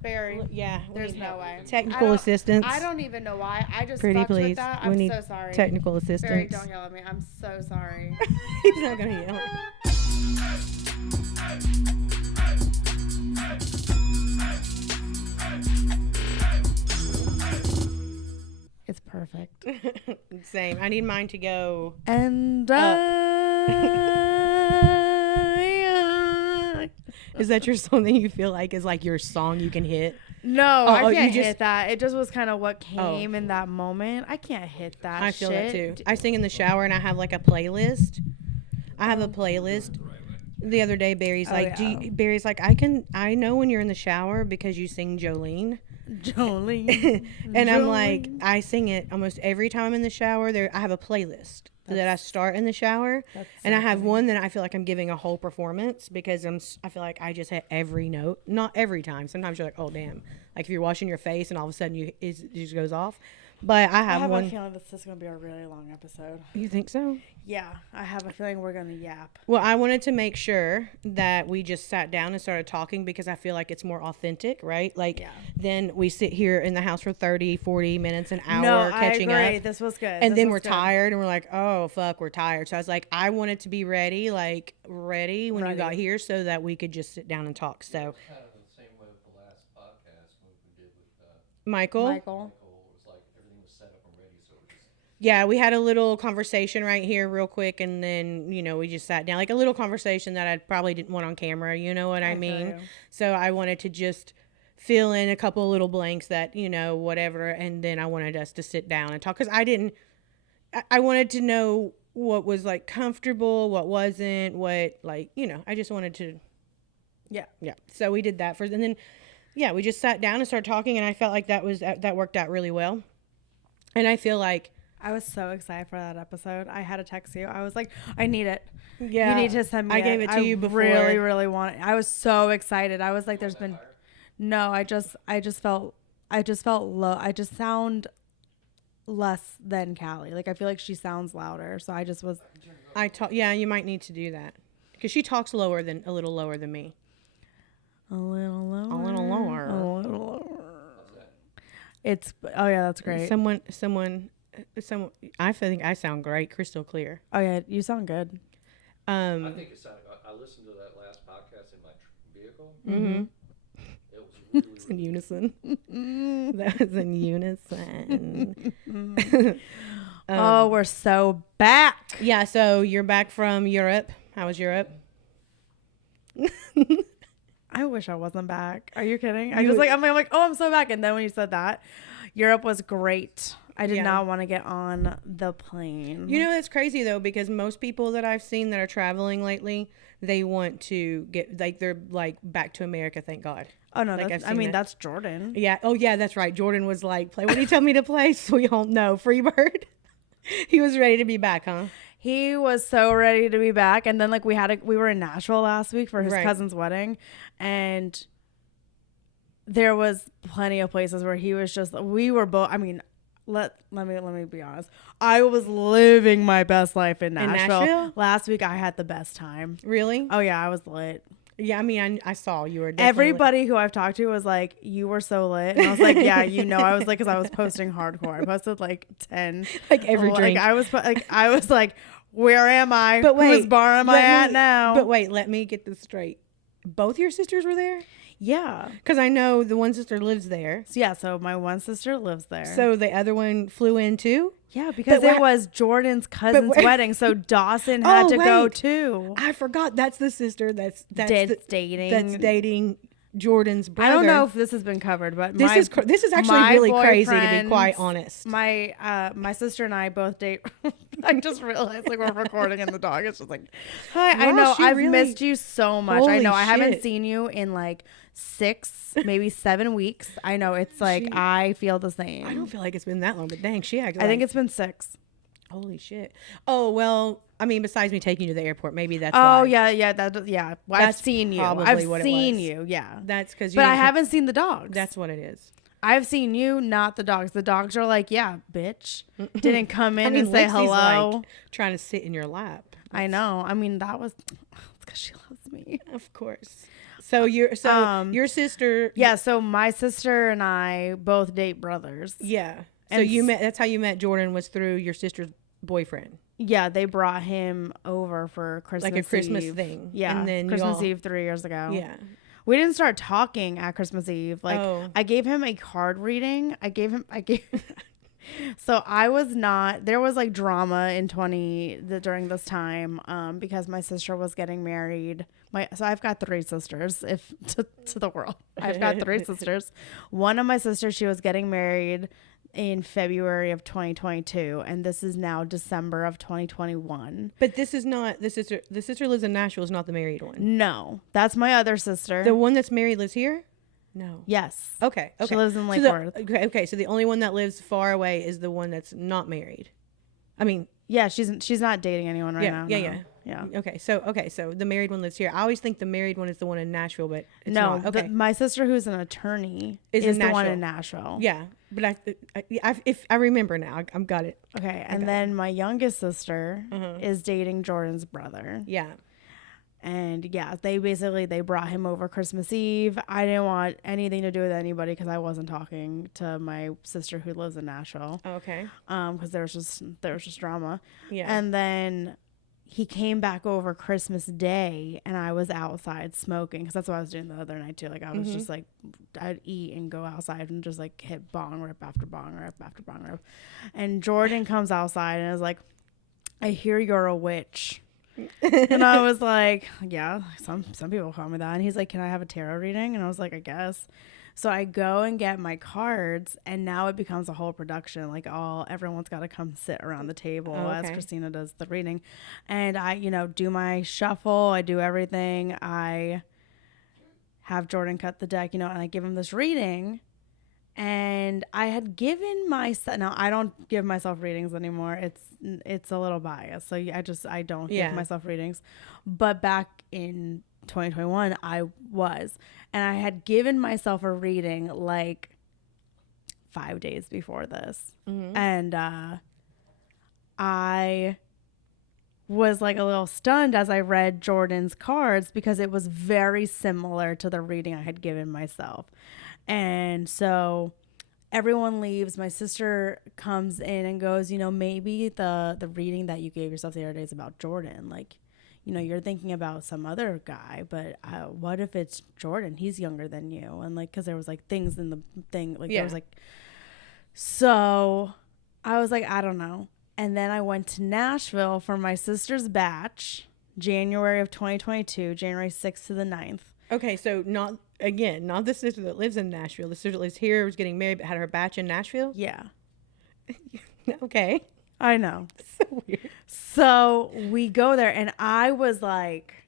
Barry. Yeah. There's no way. Technical assistance. I don't even know why. I just Pretty fucked please. with that. We I'm need so sorry. technical assistance. Barry, don't yell at me. I'm so sorry. He's not going to yell. It's perfect. Same. I need mine to go. And Is that your song that you feel like is like your song you can hit? No, I can't you hit that. It just was kind of what came in that moment. I can't hit that. I feel that too. I sing in the shower and I have like a playlist. I have a playlist. The other day, Barry's Barry's like, I know when you're in the shower because you sing Jolene. And I'm like, I sing it almost every time I'm in the shower. I have a playlist that I start in the shower, and I have one that I feel like I'm giving a whole performance because I feel like I just hit every note. Not every time. Sometimes you're like, oh damn, like if you're washing your face and all of a sudden it just goes off. But I have one. A feeling this is going to be a really long episode. You think so? Yeah, I have a feeling we're going to yap. Well, I wanted to make sure that we just sat down and started talking because I feel like it's more authentic, right? Like, then we sit here in the house for 30, 40 minutes, an hour catching I agree. up. This was good. And then we're tired and we're like, oh, fuck, we're tired. So I was like, I wanted to be ready when you got here so that we could just sit down and talk. So, kind of the same way with the last podcast we did with Michael. So Yeah, we had a little conversation right here real quick, and then, we just sat down. Like a little conversation that I probably didn't want on camera, you know what I mean? So I wanted to just fill in a couple of little blanks that, whatever, and then I wanted us to sit down and talk. Because I wanted to know what was, like, comfortable, what wasn't, I just wanted to. Yeah. So we did that first, and then, we just sat down and started talking, and I felt like that worked out really well. And I feel like I was so excited for that episode. I had to text you. I was like, I need it. Yeah. You need to send me I gave it to you before. I really, really want it. I was so excited. I was like, no, I just felt low. I just sound less than Callie. Like, I feel like she sounds louder. So I just was. Yeah, you might need to do that. Because she talks a little lower than me. A little lower. A little lower. That's great. Someone, I think I sound great, crystal clear. Oh yeah, you sound good. I think it sounded. I listened to that last podcast in my vehicle. Mm-hmm. It was really, it's in unison. That was in unison. We're so back. Yeah, so you're back from Europe. How was Europe? I wish I wasn't back. Are you kidding? I'm like, oh, I'm so back. And then when you said that, Europe was great. I did not want to get on the plane. That's crazy though, because most people that I've seen that are traveling lately, they want to get they're back to America. Thank God. Oh no, that's Jordan. Yeah. Oh yeah, that's right. Jordan was like, play. What do you tell me to play? So we all know. Freebird. He was ready to be back, huh? He was so ready to be back. And then we were in Nashville last week for his cousin's wedding, and there was plenty of places where he was just. We were both. I mean. Let me be honest. I was living my best life in Nashville. Last week I had the best time. Really? Oh yeah, I was lit. Yeah, I mean, I saw you were. Everybody who I've talked to was like, "You were so lit," and I was like, "Yeah, I was like, because I was posting hardcore. I posted like 10, every drink. I was like, where am I? But wait, whose bar am I at now? But wait, let me get this straight. Both your sisters were there? Yeah. Because I know the one sister lives there. So my one sister lives there. So the other one flew in too? Yeah, because it was Jordan's cousin's wedding, so Dawson had to go too. I forgot. That's the sister that's dating Jordan's brother. I don't know if this has been covered, but this is actually really crazy, to be quite honest. My sister and I both date. I just realized we're recording and the dog is just like, hi. I know I've missed you so much. I know I haven't seen you in 6, maybe 7 weeks. I know it's I feel the same. I don't feel like it's been that long, but dang, she acts. I think it's been 6. Holy shit. Oh well. I mean, besides me taking you to the airport, maybe that's why. Oh, yeah. Well, I've seen you. I've seen you, yeah. That's because But I haven't seen the dogs. That's what it is. I've seen you, not the dogs. The dogs are like, yeah, bitch. Didn't come in and say hello. Trying to sit in your lap. I know. I mean, that was because she loves me. Of course. So your sister. Yeah. So my sister and I both date brothers. Yeah. So And you met. That's how you met Jordan, was through your sister's boyfriend. Yeah, they brought him over for Christmas Like a Christmas Eve. thing. Yeah, And then Christmas Eve 3 years ago. Yeah. We didn't start talking at Christmas Eve. Like, I gave him a card reading. So I was not, there was like drama in during this time, because my sister was getting married. So I've got 3 sisters, to the world. I've got 3 sisters. One of my sisters, she was getting married in February of 2022, and this is now December of 2021. But this is not the sister. The sister lives in Nashville. Is not the married one. No, that's my other sister. The one that's married lives here. No. Yes. Okay. She lives in Lake Worth. Okay. So the only one that lives far away is the one that's not married. I mean. Yeah, she's not dating anyone right now. Yeah. Okay. So the married one lives here. I always think the married one is the one in Nashville, but it's no. not. Okay. My sister, who's an attorney, is the one in Nashville. Yeah, but if I remember now, I've got it. Okay, and then my youngest sister is dating Jordan's brother. Yeah. And yeah, they brought him over Christmas Eve. I didn't want anything to do with anybody because I wasn't talking to my sister who lives in Nashville. Oh, okay. Because there was just drama. Yeah. And then he came back over Christmas Day, and I was outside smoking because that's what I was doing the other night too. Like I was just like, I'd eat and go outside and just like hit bong rip after bong rip after bong rip. And Jordan comes outside and is like, "I hear you're a witch." And I was like, yeah, some people call me that. And he's like, "Can I have a tarot reading?" And I was like, "I guess." So I go and get my cards, and now it becomes a whole production. Like everyone's got to come sit around the table as Kristina does the reading. And I, do my shuffle. I do everything. I have Jordan cut the deck, and I give him this reading. And I had given myself, now I don't give myself readings anymore. It's a little biased. So I don't give myself readings. But back in 2021, I was. And I had given myself a reading like 5 days before this. And I was like a little stunned as I read Jordan's cards because it was very similar to the reading I had given myself. And so everyone leaves. My sister comes in and goes, maybe the reading that you gave yourself the other day is about Jordan. Like, you're thinking about some other guy, but what if it's Jordan? He's younger than you. And like, because there was like things in the thing, like there was like, so I was like, I don't know. And then I went to Nashville for my sister's batch, January of 2022, January 6th to the 9th. Okay, so not the sister that lives in Nashville. The sister that lives here was getting married but had her batch in Nashville? Yeah. Okay. I know. So weird. So we go there, and I was like...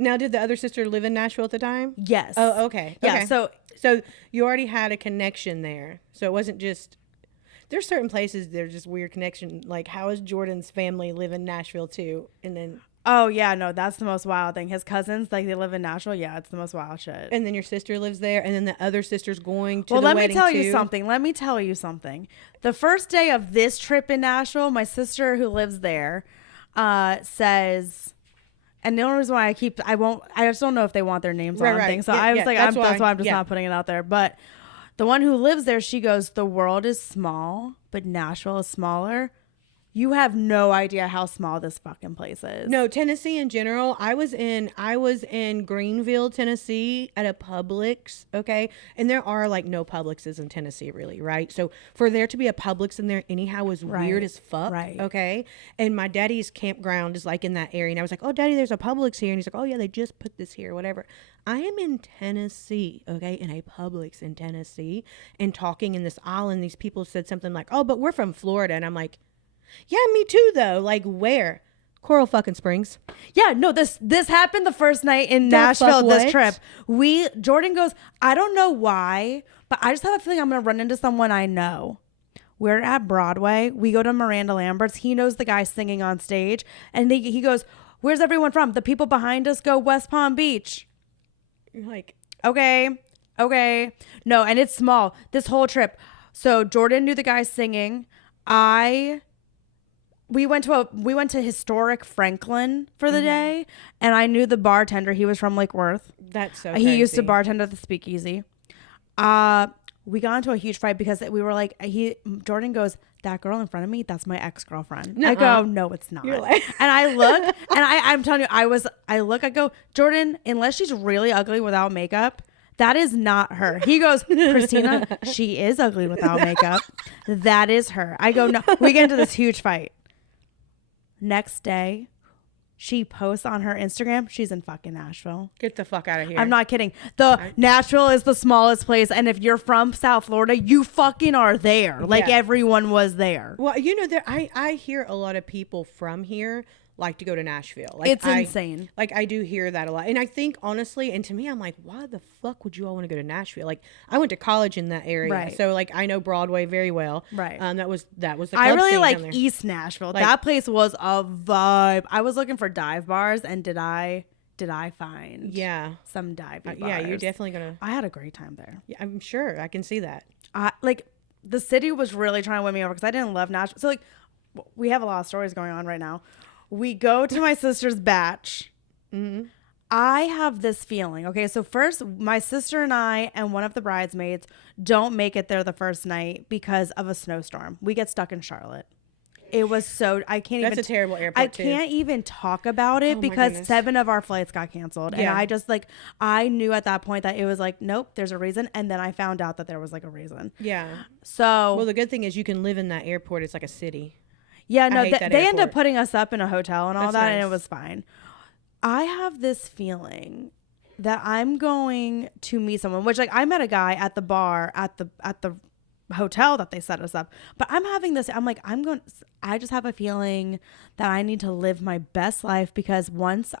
Now, did the other sister live in Nashville at the time? Yes. Oh, okay. Yeah, okay. So you already had a connection there. So it wasn't just... There's certain places there's just weird connection. Like, how is Jordan's family live in Nashville too? And then... Oh, yeah, no, that's the most wild thing. His cousins, like, they live in Nashville. Yeah, it's the most wild shit. And then your sister lives there, and then the other sister's going to the wedding. wedding, Let me tell you something. The first day of this trip in Nashville, my sister who lives there says... And the only reason why I just don't know if they want their names on things. So I was like, that's why I'm just not putting it out there. But the one who lives there, she goes, "The world is small, but Nashville is smaller. You have no idea how small this fucking place is." No, Tennessee in general. I was in Greenville, Tennessee at a Publix, okay? And there are like no Publixes in Tennessee really, right? So for there to be a Publix in there anyhow was weird as fuck, right? Okay? And my daddy's campground is like in that area. And I was like, "Oh, Daddy, there's a Publix here." And he's like, "Oh, yeah, they just put this here, whatever." I am in Tennessee, okay, in a Publix in Tennessee, and talking in this aisle, and these people said something like, "Oh, but we're from Florida." And I'm like, "Yeah, me too, though." Like, where? Coral fucking Springs. Yeah, no, this happened the first night in Nashville, this trip. Jordan goes, "I don't know why, but I just have a feeling I'm going to run into someone I know." We're at Broadway. We go to Miranda Lambert's. He knows the guy singing on stage. And he goes, "Where's everyone from?" The people behind us go, "West Palm Beach." You're like, okay. No, and it's small. This whole trip. So Jordan knew the guy singing. I we went to historic Franklin for the day, and I knew the bartender. He was from Lake Worth. That's so He used to crazy. bartend at the Speakeasy. We got into a huge fight because we were like, Jordan goes, that girl in front of me, that's my ex-girlfriend. I go, no, it's not. Like- and I look, and I'm telling you, I go, Jordan, unless she's really ugly without makeup, that is not her. He goes, Kristina, she is ugly without makeup. That is her. I go, no. We get into this huge fight. Next day, she posts on her Instagram, she's in fucking Nashville. Get the fuck out of here. I'm not kidding. Nashville is the smallest place, and if you're from South Florida, you fucking are there. Like everyone was there. Well, you know, I hear a lot of people from here like to go to Nashville. Like, It's insane. Like, I do hear that a lot. And I think, honestly, and to me, I'm like, why the fuck would you all want to go to Nashville? Like, I went to college in that area. Right. So, like, I know Broadway very well. Right. That was the club I really scene like down there. East Nashville. Like- that place was a vibe. I was looking for dive bars, and did I find some diving bars? Yeah, you're definitely going to. I had a great time there. Yeah, I'm sure. I can see that. Like, the city was really trying to win me over because I didn't love Nashville. So, like, we have a lot of stories going on right now. We go to my sister's batch. I have this feeling. Okay, so first, my sister and I and one of the bridesmaids don't make it there the first night because of a snowstorm. We get stuck in Charlotte. It was so I can't even. That's a terrible airport. I can't even talk about it because goodness. 7 of our flights got canceled, and I just I knew at that point that it was like, nope, there's a reason, and then I found out that there was like a reason. Yeah. So Well, the good thing is you can live in that airport. It's like a city. yeah, no, hate that they end up airport. putting us up in a hotel and all That's that, and it nice. was fine. I have this feeling that I'm going to meet someone, which like I met a guy at the bar at the hotel that they set us up, but I'm having this. I'm like, I just have a feeling that I need to live my best life because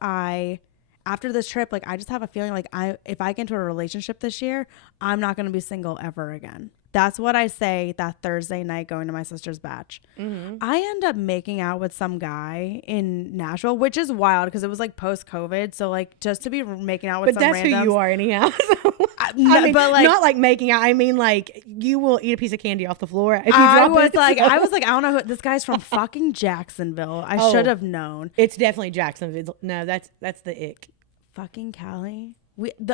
after this trip, like I just have a feeling like if I get into a relationship this year, I'm not going to be single ever again. That's what I say that Thursday night going to my sister's batch. I end up making out with some guy in Nashville, which is wild because it was like post-COVID. So like just to be making out with But some that's randoms. who you are anyhow. So, I No, mean, but, like- not like making out. I mean, like you will eat a piece of candy off the floor if you I drop was it. like, So- I don't know who this guy's from. Fucking Jacksonville. I Oh. should have known. It's definitely Jacksonville. No, that's the ick. Fucking Cali.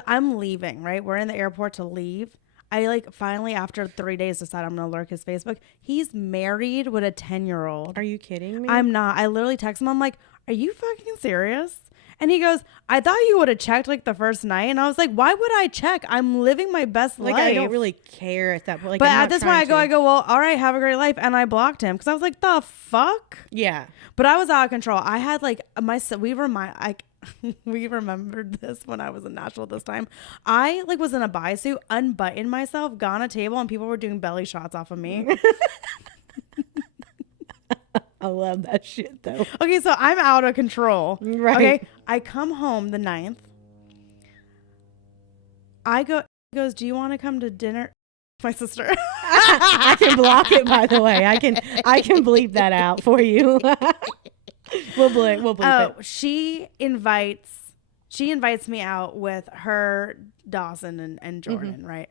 I'm leaving. Right, we're in the airport to leave. I like finally after 3 days decide I'm gonna lurk his Facebook. He's married with a 10-year-old. Are you kidding me? I'm not. I literally text him. I'm like, are you fucking serious? And he goes, I thought you would have checked like the first night. And I was like, why would I check? I'm living my best like life. I don't really care at that point. Like, But I'm at not this point, trying I to. go, well, all right, have a great life. And I blocked him because I was like, the fuck? Yeah. But I was out of control. I had like we remembered this when I was in Nashville this time. I like was in a bodysuit, unbuttoned myself, got on a table, and people were doing belly shots off of me. I love that shit though. Okay, so I'm out of control. Right. Okay, I come home the 9th. He goes, do you want to come to dinner? My sister. I can block it, by the way. I can bleep that out for you. We'll bleep it. She invites me out with her, Dawson, and Jordan, right?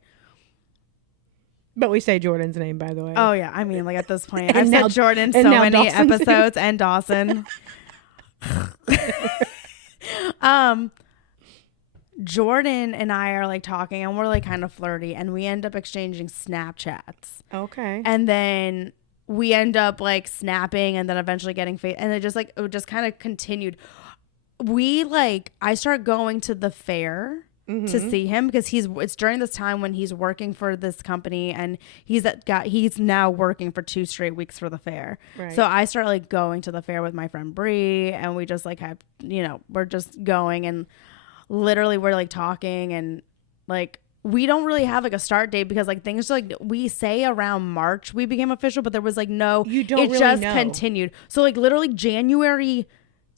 But we say Jordan's name, by the way. Oh yeah, I mean, like at this point, And I've now- said Jordan and so now many Dawson, too. episodes, and Dawson. Jordan and I are like talking, and we're like kind of flirty, and we end up exchanging Snapchats, Okay. and then we end up like snapping, and then eventually getting and it just kind of continued. I start going to the fair to see him because it's during this time when he's working for this company, and he's now working for 2 straight weeks for the fair. Right. So I start like going to the fair with my friend Bree, and we just like have, we're just going, and literally we're like talking, and like we don't really have like a start date because like things like we say around March we became official, but there was like no, You don't it really just know. continued. So like literally January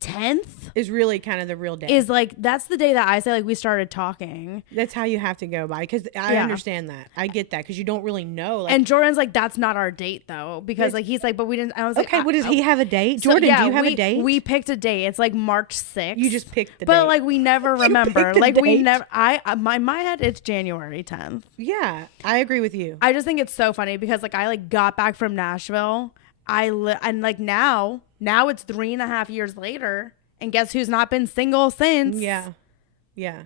10th Is really kind of the real day. is like that's the day that I say like we started talking. That's how you have to go by, because I Yeah. understand that. I get that, because you don't really know. Like, And Jordan's like, that's not our date though, because like he's like, but we didn't. I was like, okay, what does he have a date? So, Jordan, yeah, do you have we, a date? We picked a date. It's like March 6th. You just picked the but date. like we never remember. picked a Like we date. never. My head it's January 10th. Yeah, I agree with you. I just think it's so funny because like I like got back from Nashville and like now it's 3.5 years later, and guess who's not been single since? Yeah.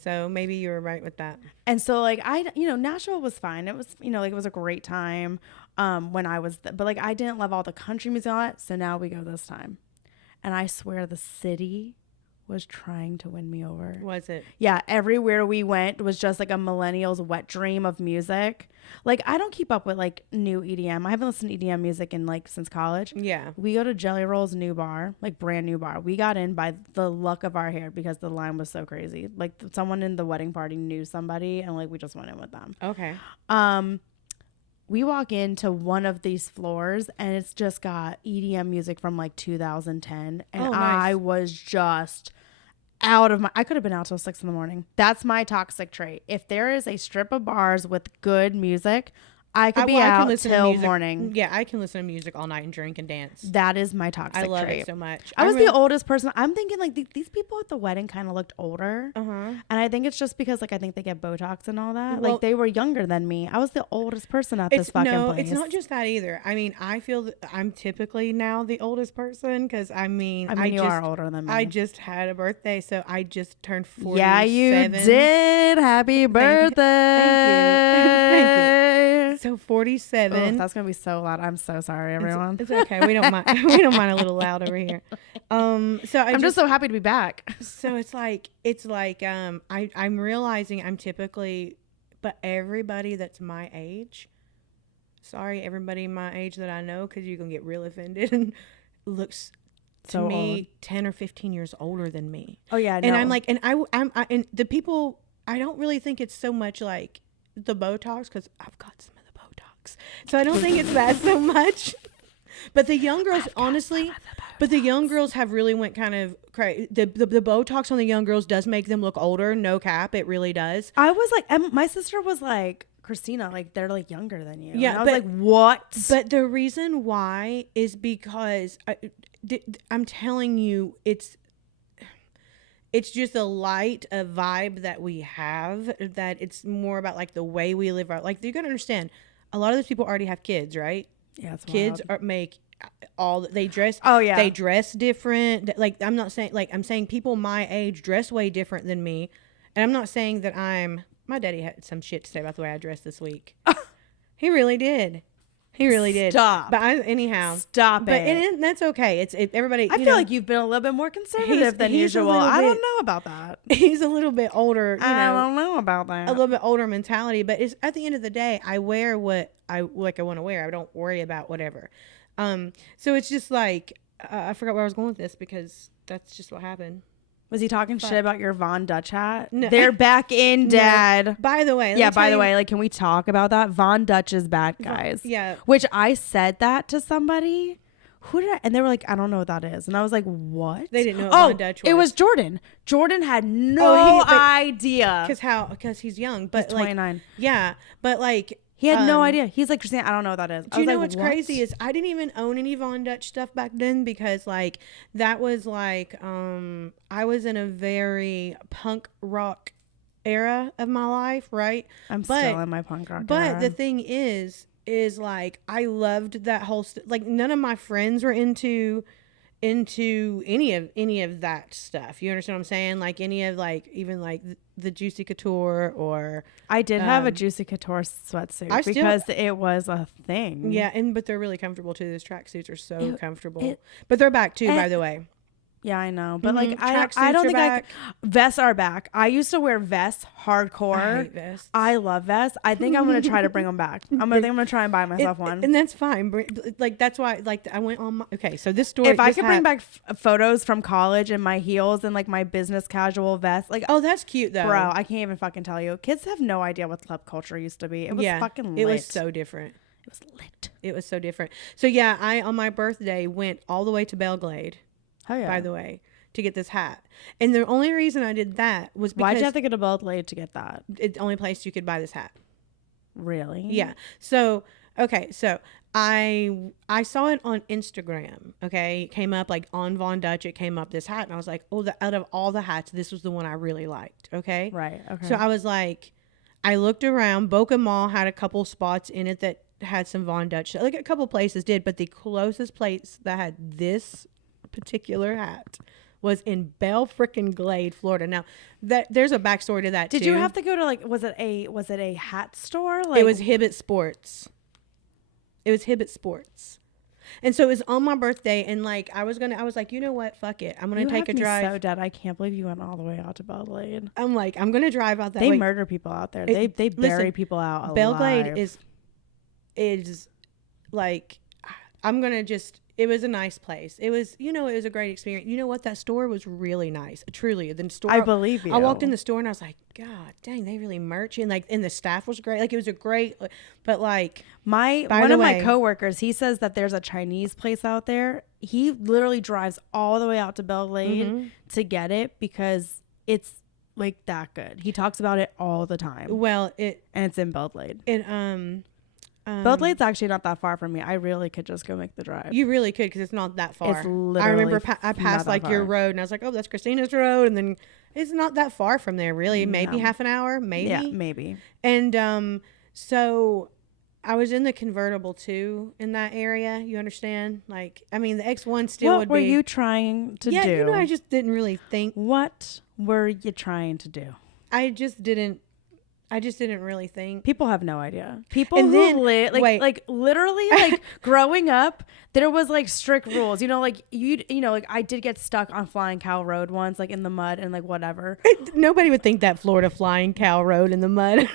So maybe you were right with that. And so like Nashville was fine. It was like it was a great time when I was but like I didn't love all the country music on it. So now we go this time, and I swear the city was trying to win me over. Was it? Yeah, everywhere we went was just like a millennial's wet dream of music. Like I don't keep up with like new EDM. I haven't listened to EDM music in like since college. Yeah. We go to Jelly Roll's new bar, like brand new bar. We got in by the luck of our hair because the line was so crazy. Like someone in the wedding party knew somebody, and like we just went in with them. Okay. We walk into one of these floors, and it's just got EDM music from like 2010, and nice. I was just out of I could have been out till 6 a.m. That's my toxic trait. If there is a strip of bars with good music, I could be out till morning. Yeah, I can listen to music all night and drink and dance. That is my toxic trait. I love it so much. I was the oldest person. I'm thinking like these people at the wedding kind of looked older. And I think it's just because like I think they get Botox and all that. Well, like they were younger than me. I was the oldest person at this fucking place. It's not just that either. I mean, I feel that I'm typically now the oldest person because I mean you are older than me. I just had a birthday, so I just turned 47. Yeah, you did. Happy birthday. Thank you. So 47. Oh, that's gonna be so loud. I'm so sorry, everyone. It's okay. We don't mind. We don't mind a little loud over here. So I'm just so happy to be back. So it's like I'm realizing I'm typically, but everybody that's my age, sorry, everybody my age that I know, because you're gonna get real offended, and looks to me old. 10 or 15 years older than me. Oh yeah, and I'm like, and I'm and the people, I don't really think it's so much like the Botox, because I've got some of the Botox, so I don't think it's that so much. But the young girls, honestly, but the young girls have really went kind of crazy. The Botox on the young girls does make them look older. No cap, it really does. I was like, my sister was like, Kristina, like they're like younger than you. Yeah, and I was like, what? But the reason why is because I'm telling you, it's just a light, a vibe that we have, that it's more about like the way we live our, like, you gotta understand, a lot of those people already have kids, right? Yeah, it's kids make all, they dress. Oh yeah, they dress different. Like I'm not saying, like I'm saying people my age dress way different than me, and I'm not saying that my daddy had some shit to say about the way I dressed this week. He really did. He really did. Stop. But anyhow. Stop but it. And that's okay. It's everybody. I feel like you've been a little bit more conservative than usual. I don't know about that. He's a little bit older. I don't know about that. A little bit older mentality. But it's at the end of the day, I wear what I want to wear. I don't worry about whatever. So it's just like I forgot where I was going with this, because that's just what happened. Was he talking shit about your Von Dutch hat? No. They're back in, Dad. No. By the way. Yeah, like, can we talk about that? Von Dutch is bad, guys. Yeah. Which I said that to somebody. And they were like, I don't know what that is. And I was like, what? They didn't know what Von Dutch was. It was Jordan. Jordan had no idea. Because he's young. But he's 29. Like, yeah. But like. He had no idea. He's like, Kristina, I don't know what that is. Do you know what's crazy is I didn't even own any Von Dutch stuff back then, because like that was like I was in a very punk rock era of my life, right? I'm still in my punk rock era. But the thing is like I loved that whole like none of my friends were into any of that stuff. You understand what I'm saying? Like any of like even like the Juicy Couture, or I did have a Juicy Couture sweatsuit because it was a thing. Yeah, but they're really comfortable too. Those tracksuits are so comfortable. But they're back too, by the way. Yeah, I know. But like I don't think vests are back. I used to wear vests hardcore. I hate vests. I love vests. I think I'm going to try to bring them back. I'm going to try and buy myself one. And that's fine. Like that's why like I went on so this story, if I could bring back photos from college in my heels and like my business casual vest, like, oh, that's cute though. Bro, I can't even fucking tell you. Kids have no idea what club culture used to be. It was fucking lit. It was so different. It was lit. It was so different. So yeah, I on my birthday went all the way to Belgrade. Oh yeah. By the way, to get this hat. And the only reason I did that was because... Why'd you have to get a Belgrade to get that? It's the only place you could buy this hat. Really? Yeah. So, okay. So, I saw it on Instagram. Okay. It came up like on Von Dutch. It came up this hat. And I was like, oh, out of all the hats, this was the one I really liked. Okay. Right. Okay. So, I was like... I looked around. Boca Mall had a couple spots in it that had some Von Dutch. Like a couple places did, but the closest place that had this particular hat was in Belle frickin' Glade, Florida. Now, there's a backstory to that. Did too. you have to go to like? Was it a hat store? Like, It was Hibbett Sports. And so it was on my birthday, and like I was like, you know what, fuck it, I'm gonna take a drive. So dead. I can't believe you went all the way out to Belle Glade. I'm like, I'm gonna drive out that They way. murder people out there. They bury people out alive. Belle Glade is like, I'm gonna just. It was a nice place. It was, it was a great experience. You know what? That store was really nice. Truly, the store. I believe you. I walked in the store and I was like, God dang, they really merch. And and the staff was great. Like, it was a great, but like one of my coworkers, he says that there's a Chinese place out there. He literally drives all the way out to Belle Glade to get it because it's like that good. He talks about it all the time. Well, and it's in Belle Glade. Belle Glade's actually not that far from me. I really could just go make the drive. You really could, because it's not that far. It's literally. I remember I passed like your road, and I was like, "Oh, that's Kristina's road," and then it's not that far from there, really. Maybe half an hour, maybe. Yeah, maybe. And so I was in the convertible too in that area. You understand? Like, I mean, the X1 still would be. What were you trying to do? Yeah, I just didn't really think. What were you trying to do? I just didn't really think. People have no idea. People who live like literally like growing up, there was like strict rules. Like like I did get stuck on Flying Cow Road once, like in the mud and like whatever. Nobody would think that Florida Flying Cow Road in the mud.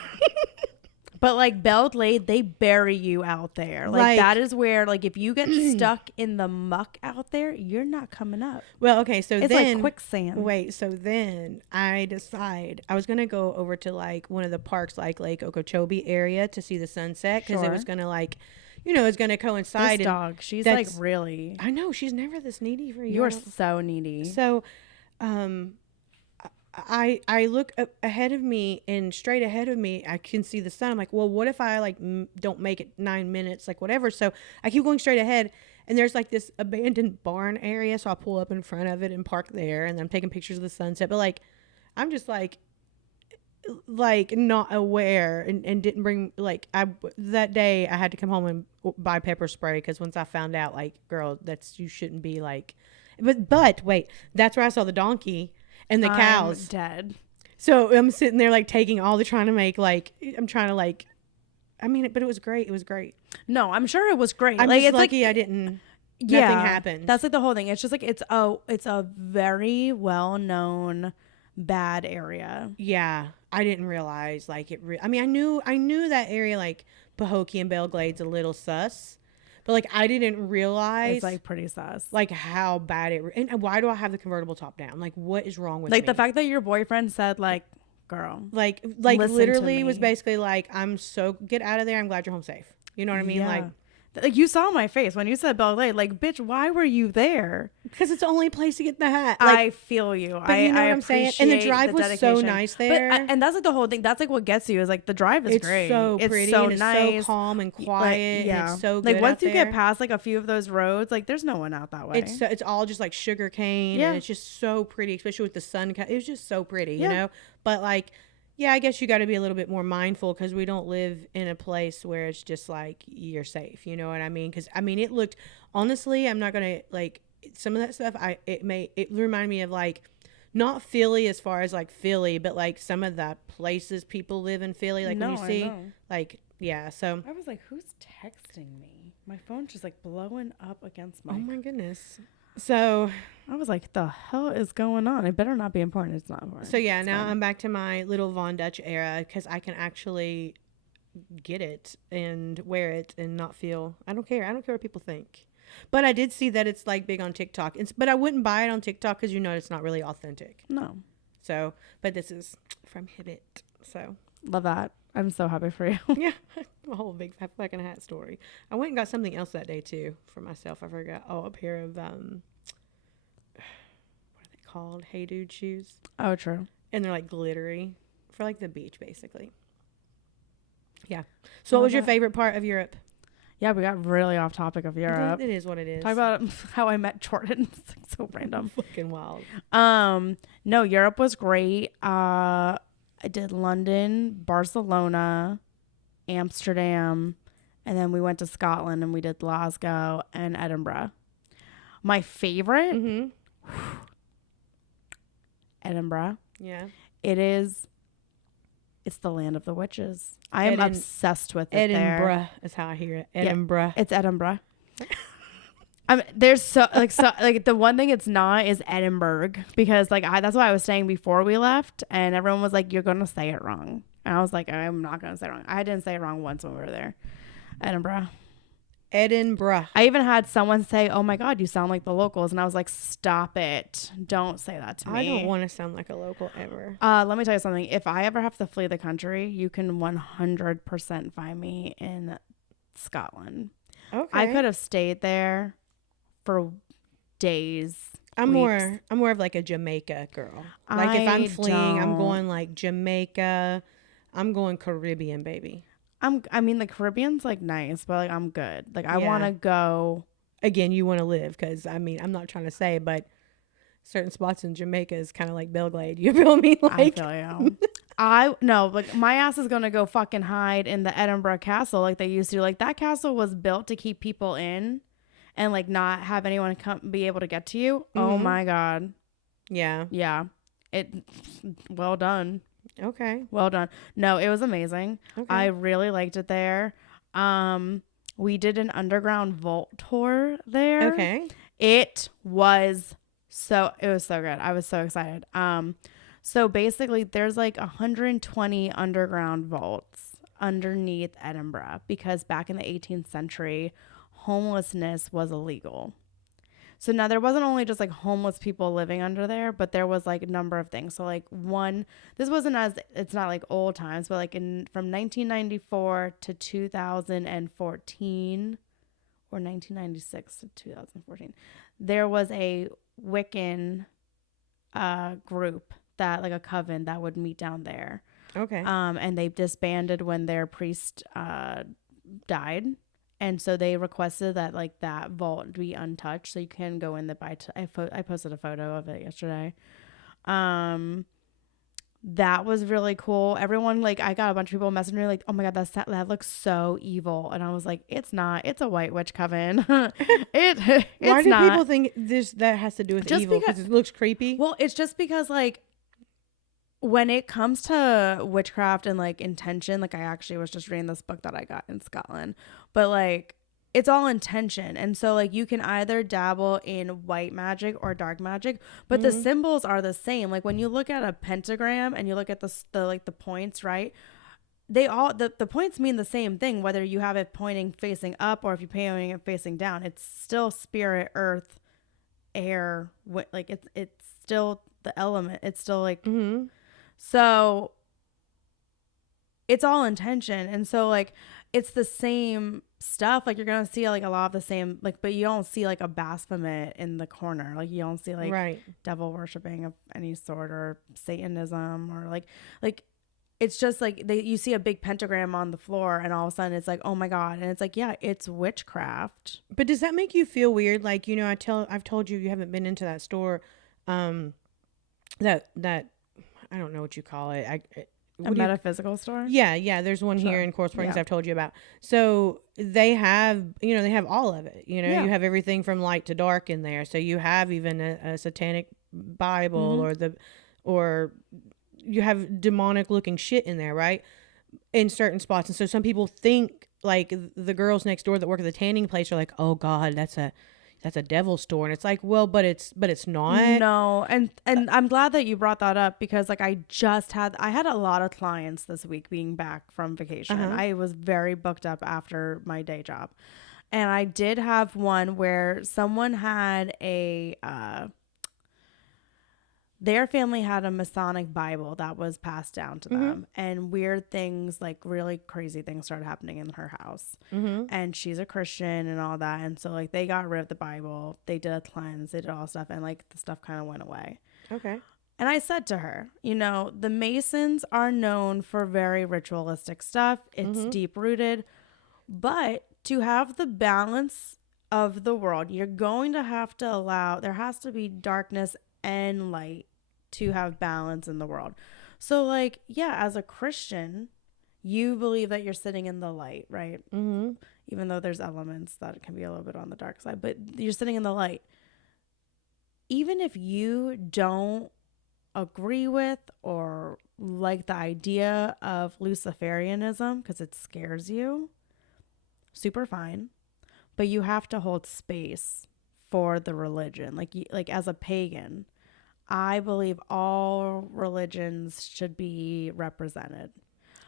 But like Belle Glade, they bury you out there. Like that is where, like, if you get stuck in the muck out there, you're not coming up. Well, okay, so it's then like quicksand. Wait, so then I decide I was gonna go over to like one of the parks, like Lake Okeechobee area, to see the sunset, because it was gonna like, it's gonna coincide. This dog, she's like really. I know, she's never this needy for you. You're so needy. So, I look ahead of me, and straight ahead of me I can see the sun. I'm like, well, what if I like don't make it 9 minutes, like whatever. So I keep going straight ahead, and there's like this abandoned barn area, so I'll pull up in front of it and park there, and I'm taking pictures of the sunset. But like, I'm just like not aware, and didn't bring, like, that day I had to come home and buy pepper spray, because once I found out, like, girl, you shouldn't be like, but wait, that's where I saw the donkey and the cows. Dead. So I'm sitting there like taking all the, trying to make like, I'm trying to like, I mean, but it was great. It was great. No, I'm sure it was great. I'm like, just it's lucky like, I didn't. Nothing happened. That's like the whole thing. It's just like it's a very well known bad area. Yeah, I didn't realize like it. I mean, I knew that area, like Pahokee and Belle Glade's a little sus. But like, I didn't realize it's like pretty sus, like how bad it. And why do I have the convertible top down? Like, what is wrong with like me? the fact that your boyfriend said like, girl, like literally was basically like, get out of there. I'm glad you're home safe. You know what I mean? Yeah. Like you saw my face when you said Belle Glade. Like, bitch, why were you there? Because it's the only place to get the hat. Like, I feel you. But you know what I'm saying? And the drive was so nice there. But, and that's like the whole thing. That's like what gets you is like the drive is great. So pretty. It's so and nice. It's so calm and quiet. Like, It's so good. Like once out you there. get past like a few of those roads, like there's no one out that way. It's all just like sugar cane. Yeah. And it's just so pretty, especially with the sun. It was just so pretty, you know? But like, yeah, I guess you got to be a little bit more mindful, because we don't live in a place where it's just like you're safe. You know what I mean? Because I mean, it looked, honestly, I'm not gonna like some of that stuff. It reminded me of like, not Philly as far as like Philly, but like some of the places people live in Philly. Like when you see, like, yeah. So I was like, who's texting me? My phone's just like blowing up against my. Oh my goodness. So I was like, the hell is going on? It better not be important. It's not important. So yeah, it's now fine. I'm back to my little Von Dutch era, because I can actually get it and wear it and not feel, I don't care what people think. But I did see that it's like big on TikTok. But I wouldn't buy it on TikTok, because it's not really authentic. No. So, but this is from Hibbett. So love that. I'm so happy for you. Yeah, a whole big fucking hat story. I went and got something else that day too for myself. I forgot. Oh, a pair of what are they called? Hey Dude shoes. Oh, true. And they're like glittery for like the beach, basically. Yeah. So, what was your favorite part of Europe? Yeah, we got really off topic of Europe. It is what it is. Talk about how I met Jordan. It's like so random. Fucking wild. No, Europe was great. I did London, Barcelona, Amsterdam, And then we went to Scotland and we did Glasgow and Edinburgh. My favorite, Edinburgh. Yeah. It's the land of the witches. I am obsessed with it. Edinburgh is how I hear it. Edinburgh. Yeah, it's Edinburgh. There's the one thing it's not is Edinburgh, because like that's what I was saying before we left, and everyone was like, "You're gonna say it wrong," and I was like, "I'm not gonna say it wrong." I didn't say it wrong once when we were there. Edinburgh. I even had someone say, "Oh my God, you sound like the locals," and I was like, "Stop it! Don't say that to me." I don't want to sound like a local ever. Let me tell you something. If I ever have to flee the country, you can 100% find me in Scotland. Okay. I could have stayed there for days. I'm more of like a Jamaica girl. Like if I'm fleeing, I'm going like Jamaica. I'm going Caribbean, baby. The Caribbean's like nice, but like I'm good. Like I want to go. Again, you want to live, because I'm not trying to say, but certain spots in Jamaica is kind of like Belgrade. You feel me? Like, I feel you. Like my ass is gonna go fucking hide in the Edinburgh Castle like they used to. Like that castle was built to keep people in, and like not have anyone be able to get to you. Oh my God. Yeah. Well done. Okay. Well done. No, it was amazing. Okay. I really liked it there. We did an underground vault tour there. Okay. It was so good. I was so excited. So basically there's like 120 underground vaults underneath Edinburgh, because back in the 18th century, homelessness was illegal. So now there wasn't only just like homeless people living under there, but there was like a number of things. So like it's not like old times, but like from 1994 to 2014 or 1996 to 2014, there was a Wiccan group, that like a coven that would meet down there. Okay. And they disbanded when their priest died. And so they requested that like that vault be untouched, so you can go in I posted a photo of it yesterday. That was really cool. Everyone, like, I got a bunch of people messaging me like, "Oh my God, that looks so evil," and I was like, "It's not. It's a white witch coven." Why do people think that has to do with evil? Because it looks creepy. Well, it's just because like, when it comes to witchcraft and like intention, like I actually was just reading this book that I got in Scotland, but like it's all intention. And so like you can either dabble in white magic or dark magic, but the symbols are the same. Like when you look at a pentagram and you look at the points, right? They all, the points mean the same thing, whether you have it pointing facing up or if you're pointing it facing down. It's still spirit, earth, air, like it's still the element. It's still like, so it's all intention. And so like, it's the same stuff. Like you're going to see like a lot of the same, like, but you don't see like a Baphomet in the corner. Like you don't see like devil worshiping of any sort or Satanism or like it's just like you see a big pentagram on the floor and all of a sudden it's like, oh my God. And it's like, yeah, it's witchcraft. But does that make you feel weird? Like, you know, I've told you haven't been into that store, that I don't know what you call it. A metaphysical store? Yeah. There's one here in Coral Springs I've told you about. So they have all of it. You know, you have everything from light to dark in there. So you have even a satanic Bible or you have demonic looking shit in there, right? In certain spots. And so some people think like the girls next door that work at the tanning place are like, oh God, that's a devil store. And it's like, well, but it's not. No. And I'm glad that you brought that up because like I had a lot of clients this week being back from vacation. I was very booked up after my day job. And I did have one where someone had their family had a Masonic Bible that was passed down to them, and weird things, like really crazy things started happening in her house. And she's a Christian and all that. And so like they got rid of the Bible, they did a cleanse, they did all stuff, and like the stuff kind of went away. Okay. And I said to her, you know, the Masons are known for very ritualistic stuff. It's deep rooted, but to have the balance of the world, you're going to have to there has to be darkness and light to have balance in the world. So like, yeah, as a Christian, you believe that you're sitting in the light, right? Mm-hmm. Even though there's elements that can be a little bit on the dark side, but you're sitting in the light. Even if you don't agree with or like the idea of Luciferianism because it scares you, super fine, but you have to hold space for the religion. Like as a pagan, I believe all religions should be represented.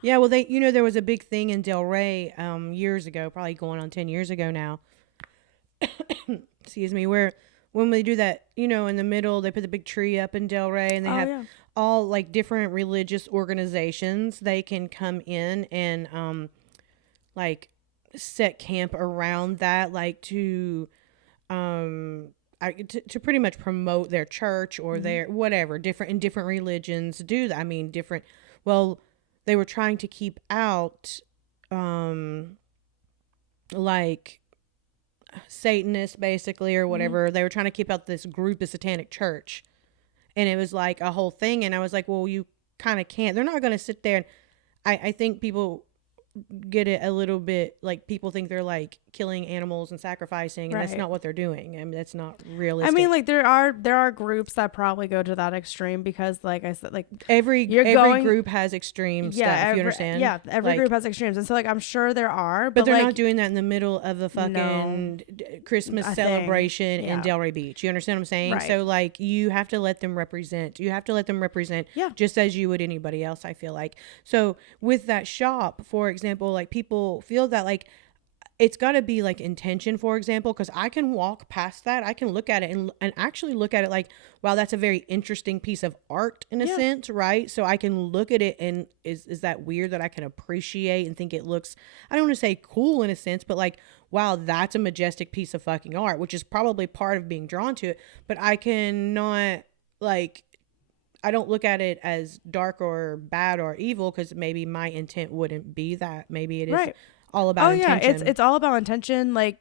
Yeah, well, there was a big thing in Del Rey years ago, probably going on 10 years ago now. Excuse me, where when they do that, in the middle, they put the big tree up in Del Rey, and they have all like different religious organizations. They can come in and like set camp around that, like to pretty much promote their church or their whatever different religions do that. I mean, well, they were trying to keep out like Satanists basically or whatever. They were trying to keep out this group, the Satanic Church, and it was like a whole thing. And I was like, well, you kind of can't. They're not going to sit there. And I think people get it a little bit, like people think they're like killing animals and sacrificing, and that's not what they're doing. I mean, that's not realistic. I mean, like there are groups that probably go to that extreme because, like I said, like every group has extreme stuff. You understand? Yeah, every group has extremes, and so like I'm sure there are, but they're not doing that in the middle of the fucking Christmas celebration in Delray Beach. You understand what I'm saying? Right. So like you have to let them represent. You have to let them represent, just as you would anybody else. I feel like. So with that shop, for example, like people feel that like it's got to be like intention, for example, because I can walk past that, I can look at it and actually look at it like, wow, that's a very interesting piece of art in a sense, right? So I can look at it and is that weird that I can appreciate and think it looks, I don't want to say cool in a sense, but like, wow, that's a majestic piece of fucking art, which is probably part of being drawn to it. But I cannot like, I don't look at it as dark or bad or evil because maybe my intent wouldn't be that. Maybe it is all about intention. It's all about intention. Like,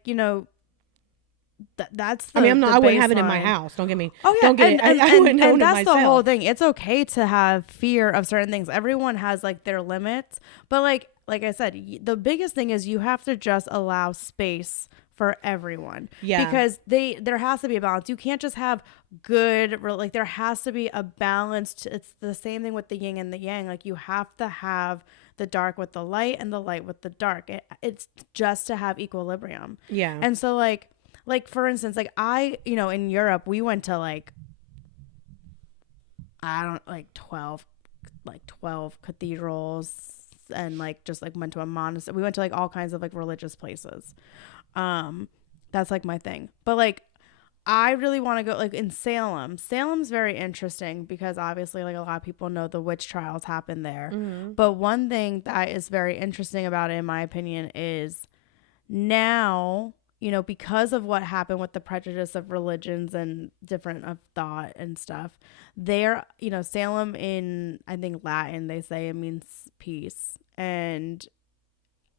that's the, I mean, I wouldn't have it in my house. Don't get me. Oh yeah, don't get it. I wouldn't own it myself. And that's the whole thing. It's okay to have fear of certain things. Everyone has like their limits, but like I said, the biggest thing is you have to just allow space for everyone. Yeah. Because there has to be a balance. You can't just have good, like there has to be a balance. It's the same thing with the yin and the yang. Like you have to have the dark with the light and the light with the dark. It's just to have equilibrium. Yeah. And so like for instance, like in Europe, we went to like 12 cathedrals and like just like went to a monastery. We went to like all kinds of like religious places. That's like my thing. But like I really want to go like in Salem. Salem's very interesting because obviously like a lot of people know the witch trials happened there. Mm-hmm. But one thing that is very interesting about it, in my opinion, is now, because of what happened with the prejudice of religions and different of thought and stuff, there, Salem in, I think Latin, they say it means peace. And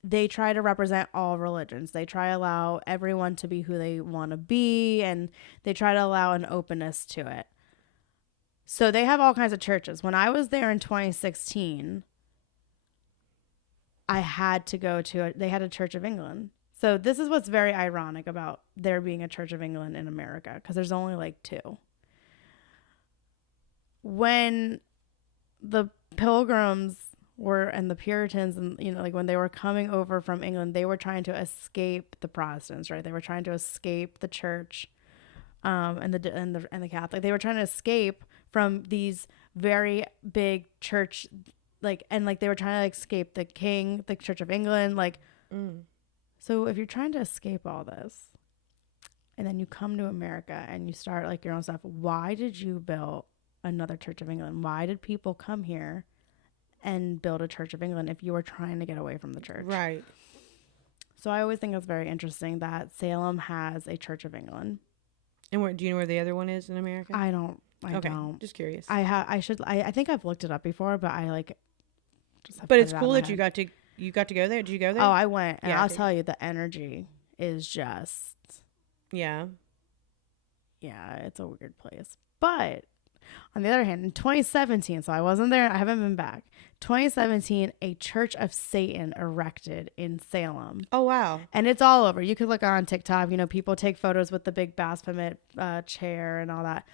they try to represent all religions. They try to allow everyone to be who they want to be, and they try to allow an openness to it. So they have all kinds of churches. When I was there in 2016, I had to go to they had a Church of England. So this is what's very ironic about there being a Church of England in America, because there's only like 2. When the Pilgrims and the Puritans and like when they were coming over from England, they were trying to escape the Protestants, right? They were trying to escape the church and the Catholic. They were trying to escape from these very big church and they were trying to escape the king, the Church of England, So if you're trying to escape all this and then you come to America and you start like your own stuff, why did you build another Church of England? Why did people come here and build a Church of England if you were trying to get away from the church? Right. So I always think it's very interesting that Salem has a Church of England. And do you know where the other one is in America? I don't. Just curious. I think I've looked it up before, but but it's cool that you got to go there. Did you go there? Oh, I went, and I'll tell you, the energy is just. Yeah, it's a weird place, but On the other hand, in 2017, so I wasn't there, I haven't been back. 2017, a Church of Satan erected in Salem. Oh, wow. And it's all over. You could look on TikTok, people take photos with the big Baphomet chair and all that.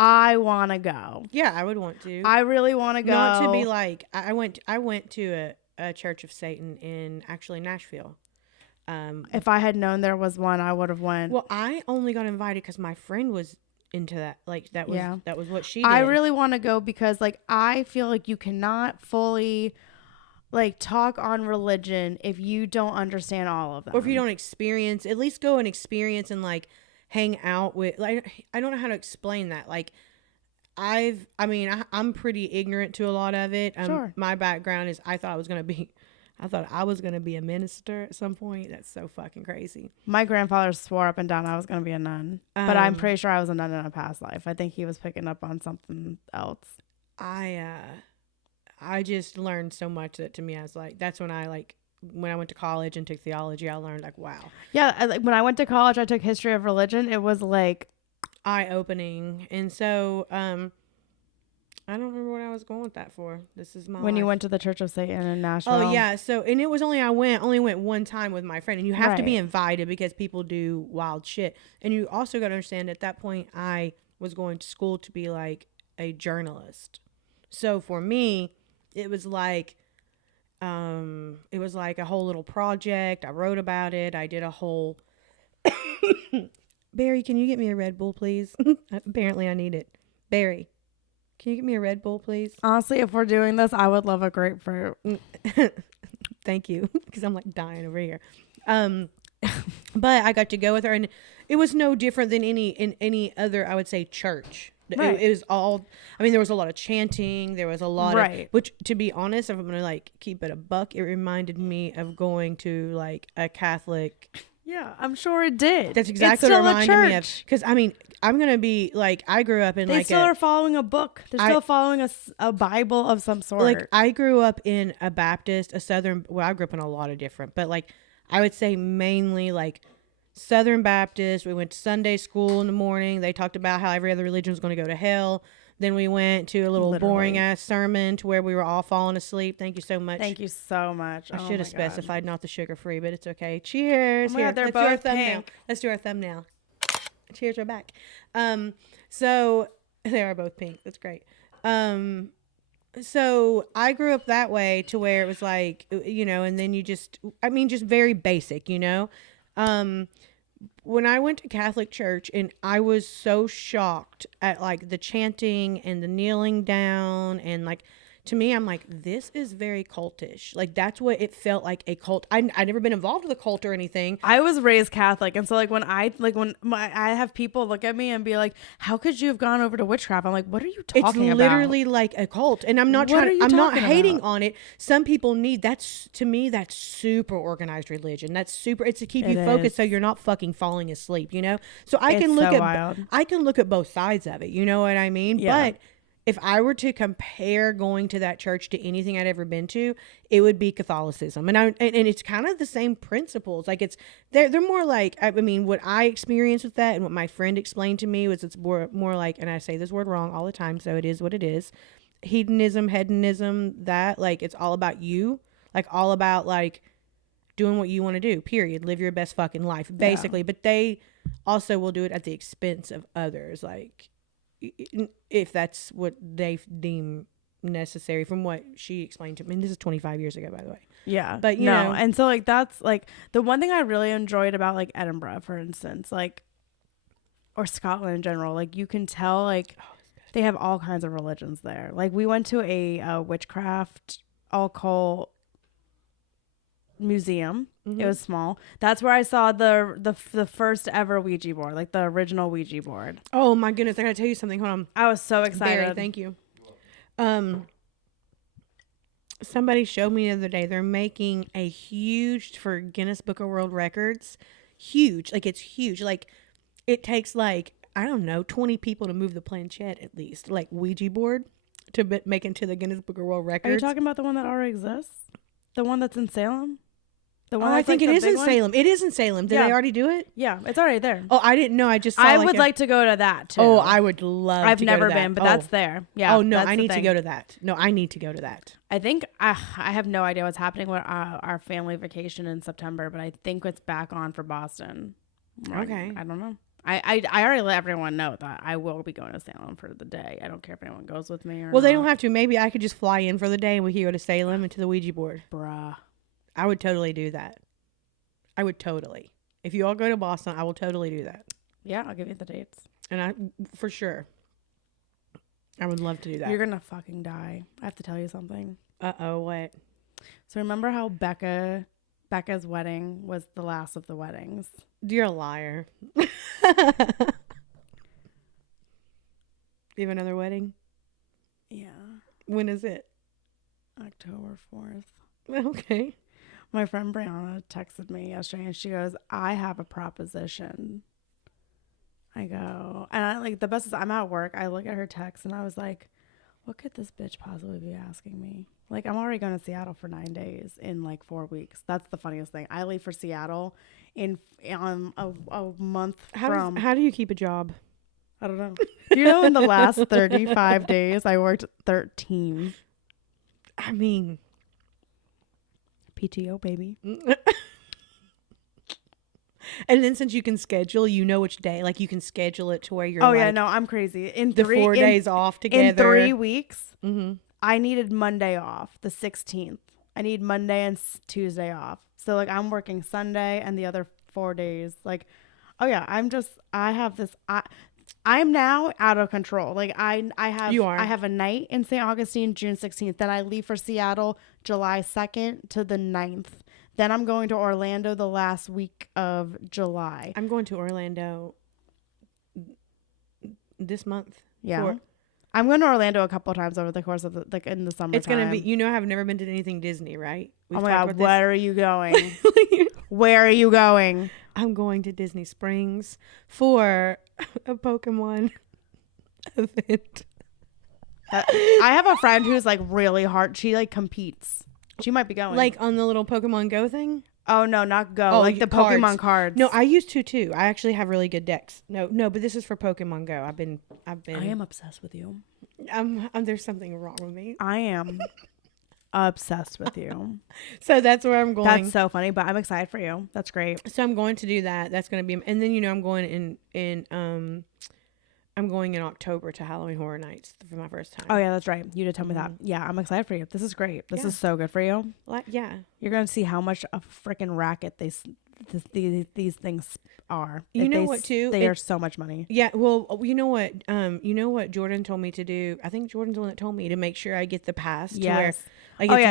I want to go. Yeah, I would want to. I really want to go. Not to be like, I went to a Church of Satan in actually Nashville. If I had known there was one, I would have went. Well, I only got invited because my friend was into that. Like that was what she did. I really want to go because like I feel like you cannot fully like talk on religion if you don't understand all of them. Or if you don't experience, at least go and experience and like hang out with, like, I don't know how to explain that. Like I'm pretty ignorant to a lot of it. Sure. My background is I thought I was going to be a minister at some point. That's so fucking crazy. My grandfather swore up and down I was going to be a nun, but I'm pretty sure I was a nun in a past life. I think he was picking up on something else. I just learned so much that to me, I was like, that's when when I went to college and took theology, I learned like, wow. Yeah. When I went to college, I took history of religion. It was like eye-opening. And so, I don't remember what I was going with that for. This is my when life. You went to the Church of Satan in Nashville. Oh yeah. So, and it was only went one time with my friend, and you have to be invited because people do wild shit. And you also got to understand at that point, I was going to school to be like a journalist. So for me, it was like a whole little project. I wrote about it. I did a whole. Barry, can you get me a Red Bull, please? Apparently I need it. Barry, can you get me a Red Bull, please? Honestly, if we're doing this, I would love a grapefruit. Thank you, because I'm like dying over here. But I got to go with her, and it was no different than any other, I would say, church. Right. It was all, there was a lot of chanting. There was a lot of, which, to be honest, if I'm going to like keep it a buck, it reminded me of going to like a Catholic. Yeah, I'm sure it did. That's exactly what it reminded me of. Because, I'm going to be like, I grew up in they still are following a book. They're still following a Bible of some sort. Like, I grew up in a Baptist, I grew up in a lot of different, but like, I would say mainly like Southern Baptist. We went to Sunday school in the morning. They talked about how every other religion was going to go to hell. Then we went to a little boring ass sermon to where we were all falling asleep. Thank you so much. Thank you so much. I should have specified not the sugar free, but it's okay. Cheers. Oh my God, they're both pink. Let's do our thumbnail. Cheers, we're back. So they are both pink. That's great. So I grew up that way to where it was like, and then you just very basic, when I went to Catholic church, and I was so shocked at like the chanting and the kneeling down, and like, to me, I'm like, this is very cultish. Like, that's what it felt like, a cult. I'd never been involved with a cult or anything. I was raised Catholic. And so like when I have people look at me and be like, how could you have gone over to witchcraft? I'm like, what are you talking about? It's literally like a cult. And I'm not I'm not hating on it. Some people to me, that's super organized religion. It's to keep you focused so you're not fucking falling asleep, So I can look at both sides of it. You know what I mean? Yeah. But if I were to compare going to that church to anything I'd ever been to, it would be Catholicism. And it's kind of the same principles. Like they're more like, what I experienced with that and what my friend explained to me was it's more like, and I say this word wrong all the time, so it is what it is. Hedonism, that like, it's all about you, like all about like doing what you want to do, period. Live your best fucking life, basically. Yeah. But they also will do it at the expense of others. Like, if that's what they deem necessary, from what she explained to me. And this is 25 years ago, by the way. Yeah. But you know. And so like, that's like the one thing I really enjoyed about like Edinburgh, for instance, like, or Scotland in general, like you can tell like they have all kinds of religions there. Like we went to a witchcraft occult museum. Mm-hmm. It was small. That's where I saw the first ever Ouija board, like the original Ouija board. Oh my goodness, I gotta tell you something. Hold on. I was so excited. Barry, thank you. Somebody showed me the other day, they're making a huge, for Guinness Book of World Records, huge. Like it's huge. Like it takes like, I don't know, 20 people to move the planchette at least, like Ouija board to make into the Guinness Book of World Records. Are you talking about the one that already exists? The one that's in Salem? The I think it is in Salem. It is in Salem. Did they already do it? Yeah, it's already there. Oh, I didn't know. I just saw I would like to go to that too. Oh, I would love I've to never go to that. been, but that's there. Yeah. Oh, no, I need to go to that. No, I need to go to that. I think I have no idea what's happening with our family vacation in September, but I think it's back on for Boston. Okay. I don't know. I already let everyone know that I will be going to Salem for the day. I don't care if anyone goes with me or Well, they don't have to. Maybe I could just fly in for the day and we could go to Salem and to the Ouija board. Bruh. I would totally do that. I would totally. If you all go to Boston, I will totally do that. Yeah, I'll give you the dates. And for sure. I would love to do that. You're going to fucking die. I have to tell you something. Uh-oh, what? So remember how Becca's wedding was the last of the weddings? You're a liar. You have another wedding? Yeah. When is it? October 4th. Okay. My friend Brianna texted me yesterday and she goes, I have a proposition. I go, and I like, the best is I'm at work. I look at her text and I was like, what could this bitch possibly be asking me? Like, I'm already going to Seattle for 9 days in like 4 weeks. That's the funniest thing. I leave for Seattle on a month from. How do you keep a job? I don't know. You know, in the last 35 days, I worked 13. I mean, PTO, baby. And then since you can schedule, you know which day. Like, you can schedule it to where you're yeah, no, I'm crazy. In the 4 days off together. In 3 weeks, mm-hmm. I needed Monday off, the 16th. I need Monday and Tuesday off. So, like, I'm working Sunday and the other 4 days. Like, oh, yeah, I have this. I'm now out of control. Like, I have a night in St. Augustine, June 16th. Then I leave for Seattle, July 2nd to the 9th. Then I'm going to Orlando the last week of July. I'm going to Orlando this month. Yeah. I'm going to Orlando a couple of times over the course of in the summertime. It's going to be, I've never been to anything Disney, right? Oh my God, where are you going? Where are you going? I'm going to Disney Springs for a Pokemon event. I have a friend who's like really hard. She like competes. She might be going. Like on the little Pokemon Go thing? Oh, no, not Go. Like the cards. Pokemon cards. No, I used to too. I actually have really good decks. No, but this is for Pokemon Go. I've been. I am obsessed with you. There's something wrong with me. I am obsessed with you. So that's where I'm going. That's so funny, but I'm excited for you. That's great. So I'm going to do that. That's going to be, and then I'm going I'm going in October to Halloween Horror Nights for my first time. Oh yeah, that's right. You did tell me that. Yeah, I'm excited for you. This is great. This is so good for you. Yeah. You're going to see how much a freaking racket these things are. You know what too? They are so much money. Yeah. Well, you know what Jordan told me to do? I think Jordan's the one that told me to make sure I get the pass. Yes.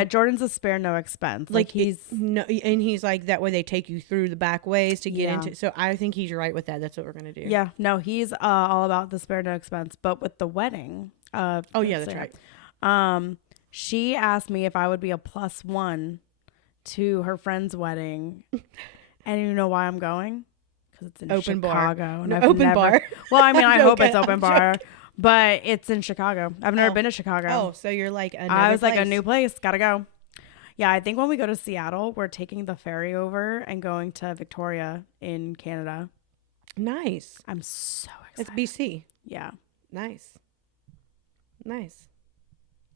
Jordan's a spare no expense. Like he's like that way they take you through the back ways to get into. So I think he's right with that. That's what we're gonna do. Yeah. No, he's all about the spare no expense. But with the wedding, that's right. She asked me if I would be a +1 to her friend's wedding, and you know why I'm going? Because it's in open Chicago. Bar. No, bar. Well, I mean, I hope it's open bar. But it's in Chicago. I've never been to Chicago. Oh, so you're like I was like, a new place. Gotta go. Yeah, I think when we go to Seattle, we're taking the ferry over and going to Victoria in Canada. Nice. I'm so excited. It's BC. Yeah. Nice.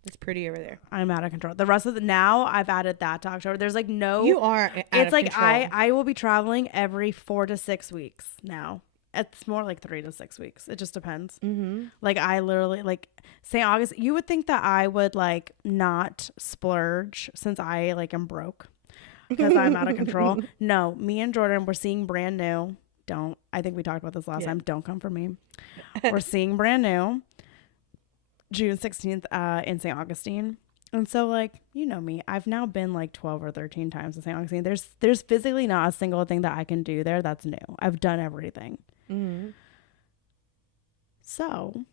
It's pretty over there. I'm out of control. The rest of now I've added that to October. There's like no. You are out It's like control. I will be traveling every 4 to 6 weeks now. It's more like 3 to 6 weeks. It just depends. Mm-hmm. Like I literally like St. August. You would think that I would like not splurge since I like am broke because I'm out of control. No, me and Jordan, we're seeing brand new. I think we talked about this last time. Don't come for me. We're seeing brand new June 16th in St. Augustine. And so, like, you know me, I've now been like 12 or 13 times to St. Augustine. There's physically not a single thing that I can do there that's new. I've done everything. Mm-hmm. So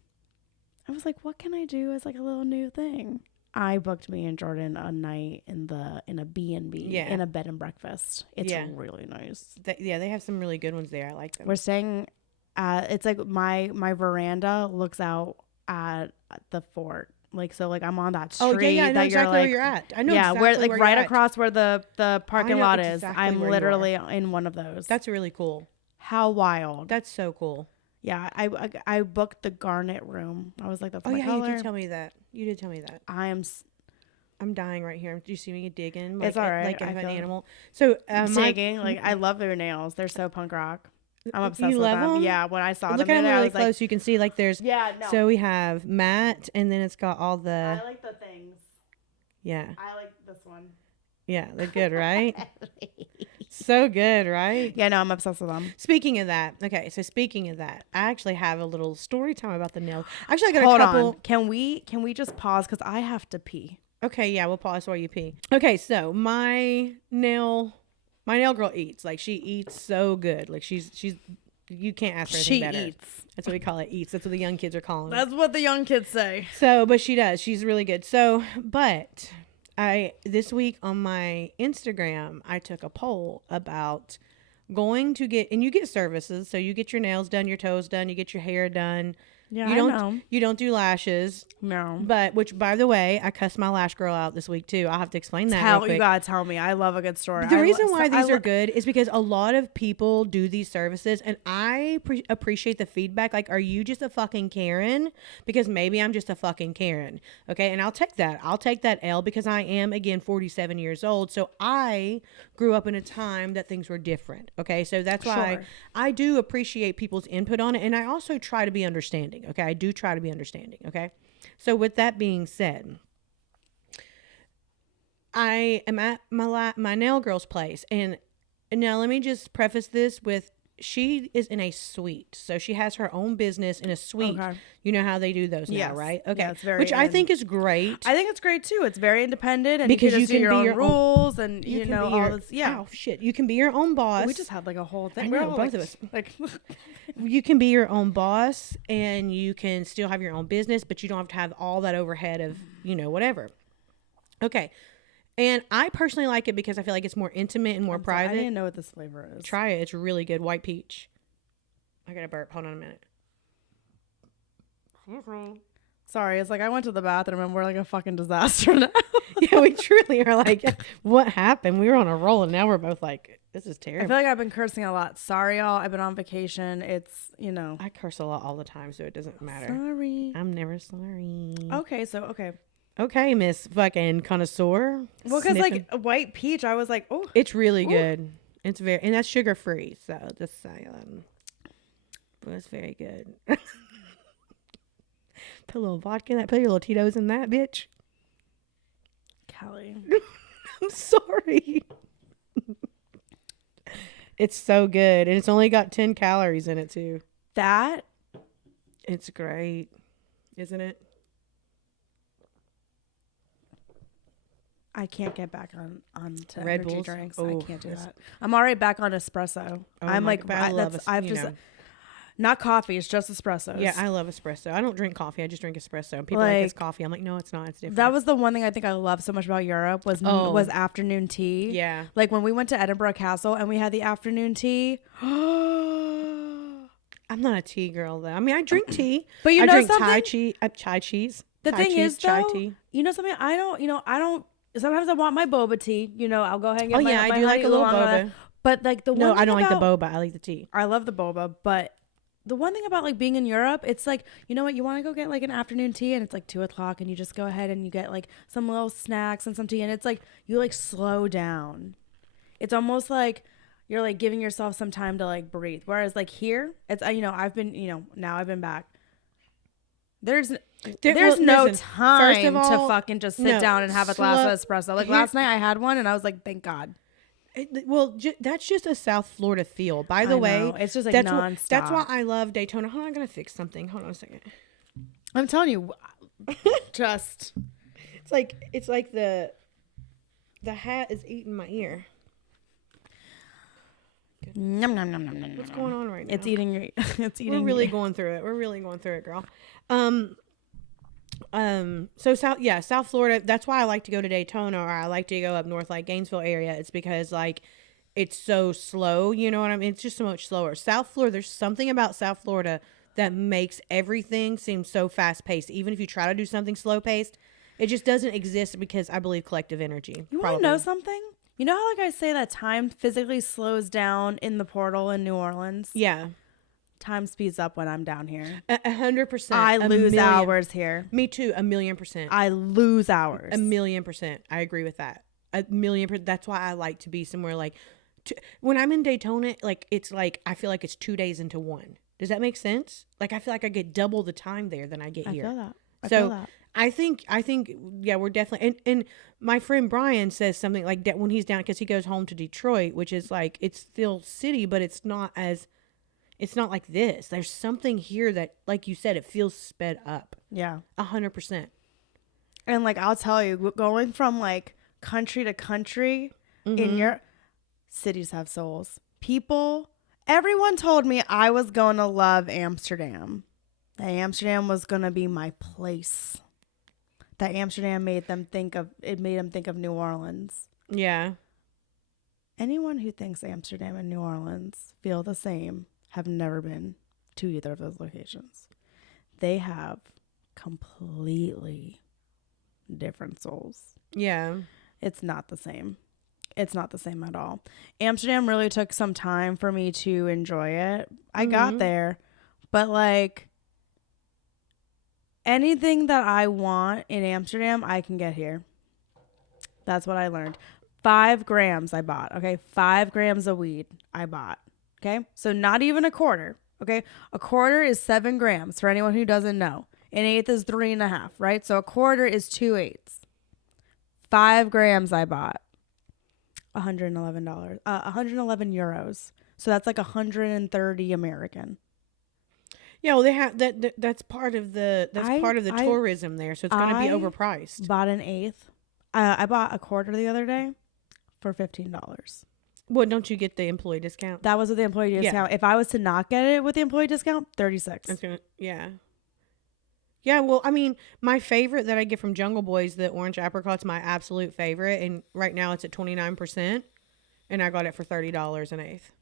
I was like, what can I do as like a little new thing? I booked me and Jordan a night in a B&B, in a bed and breakfast. It's really nice. They have some really good ones there. I like them. We're staying at, it's like my veranda looks out at the fort. Like, so like I'm on that street. Oh yeah, I know that exactly you're, where you're at. I know yeah, exactly where like where right you're across where the parking know lot exactly is. where I'm you literally in one of those. That's really cool. How wild. That's so cool. Yeah, I booked the garnet room. I was like, that's my yeah, color. you did tell me that. You did tell me that. I'm dying right here. Do you see me digging? Like, it's all right. Like I an feel animal. So digging. Like I love their nails. They're so punk rock. I'm obsessed you with love them. Yeah, when I saw Look them, at them really I was close. like, you can see like there's. Yeah, no. So we have matte, and then it's got all the. I like the things. Yeah. I like this one. Yeah, they're good, right? So good, right? Yeah, no, I'm obsessed with them. Speaking of that, okay. So speaking of that, I actually have a little story time about the nails. Actually, I got Hold a couple. on. Can we just pause because I have to pee. Okay, yeah, we'll pause while you pee. Okay, so my nail girl eats. Like she eats so good. Like she's you can't ask for anything better. She eats. That's what we call it. Eats. That's what the young kids are calling it. That's what the young kids say. So, but she does. She's really good. So, but this week on my Instagram, I took a poll about going to get, and you get services. So you get your nails done, your toes done, you get your hair done. Yeah, I know. You don't do lashes. No. But, which, by the way, I cussed my lash girl out this week, too. I'll have to explain that real quick. You gotta tell me. I love a good story. The reason why these are good is because a lot of people do these services, and I appreciate the feedback. Like, are you just a fucking Karen? Because maybe I'm just a fucking Karen. Okay, and I'll take that. I'll take that L because I am, again, 47 years old. So I grew up in a time that things were different. Okay, so that's why I do appreciate people's input on it, and I also try to be understanding. Okay, I do try to be understanding. Okay, so with that being said, I am at my nail girl's place, and now let me just preface this with she is in a suite, so she has her own business in a suite. Okay. You know how they do those now, right? Okay, yeah, it's very which I think is great. I think it's great too. It's very independent, and because you can do your own rules, and you know all this. Yeah, oh shit, you can be your own boss. We just had like a whole thing. I know, both of us. Like, you can be your own boss, and you can still have your own business, but you don't have to have all that overhead of whatever. Okay. And I personally like it because I feel like it's more intimate and more private. I didn't know what this flavor is. Try it. It's really good. White peach. I got a burp. Hold on a minute. Sorry. It's like I went to the bathroom and we're like a fucking disaster now. Yeah, we truly are like, what happened? We were on a roll and now we're both like, this is terrible. I feel like I've been cursing a lot. Sorry, y'all. I've been on vacation. It's, I curse a lot all the time, so it doesn't matter. Sorry. I'm never sorry. Okay. Okay, Miss fucking connoisseur. Well, because like a white peach, I was like, oh, it's really good. It's and that's sugar free. So just saying, but it's very good. Put a little vodka in that. Put your little Tito's in that, bitch. Kelly, I'm sorry. It's so good, and it's only got 10 calories in it too. It's great, isn't it? I can't get back on to Red energy Bulls. drinks. I can't do that. I'm already back on espresso. I'm like, not coffee. It's just espressos. Yeah, I love espresso. I don't drink coffee. I just drink espresso. And people like it's coffee. I'm like, no, it's not. It's different. That was the one thing I think I love so much about Europe was afternoon tea. Yeah. Like when we went to Edinburgh Castle and we had the afternoon tea. I'm not a tea girl though. I mean, I drink tea, but I drink chai cheese. The thing is, though, you know something? I don't. Sometimes I want my boba tea. I'll go ahead and get my I do like a little boba. But like the one No, I don't like the boba. I like the tea. I love the boba, but the one thing about like being in Europe, it's like, you know what, you want to go get like an afternoon tea and it's like 2:00 and you just go ahead and you get like some little snacks and some tea and it's like you like slow down. It's almost like you're like giving yourself some time to like breathe. Whereas like here, it's I've been now I've been back. There's no time to fucking just sit down and have a glass of espresso. Like last night I had one and I was like, thank God. That's just a South Florida feel. By the way, it's just like nonstop. That's why I love Daytona. Hold on, I'm gonna fix something. Hold on a second. I'm telling you, just it's like the hat is eating my ear. Nom, nom, nom, nom, nom, What's going on right now? It's eating your. It's eating. We're really going through it. We're really going through it, girl. So South Florida. That's why I like to go to Daytona, or I like to go up north, like Gainesville area. It's because like it's so slow. You know what I mean? It's just so much slower. South Florida. There's something about South Florida that makes everything seem so fast paced. Even if you try to do something slow paced, it just doesn't exist because I believe collective energy. You want to know something? You know how like I say that time physically slows down in the portal in New Orleans? Yeah. Time speeds up when I'm down here. 100%. I lose hours here. Me too. 1,000,000%. I lose hours. 1,000,000%. I agree with that. 1,000,000%. That's why I like to be somewhere like, when I'm in Daytona, like it's like, I feel like it's 2 days into one. Does that make sense? Like I feel like I get double the time there than I get here. I feel that. I so feel that. I think, yeah, we're definitely, and my friend Brian says something like that when he's down, because he goes home to Detroit, which is like, it's still city, but it's not like this. There's something here that, like you said, it feels sped up. Yeah. 100%. And like, I'll tell you, going from like country to country in your cities have souls. Everyone told me I was going to love Amsterdam. That Amsterdam was going to be my place. That Amsterdam made them think of New Orleans. Yeah. Anyone who thinks Amsterdam and New Orleans feel the same have never been to either of those locations. They have completely different souls. Yeah. It's not the same. It's not the same at all. Amsterdam really took some time for me to enjoy it. I got there, but like anything that I want in Amsterdam, I can get here. That's what I learned. 5 grams I bought. Okay. 5 grams of weed I bought. Okay. So not even a quarter. Okay. A quarter is 7 grams for anyone who doesn't know. An eighth is 3.5, right? So a quarter is 2/8. 5 grams I bought. $111. 111 euros. So that's like 130 American. Yeah, well, they have that's part of the tourism there, so it's going to be overpriced. Bought an eighth. I bought a quarter the other day for $15. Well, don't you get the employee discount? That was with the employee discount. If I was to not get it with the employee discount, $36. Yeah. Yeah, well, I mean, my favorite that I get from Jungle Boys, the orange apricot's my absolute favorite, and right now it's at 29%, and I got it for $30 an eighth.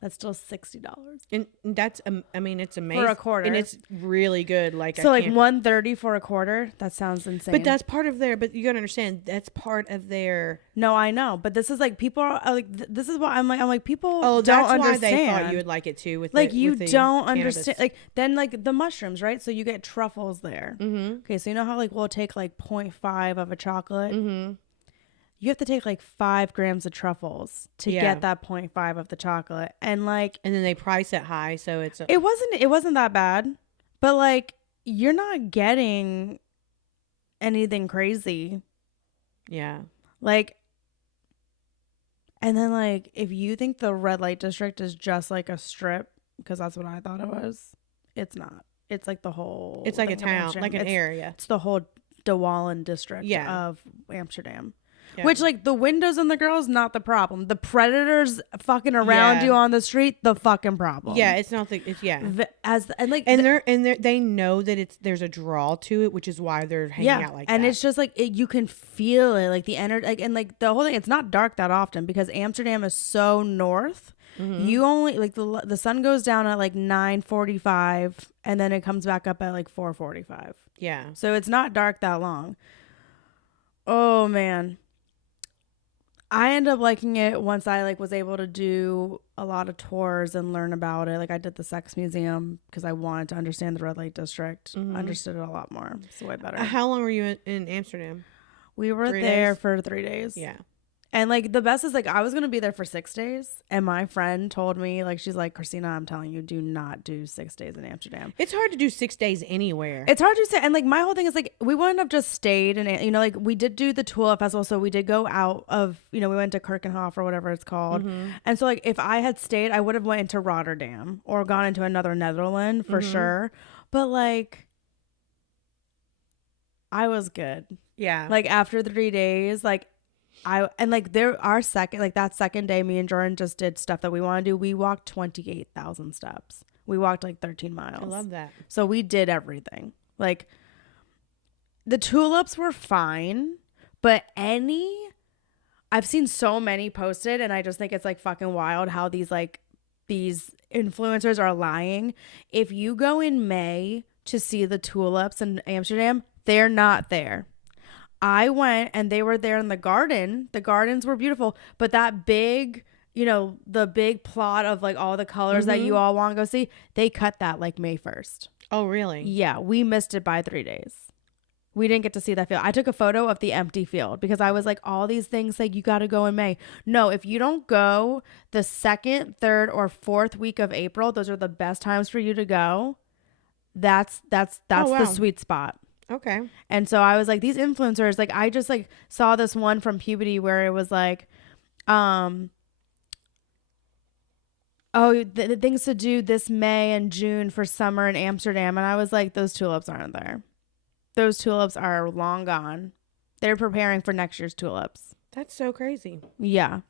That's still $60. And that's, I mean, it's amazing. For a quarter. And it's really good. Like, so like $130 for a quarter? That sounds insane. But that's part of but you gotta understand, that's part of their. No, I know. But this is like, people are like, this is what I'm like, people don't understand. Why they thought you would like it too. With like, you don't understand. Like, then like the mushrooms, right? So you get truffles there. Mm-hmm. Okay, so you know how like we'll take like 0.5 of a chocolate? Mm-hmm. You have to take like 5 grams of truffles to get that 0.5 of the chocolate. And like, and then they price it high. So it wasn't that bad, but like, you're not getting anything crazy. Yeah. Like, and then like, if you think the red light district is just like a strip, because that's what I thought it was, it's not. It's like the whole, it's like a town, like an area. It's the whole De Wallen district of Amsterdam. Yeah. Which, like, the windows and the girls, not the problem. The predators fucking around you on the street, the fucking problem. Yeah, it's not the. It's they know that there's a draw to it, which is why they're hanging out like that. And it's just like you can feel it, like the energy, like, and like the whole thing. It's not dark that often because Amsterdam is so north. Mm-hmm. You only like the sun goes down at like 9:45, and then it comes back up at like 4:45. Yeah. So it's not dark that long. Oh man. I ended up liking it once I like was able to do a lot of tours and learn about it. Like I did the sex museum because I wanted to understand the red light district. Mm-hmm. Understood it a lot more. It's way better. How long were you in Amsterdam? We were there for 3 days. Yeah. And like the best is like I was going to be there for 6 days. And my friend told me, like, she's like, Kristina, I'm telling you, do not do 6 days in Amsterdam. It's hard to do 6 days anywhere. It's hard to say. And like my whole thing is like we wouldn't have just stayed. And, you know, like we did do the Tulip Festival. So we did go out of, you know, we went to Kirkenhof or whatever it's called. Mm-hmm. And so like if I had stayed, I would have went into Rotterdam or gone into another Netherlands for sure. But like I was good. Yeah. Like after 3 days, like that second day, me and Jordan just did stuff that we want to do. We walked 28,000 steps. We walked like 13 miles. I love that. So we did everything. Like the tulips were fine, but I've seen so many posted and I just think it's like fucking wild how these influencers are lying. If you go in May to see the tulips in Amsterdam, they're not there. I went and they were there in the garden. The gardens were beautiful, but that big, the big plot of like all the colors that you all want to go see, they cut that like May 1st. Oh, really? Yeah, we missed it by 3 days. We didn't get to see that field. I took a photo of the empty field because I was like, all these things like you got to go in May. No, if you don't go the 2nd, 3rd, or 4th week of April, those are the best times for you to go. That's the sweet spot. Okay. And so I was like, these influencers, like I just like saw this one from Puberty where it was like, the things to do this May and June for summer in Amsterdam. And I was like, those tulips aren't there. Those tulips are long gone. They're preparing for next year's tulips. That's so crazy. Yeah.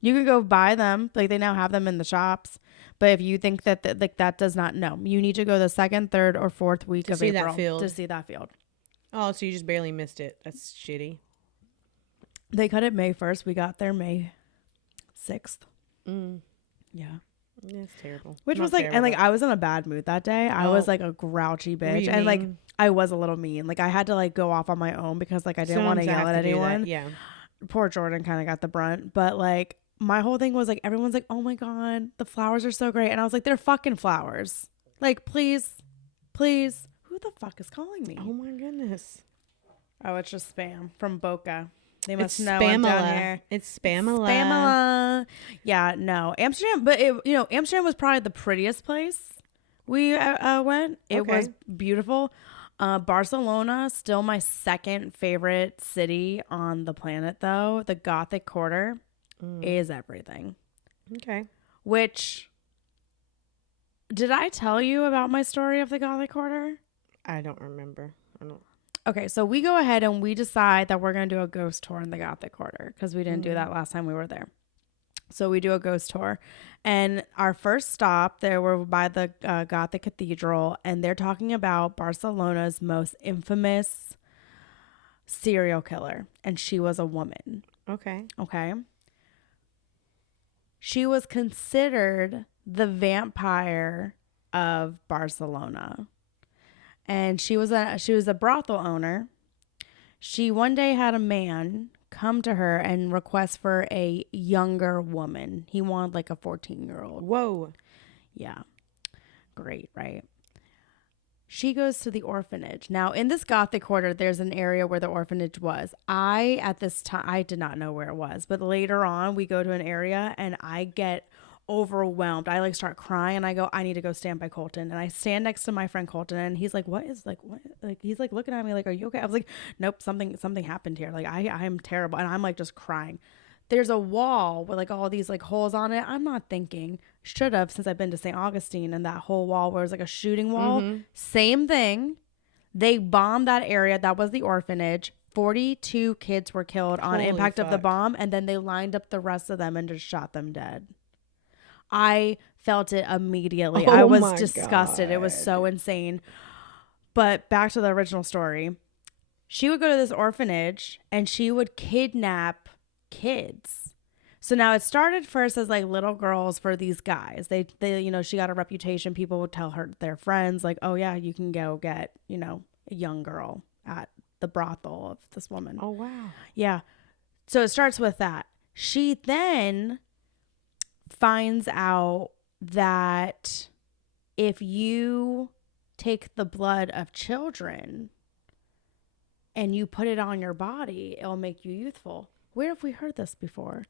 You can go buy them. Like they now have them in the shops. But if you think that that does not, no. You need to go the 2nd, 3rd, or 4th week of April to see that field. Oh, so you just barely missed it. That's shitty. They cut it May 1st. We got there May 6th. Yeah. That's terrible. Which was like, and like I was in a bad mood that day. I was like a grouchy bitch. And like I was a little mean. Like I had to like go off on my own because like I didn't want to yell at anyone. Yeah. Poor Jordan kind of got the brunt. But like my whole thing was like everyone's like, oh my God, the flowers are so great. And I was like, they're fucking flowers. Like please. Who the fuck is calling me? Oh my goodness. Oh, it's just spam from Boca. They must know Spamela. I'm down here. It's Spamela. Spamela. Yeah, no. Amsterdam, but Amsterdam was probably the prettiest place we went. It was beautiful. Barcelona, still my second favorite city on the planet though. The Gothic Quarter is everything. Okay. Which, did I tell you about my story of the Gothic Quarter? I don't remember. Okay, so we go ahead and we decide that we're going to do a ghost tour in the Gothic Quarter because we didn't do that last time we were there. So we do a ghost tour. And our first stop there, we're by the Gothic Cathedral, and they're talking about Barcelona's most infamous serial killer. And she was a woman. Okay. She was considered the vampire of Barcelona. And she was a brothel owner. She one day had a man come to her and request for a younger woman. He wanted like a 14-year-old. Whoa. Yeah. Great, right? She goes to the orphanage. Now, in this Gothic Quarter, there's an area where the orphanage was. At this time, I did not know where it was. But later on, we go to an area and I get overwhelmed. I like start crying and I go, I need to go stand by Colton. And I stand next to my friend Colton and he's like, what? Like, he's like looking at me like, are you okay? I was like, nope, something happened here. Like I'm terrible. And I'm like just crying. There's a wall with like all these like holes on it. I'm not thinking, should have, since I've been to St. Augustine, and that whole wall where it was like a shooting wall. Same thing. They bombed that area. That was the orphanage. 42 kids were killed on impact of the bomb. And then they lined up the rest of them and just shot them dead. I felt it immediately. I was disgusted. God. It was so insane. But back to the original story. She would go to this orphanage and she would kidnap kids. So now it started first as like little girls for these guys. They she got a reputation. People would tell her, their friends, like, oh yeah, you can go get, a young girl at the brothel of this woman. Oh wow. Yeah. So it starts with that. She then finds out that if you take the blood of children and you put it on your body, it'll make you youthful. Where have we heard this before?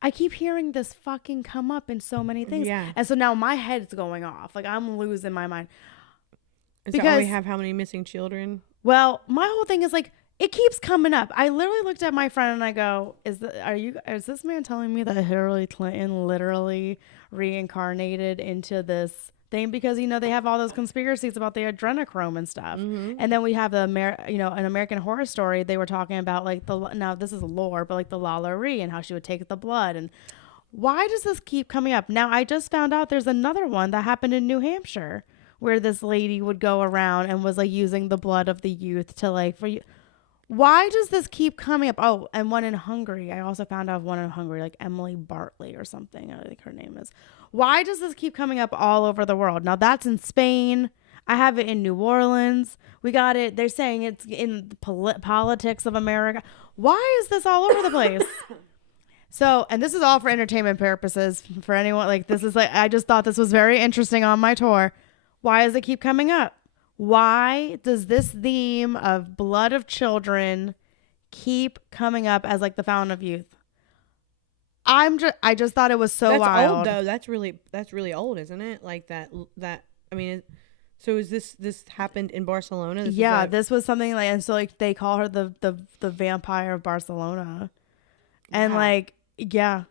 I keep hearing this fucking come up in so many things. Yeah. And so now my head's going off. Like I'm losing my mind. Because we have how many missing children? Well, my whole thing is like, it keeps coming up. I literally looked at my friend and I go, is this man telling me that Hillary Clinton literally reincarnated into this thing? Because, they have all those conspiracies about the adrenochrome and stuff. And then we have an American Horror Story. They were talking about like now this is lore, but like the La Laurie and how she would take the blood. And why does this keep coming up? Now, I just found out there's another one that happened in New Hampshire where this lady would go around and was like using the blood of the youth to like, for you. Why does this keep coming up? Oh, and one in Hungary. I also found out one in Hungary, like Emily Bartley or something. I think her name is. Why does this keep coming up all over the world? Now that's in Spain. I have it in New Orleans. We got it. They're saying it's in the politics of America. Why is this all over the place? So, and this is all for entertainment purposes for anyone. Like, this is like, I just thought this was very interesting on my tour. Why does it keep coming up? Why does this theme of blood of children keep coming up as like the fountain of youth? I just thought it was so That's wild. old though. That's really old, isn't it? Like that. I mean, so is this happened in Barcelona? This was something like, and so like they call her the vampire of Barcelona, and like yeah,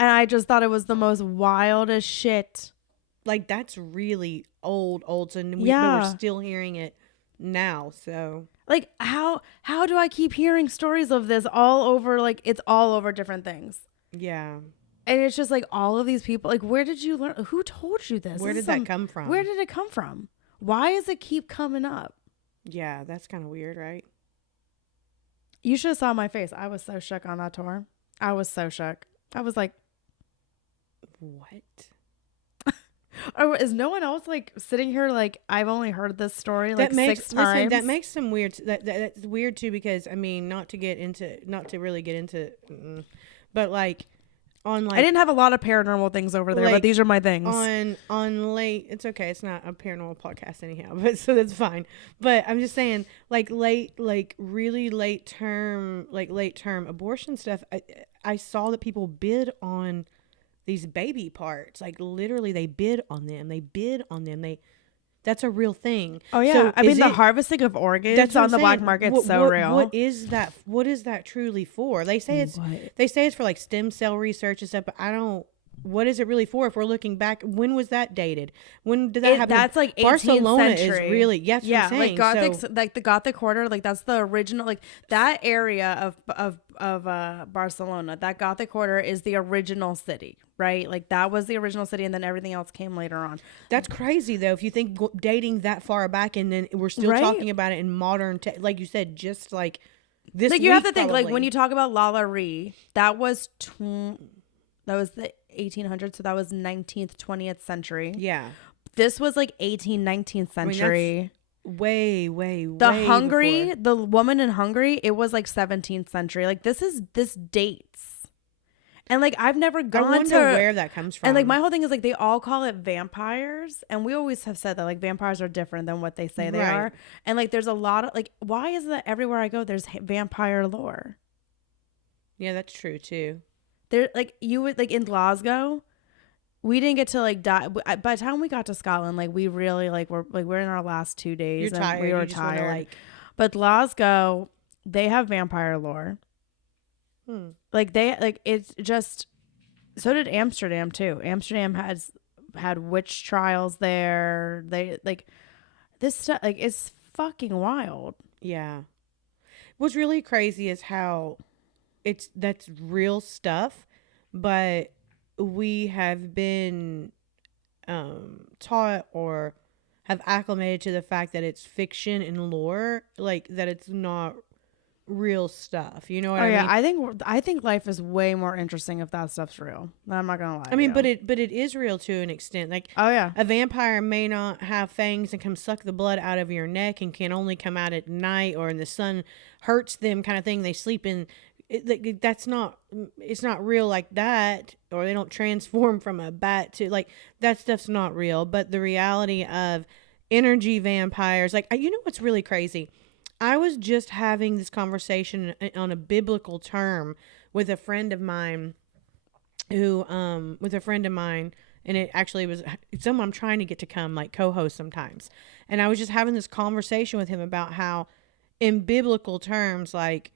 and I just thought it was the most wildest shit. Like that's really old. So we're still hearing it now. So like how do I keep hearing stories of this all over? Like it's all over different things. Yeah. And it's just like all of these people, like, where did you learn? Who told you this? Where did that come from? Where did it come from? Why does it keep coming up? Yeah, that's kind of weird, right? You should have saw my face. I was so shook on that tour. I was so shook. I was like, what? Or is no one else like sitting here like, I've only heard this story like 6 times? Listen, that makes some weird. That's weird too, because I mean, not to really get into, but like on like I didn't have a lot of paranormal things over there, like, but these are my things. On late, it's okay. It's not a paranormal podcast anyhow, but so that's fine. But I'm just saying, like really late term abortion stuff. I saw that people bid on these baby parts. Like literally, they bid on them. That's a real thing. Oh yeah, so I mean the harvesting of organs on the black market is so real. What is that? What is that truly for? They say it's for like stem cell research and stuff, but I don't. What is it really for? If we're looking back, when was that dated? When did that happen? That's like 18th Barcelona century. Is really yeah, like Gothic, like the Gothic Quarter, like that's the original. Like that area of Barcelona, that Gothic Quarter is the original city, right? Like that was the original city, and then everything else came later on. That's crazy though. If you think dating that far back, and then we're still talking about it in modern, like you said, just like this. Like you have to think, like when you talk about Lala Ree, that was the 1800s, so that was 19th 20th century. Yeah, this was like 19th century. I mean, way Hungary before. The woman in Hungary, it was like 17th century. Like this dates, and like I've never gone I wonder where that comes from. And like my whole thing is like they all call it vampires, and we always have said that like vampires are different than what they say they are. And like there's a lot of like, why is that everywhere I go there's vampire lore? Yeah, that's true too. There, like you would like in Glasgow, we didn't get to like die. By the time we got to Scotland, like we really like we're in our last 2 days. You're tired. We were tired. But Glasgow, they have vampire lore. Like they like it's just. So did Amsterdam too. Amsterdam had witch trials there. They like this stuff. Like it's fucking wild. Yeah. What's really crazy is how. That's real stuff, but we have been taught or have acclimated to the fact that it's fiction and lore, like that it's not real stuff. You know what I mean? I think life is way more interesting if that stuff's real. I'm not gonna lie. I mean, but it is real to an extent. Like, oh yeah, a vampire may not have fangs and come suck the blood out of your neck and can only come out at night or in the sun hurts them, kind of thing. They sleep in. It's not real like that, or they don't transform from a bat to like that stuff's not real. But the reality of energy vampires, like you know what's really crazy? I was just having this conversation on a biblical term with a friend of mine and it actually was someone I'm trying to get to come like co-host sometimes. And I was just having this conversation with him about how in biblical terms, like,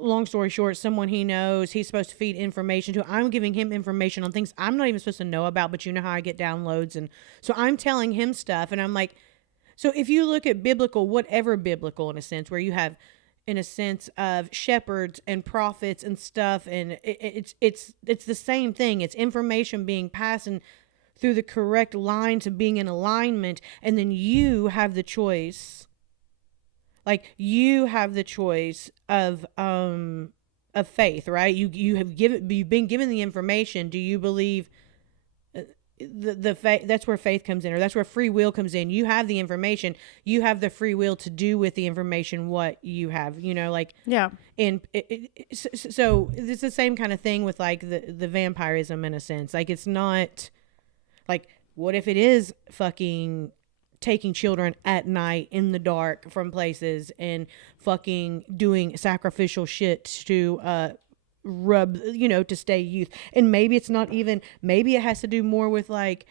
long story short, someone he knows, he's supposed to feed information to. I'm giving him information on things I'm not even supposed to know about, but you know how I get downloads. And so I'm telling him stuff, and I'm like, so if you look at biblical, whatever biblical in a sense, where you have in a sense of shepherds and prophets and stuff, and it's the same thing. It's information being passed and through the correct lines of being in alignment, and then you have the choice like you have the choice of faith, right? You've been given the information. Do you believe the faith? That's where faith comes in, or that's where free will comes in. You have the information. You have the free will to do with the information what you have. Like Yeah. And so it's the same kind of thing with like the vampirism in a sense. Like it's not like, what if it is fucking taking children at night in the dark from places and fucking doing sacrificial shit to rub, to stay youth. And maybe it's not even, maybe it has to do more with like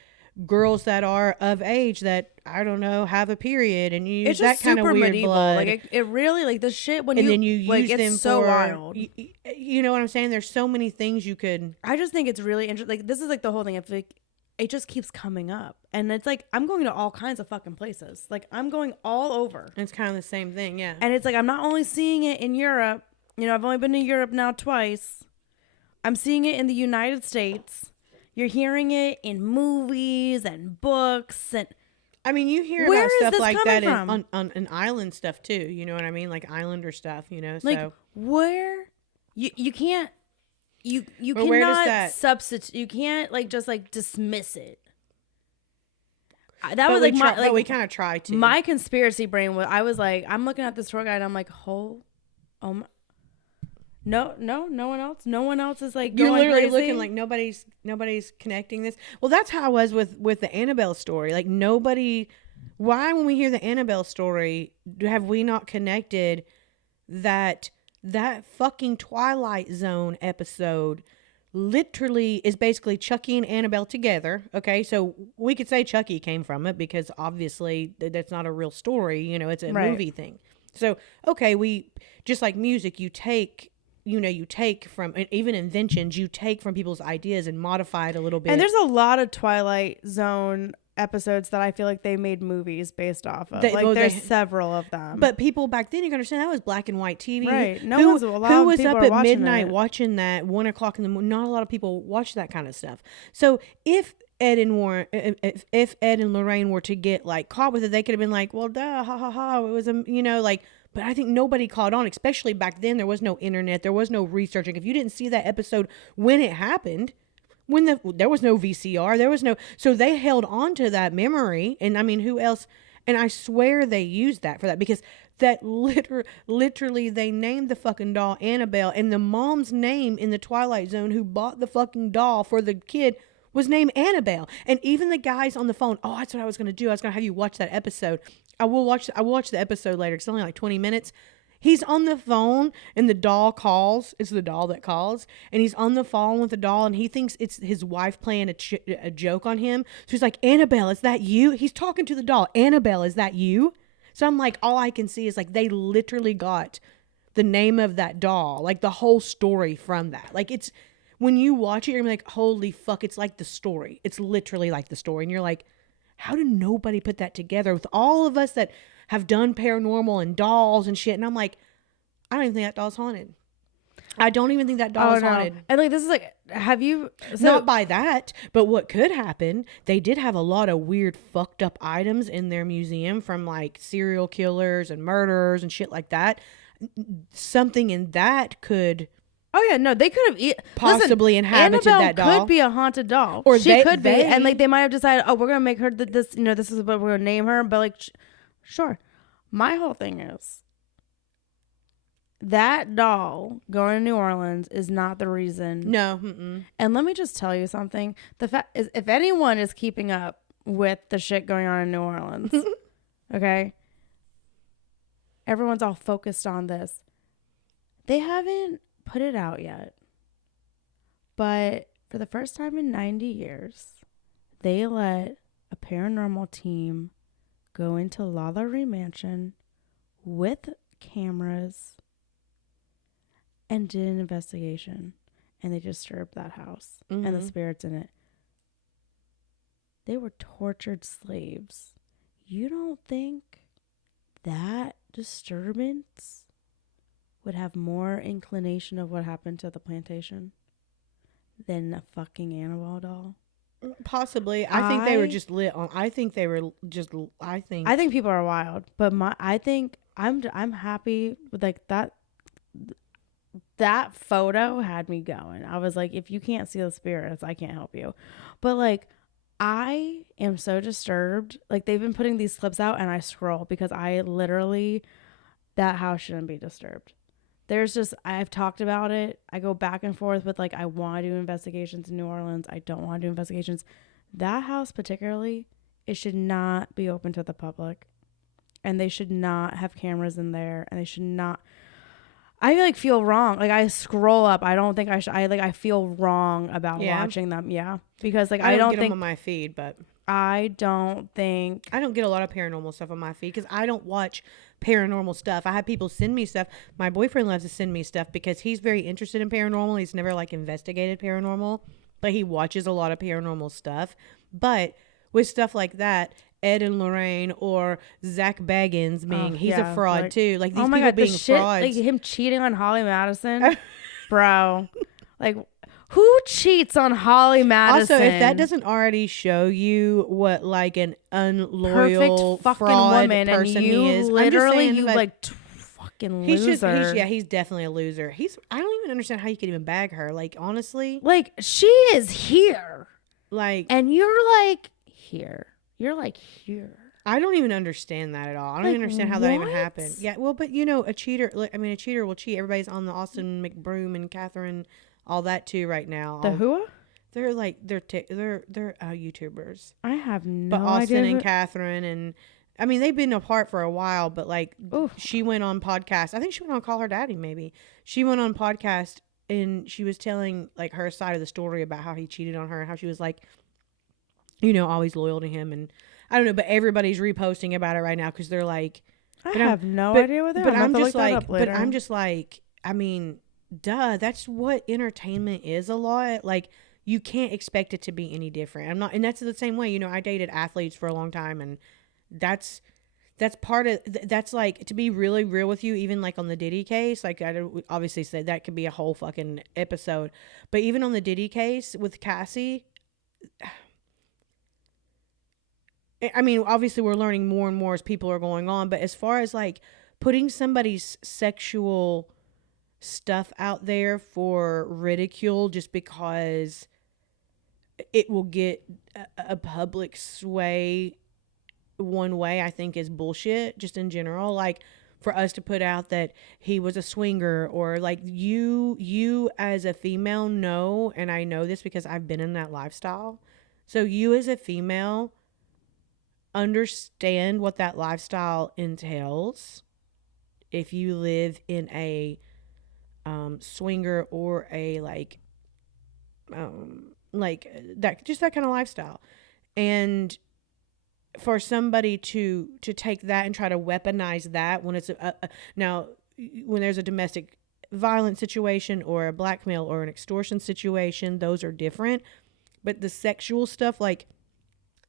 girls that are of age that, I don't know, have a period and you use that kind of weird medieval blood. Like it really, like the shit when and you, then you like, use it's them so for, wild. You know what I'm saying? There's so many things you could. I just think it's really interesting. Like this is like the whole thing. If it just keeps coming up, and it's like I'm going to all kinds of fucking places. Like I'm going all over. It's kind of the same thing, yeah. And it's like I'm not only seeing it in Europe. I've only been to Europe now twice. I'm seeing it in the United States. You're hearing it in movies and books, and I mean, you hear where about is stuff this like coming that from? on island stuff too. You know what I mean? Like islander stuff. Like so where you can't. You Well, where does cannot that- substitute. You can't like just like dismiss it. That but was we like but we kind of try to. my conspiracy brain. I was like, I'm looking at this tour guide and I'm like, oh my. No one else. No one else is like You're going literally crazy. looking like nobody's connecting this. Well, that's how I was with the Annabelle story. Like nobody. Why, when we hear the Annabelle story, have we not connected that fucking Twilight Zone episode literally is basically Chucky and Annabelle together? Okay, so we could say Chucky came from it because obviously that's not a real story. It's a Right. movie thing. So okay, we just like music, you take from, and even inventions, you take from people's ideas and modify it a little bit. And there's a lot of Twilight Zone episodes that I feel like they made movies based off of. There's several of them. But people back then, you can understand, that was black and white TV. Right. Who was up at midnight watching that, 1 o'clock in the morning? Not a lot of people watch that kind of stuff. So if Ed and Lorraine were to get like caught with it, they could have been like, well, duh, ha ha ha. It was but I think nobody caught on, especially back then. There was no internet. There was no researching. If you didn't see that episode when it happened, there was no VCR, there was no, so they held on to that memory. And I mean, who else? And I swear they used that for that, because that literally they named the fucking doll Annabelle, and the mom's name in the Twilight Zone who bought the fucking doll for the kid was named Annabelle. And even the guys on the phone, oh, that's what I was going to do. I was going to have you watch that episode. I will watch the episode later. It's only like 20 minutes. He's on the phone and the doll calls. It's the doll that calls. And he's on the phone with the doll and he thinks it's his wife playing a joke on him. So he's like, Annabelle, is that you? He's talking to the doll. Annabelle, is that you? So I'm like, all I can see is like they literally got the name of that doll, like the whole story from that. Like it's, when you watch it, you're like, holy fuck, it's like the story. It's literally like the story. And you're like, how did nobody put that together with all of us that have done paranormal and dolls and shit? And I'm like, I don't even think that doll's haunted. I don't even think that doll is haunted. And like, this is like, have you... Not by that, but what could happen, they did have a lot of weird fucked up items in their museum from like serial killers and murderers and shit like that. Something in that could... Oh yeah, no, they could have possibly inhabited Annabelle that doll. Could be a haunted doll, or she could be, and like they might have decided, oh, we're gonna make her this. This is what we're gonna name her. But like, sure. My whole thing is that doll going to New Orleans is not the reason. No. Mm-mm. And let me just tell you something. The fact is, if anyone is keeping up with the shit going on in New Orleans, okay, everyone's all focused on this. They haven't put it out yet, but for the first time in 90 years they let a paranormal team go into La Laurie Mansion with cameras and did an investigation, and they disturbed that house and the spirits in it. They were tortured slaves. You don't think that disturbance would have more inclination of what happened to the plantation than a fucking Annabelle doll? Possibly. I think they were just lit on. I think people are wild, but I think I'm happy with like that. That photo had me going. I was like, if you can't see the spirits, I can't help you. But like, I am so disturbed. Like, they've been putting these clips out and I scroll because I literally, that house shouldn't be disturbed. I've talked about it. I go back and forth with like, I want to do investigations in New Orleans. I don't want to do investigations. That house particularly, it should not be open to the public. And they should not have cameras in there. And they should not. I like feel wrong. Like I scroll up. I don't think I should. I feel wrong about watching them. Yeah, because like I don't get think them on my feed, but I don't think I don't get a lot of paranormal stuff on my feed because I don't watch paranormal stuff. I have people send me stuff. My boyfriend loves to send me stuff because he's very interested in paranormal. He's never like investigated paranormal, but he watches a lot of paranormal stuff. But with stuff like that, Ed and Lorraine or Zach Baggins being he's a fraud too. Like these people being frauds. Like him cheating on Holly Madison, bro. Like who cheats on Holly Madison? Also, if that doesn't already show you what like an unloyal perfect fucking fraud woman person and you he is, literally you like fucking loser. He's definitely a loser. I don't even understand how you could even bag her. Like honestly, like she is here, like, and you're like here. You're like here. I don't even understand that at all. I don't even understand how that even happened. Yeah, well, but you know, a cheater will cheat. Everybody's on the Austin McBroom and Catherine, all that too right now. The who? They're like they're YouTubers. I have no idea. But Austin and Catherine, and I mean they've been apart for a while. But like she went on podcast. I think she went on Call Her Daddy. Maybe she went on podcast and she was telling like her side of the story about how he cheated on her and how she was like, you know, always loyal to him. And I don't know, but everybody's reposting about it right now because they're like, I have no idea what they're. But I'm just like, I mean, duh, that's what entertainment is a lot. Like, you can't expect it to be any different. And that's the same way. You know, I dated athletes for a long time, and that's part of that's like, to be really real with you, even like on the Diddy case, like I obviously said that could be a whole fucking episode, but even on the Diddy case with Cassie. I mean, obviously we're learning more and more as people are going on, but as far as like putting somebody's sexual stuff out there for ridicule just because it will get a public sway one way, I think is bullshit just in general. Like for us to put out that he was a swinger, or like you as a female know, and I know this because I've been in that lifestyle. So you as a female understand what that lifestyle entails if you live in a swinger or a like that, just that kind of lifestyle. And for somebody to take that and try to weaponize that when it's now when there's a domestic violence situation or a blackmail or an extortion situation, those are different. But the sexual stuff, like,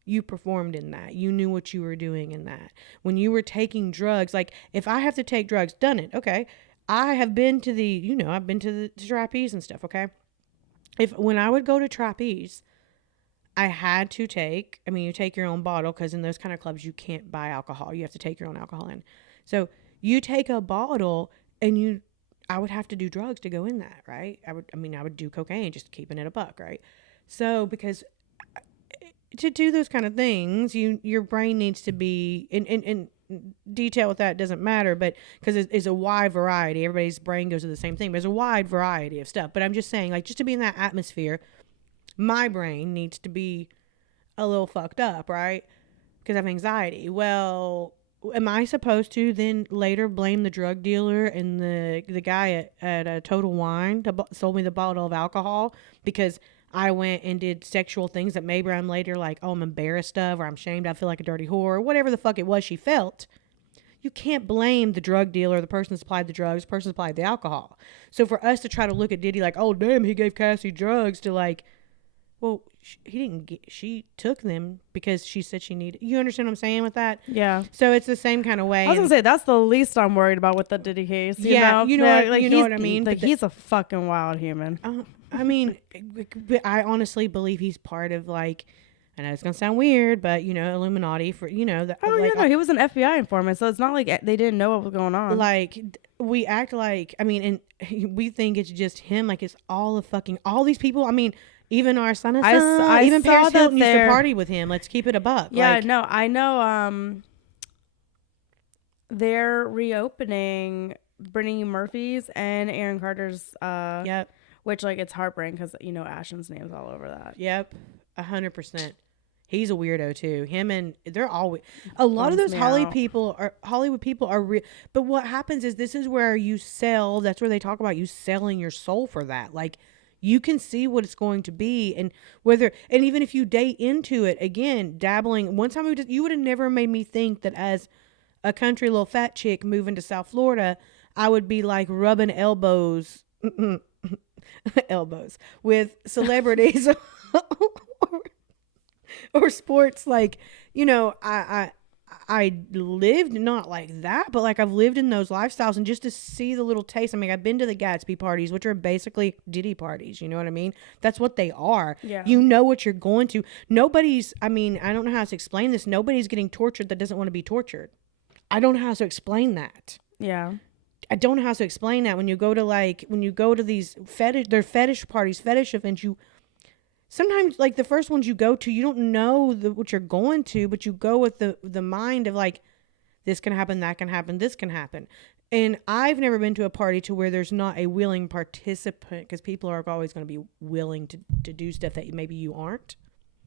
you performed in that. You knew what you were doing in that. When you were taking drugs, like, if I have to take drugs, done it. Okay. I have been to I've been to the trapeze and stuff. Okay. When I would go to trapeze, I had to take, you take your own bottle, because in those kind of clubs, you can't buy alcohol. You have to take your own alcohol in. So you take a bottle and I would have to do drugs to go in that, right? I would do cocaine, just keeping it a buck, right? So because to do those kind of things, your brain needs to be in detail with that doesn't matter, but because it's a wide variety. Everybody's brain goes to the same thing, but there's a wide variety of stuff. But I'm just saying, like, just to be in that atmosphere, my brain needs to be a little fucked up, right? Because I have anxiety. Well, am I supposed to then later blame the drug dealer and the guy at Total Wine sold me the bottle of alcohol because I went and did sexual things that maybe I'm later like, oh, I'm embarrassed of, or I'm ashamed, I feel like a dirty whore, or whatever the fuck it was she felt. You can't blame the drug dealer, the person that supplied the drugs, the person that supplied the alcohol. So for us to try to look at Diddy like, oh, damn, he gave Cassie drugs, to like, Well, she took them because she said she needed. You understand what I'm saying with that? Yeah. So it's the same kind of way. I was gonna say that's the least I'm worried about with the Diddy case. You know? You know what I mean. Like he's a fucking wild human. I mean, I honestly believe he's part of like. I know it's gonna sound weird, but Illuminati for that. Oh like, yeah, no, he was an FBI informant, so it's not like they didn't know what was going on. Like we act like and we think it's just him. Like it's all these people. I mean. Even our son and son, even Paris Hilton used to party with him. Let's keep it a buck. Yeah, no, I know. They're reopening Brittany Murphy's and Aaron Carter's. Yep. Which like it's heartbreaking because Ashton's name's all over that. Yep, 100%. He's a weirdo too. Him and they're always a lot of those Hollywood people are real. But what happens is this is where you sell. That's where they talk about you selling your soul for that. Like. You can see what it's going to be and even if you date into it, again, dabbling. One time you would have never made me think that as a country little fat chick moving to South Florida, I would be like rubbing elbows with celebrities or sports. Like, I lived not like that, but like I've lived in those lifestyles and just to see the little taste. I mean, I've been to the Gatsby parties, which are basically Diddy parties. You know what I mean? That's what they are. Yeah. You know what you're going to. I don't know how to explain this. Nobody's getting tortured that doesn't want to be tortured. I don't know how to explain that. Yeah. I don't know how to explain that when you go to these fetish parties, fetish events, sometimes, like, the first ones you go to, you don't know what you're going to, but you go with the mind of, like, this can happen, that can happen, this can happen. And I've never been to a party to where there's not a willing participant, because people are always going to be willing to do stuff that maybe you aren't.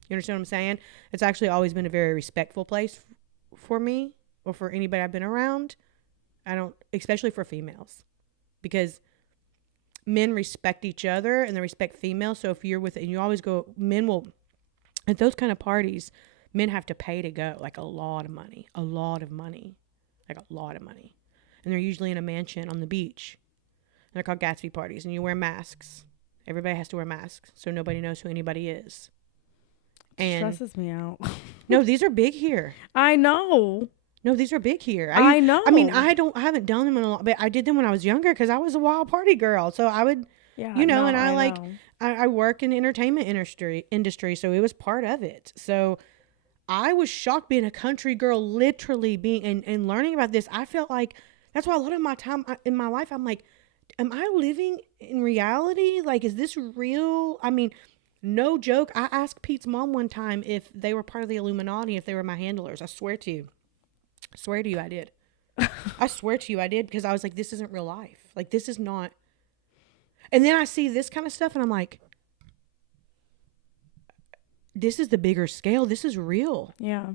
You understand what I'm saying? It's actually always been a very respectful place for me or for anybody I've been around. Especially for females. Because men respect each other and they respect females. So if you're with it, and you always go, at those kind of parties, men have to pay to go, like a lot of money. And they're usually in a mansion on the beach. And they're called Gatsby parties. And you wear masks. Everybody has to wear masks. So nobody knows who anybody is. And stresses me out. No, these are big here. I know. No, these are big here. I know. I mean, I haven't done them in a lot, but I did them when I was younger because I was a wild party girl. So I would, I work in the entertainment industry, so it was part of it. So I was shocked being a country girl, literally being and learning about this. I felt like that's why a lot of my time in my life, I'm like, am I living in reality? Like, is this real? I mean, no joke. I asked Pete's mom one time if they were part of the Illuminati, if they were my handlers. I swear to you, I did. I swear to you, I did, because I was like, this isn't real life. Like, this is not. And then I see this kind of stuff, and I'm like, this is the bigger scale. This is real. Yeah.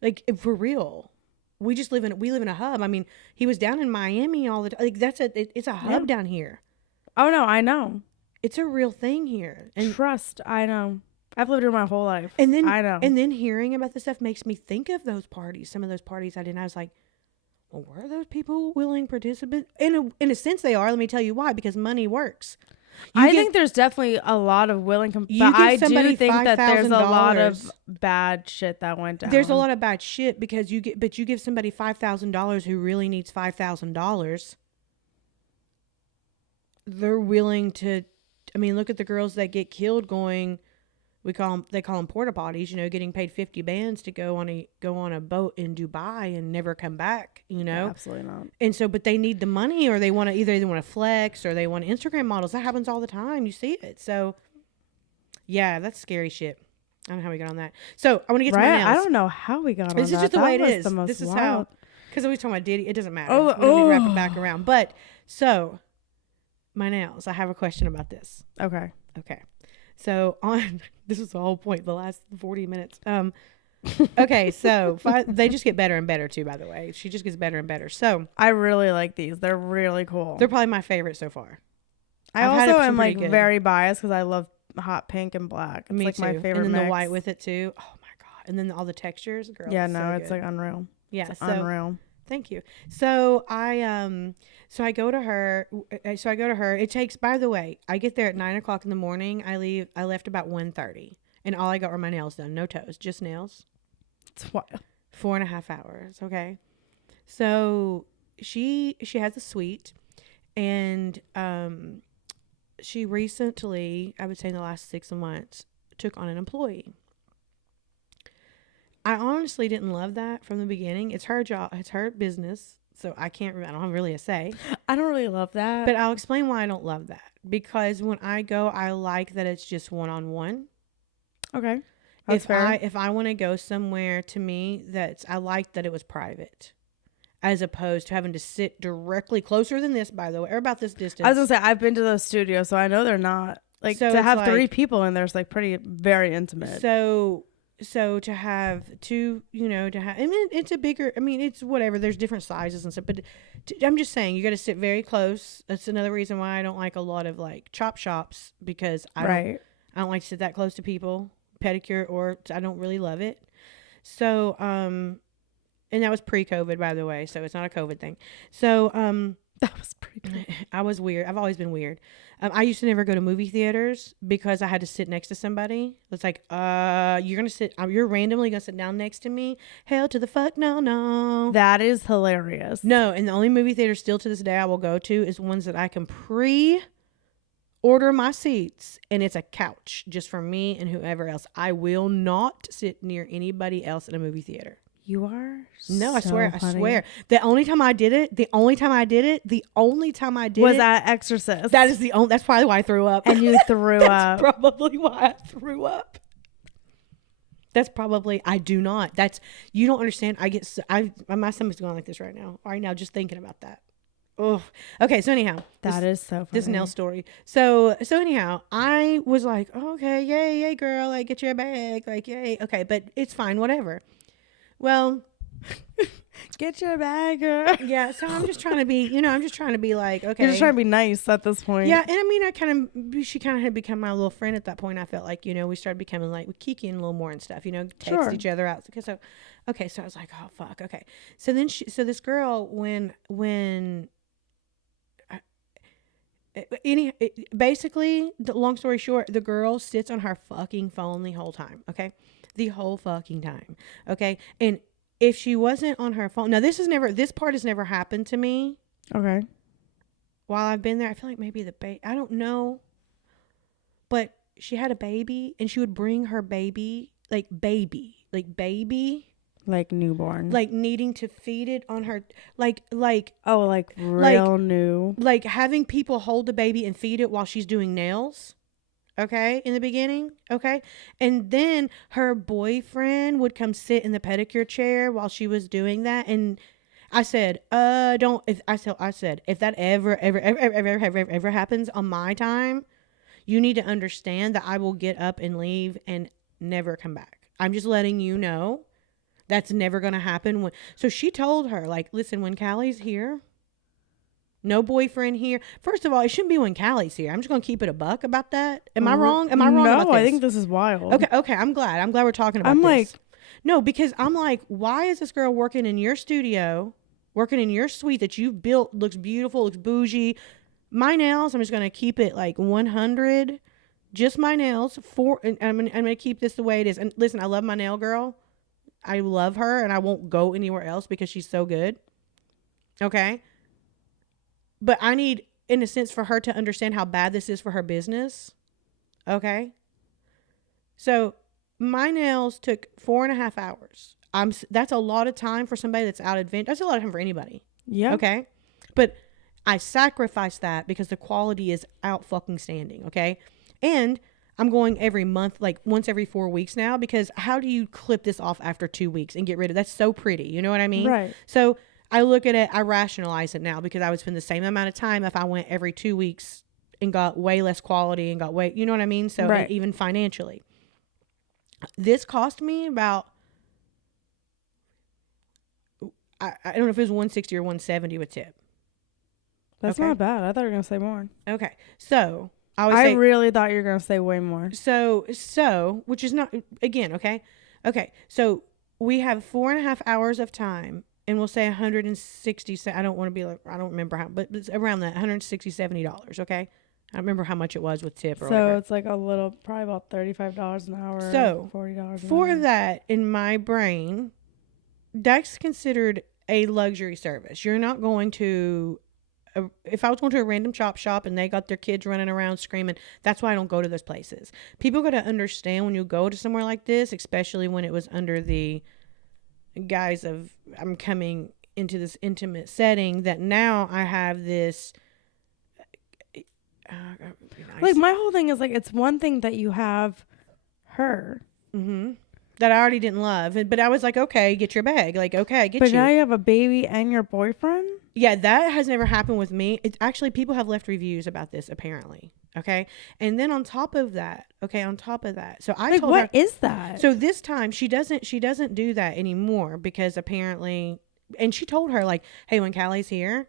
Like, for real. We live in a hub. I mean, he was down in Miami all the time. Like, it's a hub down here. Oh no, I know. It's a real thing here. And trust, I know. I've lived here my whole life. And then I know. And then hearing about this stuff makes me think of those parties. Some of those parties I did. And I was like, well, were those people willing participants? In a sense, they are. Let me tell you why. Because money works. I think there's definitely a lot of willing. But I do think that there's a lot of bad shit that went down. There's a lot of bad shit because you give somebody $5,000 who really needs $5,000. They're willing to. I mean, look at the girls that get killed going. They call them porta potties, getting paid 50 bands to go on a boat in Dubai and never come back, Yeah, absolutely not. And so, but they need the money, or they want to flex, or they want Instagram models. That happens all the time. You see it. So yeah, that's scary shit. I don't know how we got on that. So I want to get to my nails. I don't know how we got on that. This is just the way it is. This is how, because we talking about Diddy. It doesn't matter. We don't need to wrap it back around. But so my nails, I have a question about this. Okay. So this is the whole point, the last 40 minutes. Okay, so they just get better and better too, by the way. She just gets better and better. So I really like these. They're really cool. They're probably my favorite so far. I also am like very biased because I love hot pink and black. It's like my favorite And then mix. the white with it too. Oh my God. And then all the textures. Girl, yeah, it's no, so it's good. like unreal. Yeah, it's unreal. Thank you. So I go to her. It takes, by the way, I get there at 9:00 in the morning. I left about 1:30, and all I got were my nails done. No toes, just nails. It's wild. 4.5 hours. Okay. So she has a suite, and she recently, I would say in the last 6 months, took on an employee. I honestly didn't love that from the beginning. It's her job. It's her business. So I don't have really a say. I don't really love that. But I'll explain why I don't love that. Because when I go, I like that it's just one-on-one. Okay. That's fair. If I want to go somewhere, to me, I like that it was private. As opposed to having to sit directly closer than this, by the way, or about this distance. I was going to say, I've been to those studios, so I know they're not. Like, So to it's have like- 3 people in there is like very intimate. So to have two, it's a bigger, it's whatever. There's different sizes and stuff, but I'm just saying you got to sit very close. That's another reason why I don't like a lot of like chop shops, because I don't like to sit that close to people, pedicure, or I don't really love it. So, and that was pre-COVID, by the way. So it's not a COVID thing. So, that was pretty cool. I was weird. I've always been weird. I used to never go to movie theaters because I had to sit next to somebody. It's like, you're randomly going to sit down next to me? Hell to the fuck no. That is hilarious. No, and the only movie theater still to this day I will go to is ones that I can pre-order my seats, and it's a couch just for me and whoever else. I will not sit near anybody else in a movie theater. You are? No, I so swear. funny. I swear. The only time I did it was that Exorcist. That's probably why I threw up. And you threw That's up. probably why I threw up. That's probably, I do not. You don't understand. My stomach's going like this right now, just thinking about that. Oh, okay. So anyhow, That is so funny. this nail story. So anyhow, I was like, oh, okay, yay, girl, like get your bag, like yay, okay, but it's fine, whatever. Well, get your bag, girl. yeah. So I'm just trying to be, like, okay. You're just trying to be nice at this point. Yeah, and she kind of had become my little friend at that point. I felt like, we started becoming like with Kiki and a little more and stuff, text each other out. So I was like, oh fuck, okay. So then this girl, basically, the long story short, the girl sits on her fucking phone the whole time. Okay, the whole fucking time. Okay, and if she wasn't on her phone, now this part has never happened to me. Okay. While I've been there, I feel like maybe I don't know, but she had a baby, and she would bring her baby, like newborn, like needing to feed it on her, like new, like having people hold the baby and feed it while she's doing nails. Okay, in the beginning, okay, and then her boyfriend would come sit in the pedicure chair while she was doing that, and I said, don't. I said, if that ever happens on my time, you need to understand that I will get up and leave and never come back. I'm just letting you know that's never going to happen. So she told her, like, listen, when Callie's here, no boyfriend here. First of all, it shouldn't be when Callie's here. I'm just going to keep it a buck about that. Am I wrong? Am I wrong about this? No, I think this is wild. Okay. I'm glad we're talking about this. No, because I'm like, why is this girl working in your studio, working in your suite that you've built, looks beautiful, looks bougie. My nails, I'm just going to keep it like 100, just my nails. And I'm going to keep this the way it is. And listen, I love my nail girl. I love her, and I won't go anywhere else because she's so good. Okay? But I need, in a sense, for her to understand how bad this is for her business. Okay? So my nails took 4.5 hours. That's a lot of time for somebody that's out adventure. That's a lot of time for anybody. Yeah. Okay? But I sacrificed that because the quality is out fucking standing. Okay? And I'm going every month, like once every 4 weeks now, because how do you clip this off after 2 weeks and get rid of that's so pretty? You know what I mean? Right. So I look at it, I rationalize it now because I would spend the same amount of time if I went every 2 weeks and got way less quality and got way, you know what I mean? So right. Even financially, this cost me about, I don't know if it was 160 or 170 with tip. That's not bad. I thought you were going to say more. Okay. So I really thought you were going to say way more. So, which is not, again, okay. Okay. So we have 4.5 hours of time and we'll say 160. I don't want to be like, I don't remember how, but it's around that $160, $70. Okay. I don't remember how much it was with tip or whatever. So it's like a little, probably about $35 an hour. So $40 an hour. For that, in my brain, that's considered a luxury service. You're not going to, if I was going to a random chop shop and they got their kids running around screaming, that's why I don't go to those places. People got to understand when you go to somewhere like this, especially when it was under the guise of I'm coming into this intimate setting, that now I have this nice. Like my whole thing is like, it's one thing that you have her that I already didn't love, but I was like, okay, get your bag, like, okay, I get but you. now you have a baby and your boyfriend. Yeah, that has never happened with me. It's actually, people have left reviews about this apparently. Okay. And then on top of that, so I like, told what her, is that? So this time she doesn't do that anymore, because apparently, and she told her like, hey, when Callie's here,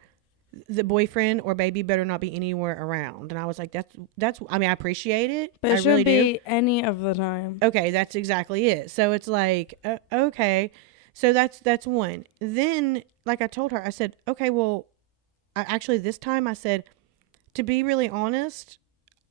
the boyfriend or baby better not be anywhere around. And I was like, that's, I mean, I appreciate it, but it I shouldn't really be do. any of the time. Okay. That's exactly it. So it's like, okay. So that's one. Then, like I told her, I said, okay, well, this time I said, to be really honest,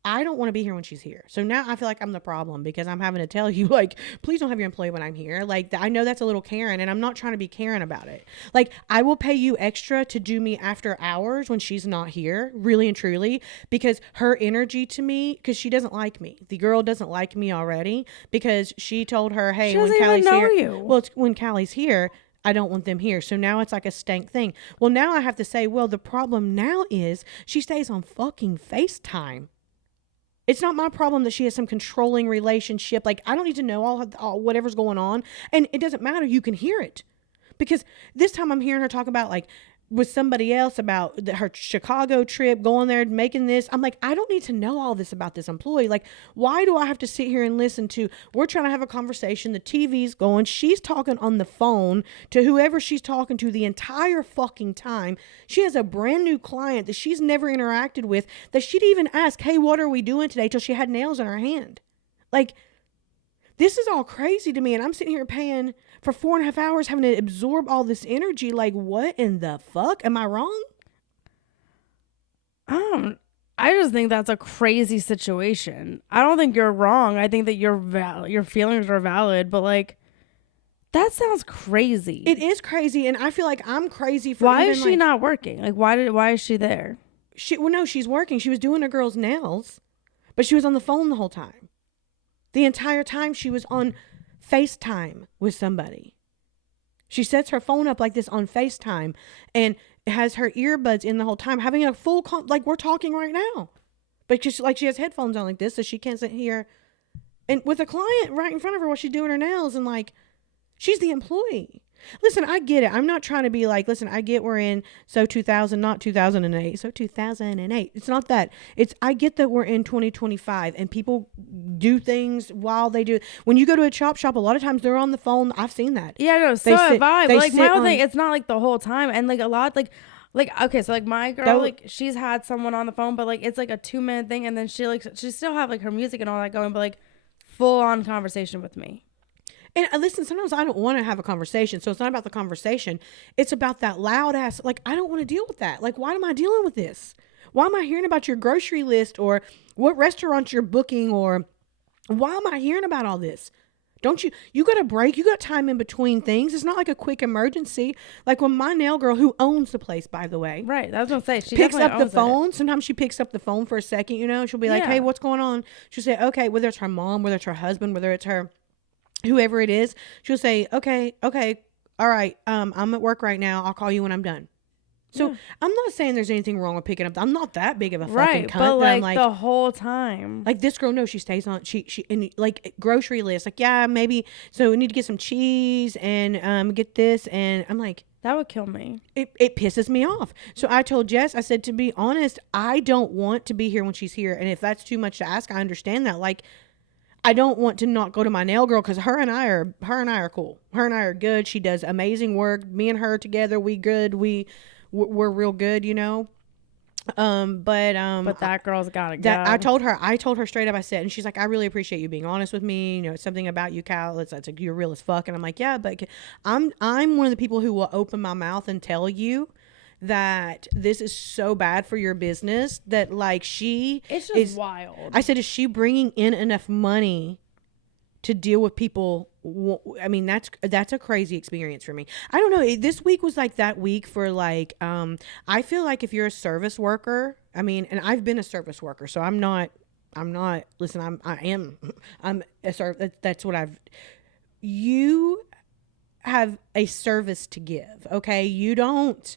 I don't want to be here when she's here. So now I feel like I'm the problem, because I'm having to tell you, like, please don't have your employee when I'm here. Like, I know that's a little Karen, and I'm not trying to be Karen about it. Like, I will pay you extra to do me after hours when she's not here, really and truly, because her energy to me, because she doesn't like me. The girl doesn't like me already, because she told her, hey, She when doesn't even Callie's know here, you. well, it's when Callie's here, I don't want them here. So now it's like a stank thing. Well, now I have to say, well, the problem now is she stays on fucking FaceTime. It's not my problem that she has some controlling relationship. Like, I don't need to know all whatever's going on. And it doesn't matter. You can hear it. Because this time I'm hearing her talk about, like, with somebody else about her Chicago trip, going there, making this. I'm like, I don't need to know all this about this employee. Like, why do I have to sit here and listen to, we're trying to have a conversation, the TV's going, she's talking on the phone to whoever she's talking to the entire fucking time. She has a brand new client that she's never interacted with, that she'd even ask, hey, what are we doing today, till she had nails in her hand. Like, this is all crazy to me, and I'm sitting here paying for 4.5 hours, having to absorb all this energy. Like, what in the fuck? Am I wrong? I just think that's a crazy situation. I don't think you're wrong. I think that your feelings are valid, but like, that sounds crazy. It is crazy, and I feel like I'm crazy for. Why is she not working? Like, why is she there? No, she's working. She was doing a girl's nails, but she was on the phone the whole time. The entire time she was on FaceTime with somebody. She sets her phone up like this on FaceTime and has her earbuds in the whole time, having a full like we're talking right now. But she has headphones on like this, so she can't sit here and with a client right in front of her while she's doing her nails, and like, she's the employee. Listen, I get it. I'm not trying to be like, listen, I get we're in 2000, not 2008. So 2008. It's not that. I get that we're in 2025 and people do things while they do. When you go to a chop shop, a lot of times they're on the phone. I've seen that. Yeah, no, so have I. But like, my whole thing, it's not like the whole time. And like a lot, like, okay, so like my girl, like, she's had someone on the phone, but like, it's like a 2-minute thing. And then she still have like her music and all that going, but like full on conversation with me. And listen, sometimes I don't want to have a conversation. So it's not about the conversation. It's about that loud ass, like, I don't want to deal with that. Like, why am I dealing with this? Why am I hearing about your grocery list or what restaurants you're booking, or why am I hearing about all this? Don't you got a break? You got time in between things. It's not like a quick emergency. Like when my nail girl, who owns the place, by the way. Right. That's what I'm saying. She picks up the owns phone. It. Sometimes she picks up the phone for a second, she'll be like, hey, what's going on? She'll say, okay, whether it's her mom, whether it's her husband, whether it's her, whoever it is, she'll say, okay, all right, I'm at work right now. I'll call you when I'm done. So I'm not saying there's anything wrong with picking up. I'm not that big of a fucking cunt. But like the whole time, like this girl, no, she stays on. She and like grocery list. Like, yeah, maybe. So we need to get some cheese and get this. And I'm like, that would kill me. It pisses me off. So I told Jess, I said, to be honest, I don't want to be here when she's here. And if that's too much to ask, I understand that. Like, I don't want to not go to my nail girl, because her and I are cool. Her and I are good. She does amazing work. Me and her together, we're good. We're real good, But that girl's gotta go. I told her straight up, I said, and she's like, I really appreciate you being honest with me. You know, it's something about you, Cal. It's like, you're real as fuck. And I'm like, yeah, but I'm one of the people who will open my mouth and tell you that this is so bad for your business that like it's just wild. I said, is she bringing in enough money to deal with people? I mean, that's a crazy experience for me. I don't know. This week was like that week for like, I feel like if you're a service worker, I mean, and I've been a service worker, so I'm not, listen, I'm a service. That's what you have a service to give. Okay. You don't.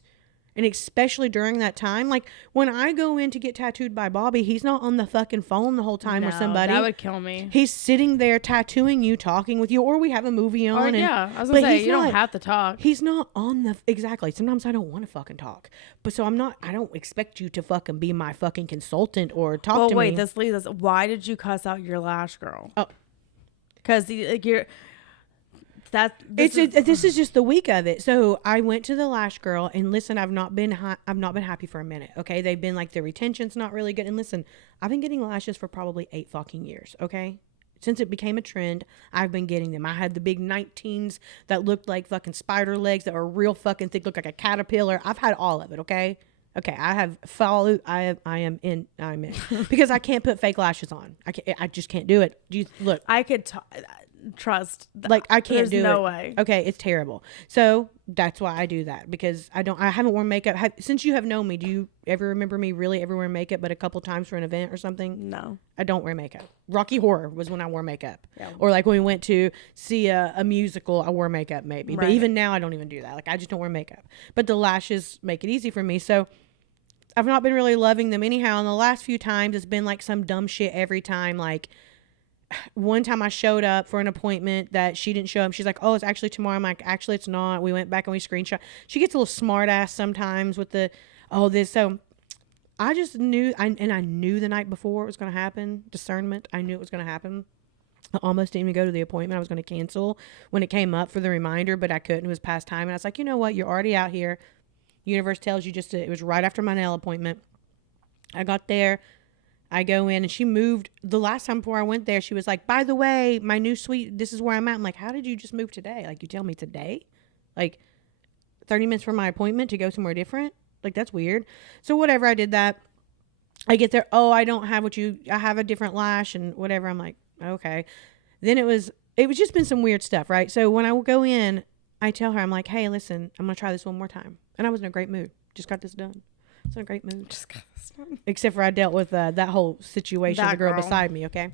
And especially during that time, like when I go in to get tattooed by Bobby, he's not on the fucking phone the whole time with somebody. That would kill me. He's sitting there tattooing you, talking with you, or we have a movie on. Yeah, I was gonna say, you don't have to talk. He's not on the, exactly. Sometimes I don't want to fucking talk. But so I don't expect you to fucking be my fucking consultant or talk to me. Wait, this leads us, why did you cuss out your lash girl? Oh. Because you're... This is just the week of it. So I went to the lash girl, and listen, I've not been happy for a minute. Okay, they've been like, the retention's not really good. And listen, I've been getting lashes for probably 8 fucking years. Okay, since it became a trend, I've been getting them. I had the big 19s that looked like fucking spider legs that were real fucking thick, look like a caterpillar. I've had all of it. Okay, I have followed. I'm in because I can't put fake lashes on. I just can't do it. Look? I could trust like I can't do it. No way. Okay, it's terrible. So that's why I do that, because I haven't worn makeup since you have known me. Do you ever remember me really ever wearing makeup but a couple times for an event or something? No, I don't wear makeup. Rocky Horror was when I wore makeup. Yeah. Or like when we went to see a musical, I wore makeup maybe. Right. But even now I don't even do that. Like I just don't wear makeup. But the lashes make it easy for me. So I've not been really loving them anyhow. And the last few times it's been like some dumb shit every time. Like one time I showed up for an appointment that she didn't show up. She's like, oh, it's actually tomorrow. I'm like, actually, it's not. We went back and we screenshot. She gets a little smart ass sometimes with this. So I just knew, I knew the night before it was going to happen. Discernment. I knew it was going to happen. I almost didn't even go to the appointment. I was going to cancel when it came up for the reminder, but I couldn't. It was past time. And I was like, you know what? You're already out here. Universe tells you it was right after my nail appointment. I got there. I go in, and she moved the last time before I went there. She was like, by the way, my new suite, this is where I'm at. I'm like, how did you just move today? Like, you tell me today? Like 30 minutes from my appointment to go somewhere different? Like, that's weird. So whatever, I did that. I get there. Oh, I don't have I have a different lash and whatever. I'm like, okay. Then it was just been some weird stuff, right? So when I go in, I tell her, I'm like, hey, listen, I'm going to try this one more time. And I was in a great mood. Just got this done. It's in a great mood. Just got this done. Except for I dealt with that whole situation, the girl beside me, okay?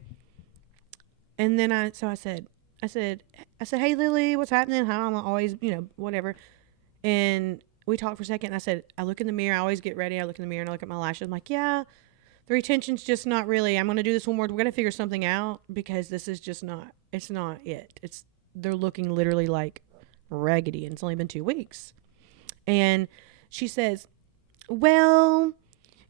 And then I said, hey, Lily, what's happening? How I'm always, whatever. And we talked for a second. And I said, I look in the mirror. I always get ready. I look in the mirror and I look at my lashes. I'm like, yeah, the retention's just not really. I'm going to do this one more. We're going to figure something out, because this is just not, it's not it. They're looking literally like raggedy, and it's only been 2 weeks. And she says, well,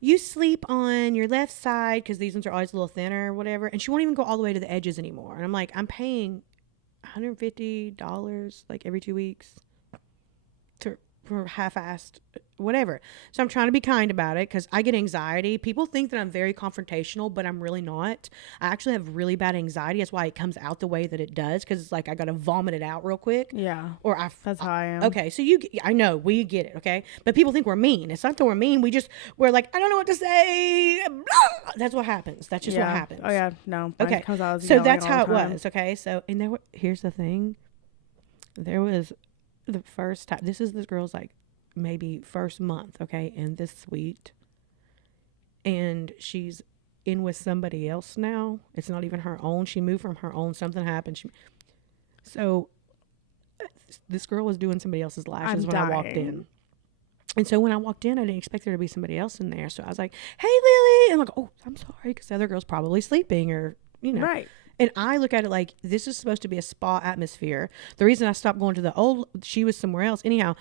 you sleep on your left side, because these ones are always a little thinner or whatever. And she won't even go all the way to the edges anymore. And I'm like, I'm paying $150 like every 2 weeks for half-assed whatever. So I'm trying to be kind about it, because I get anxiety. People think that I'm very confrontational, but I'm really not. I actually have really bad anxiety. That's why it comes out the way that it does, because it's like I gotta vomit it out real quick. Yeah, that's how I am. Okay, so I know we get it. Okay, but people think we're mean. It's not that we're mean. We're like, I don't know what to say. Blah! That's what happens. That's just what happens. Oh yeah, no. Okay, comes out so that's how it was. Okay, so and here's the thing. There was the first time. This is this girl's like maybe first month, okay, in this suite, and she's in with somebody else now. It's not even her own. She moved from her own. Something happened. So this girl was doing somebody else's lashes I walked in. And so when I walked in, I didn't expect there to be somebody else in there. So I was like, hey, Lily. I'm like, oh, I'm sorry, because the other girl's probably sleeping, or right. And I look at it like, this is supposed to be a spa atmosphere. The reason I stopped going to the old, she was somewhere else. Anyhow,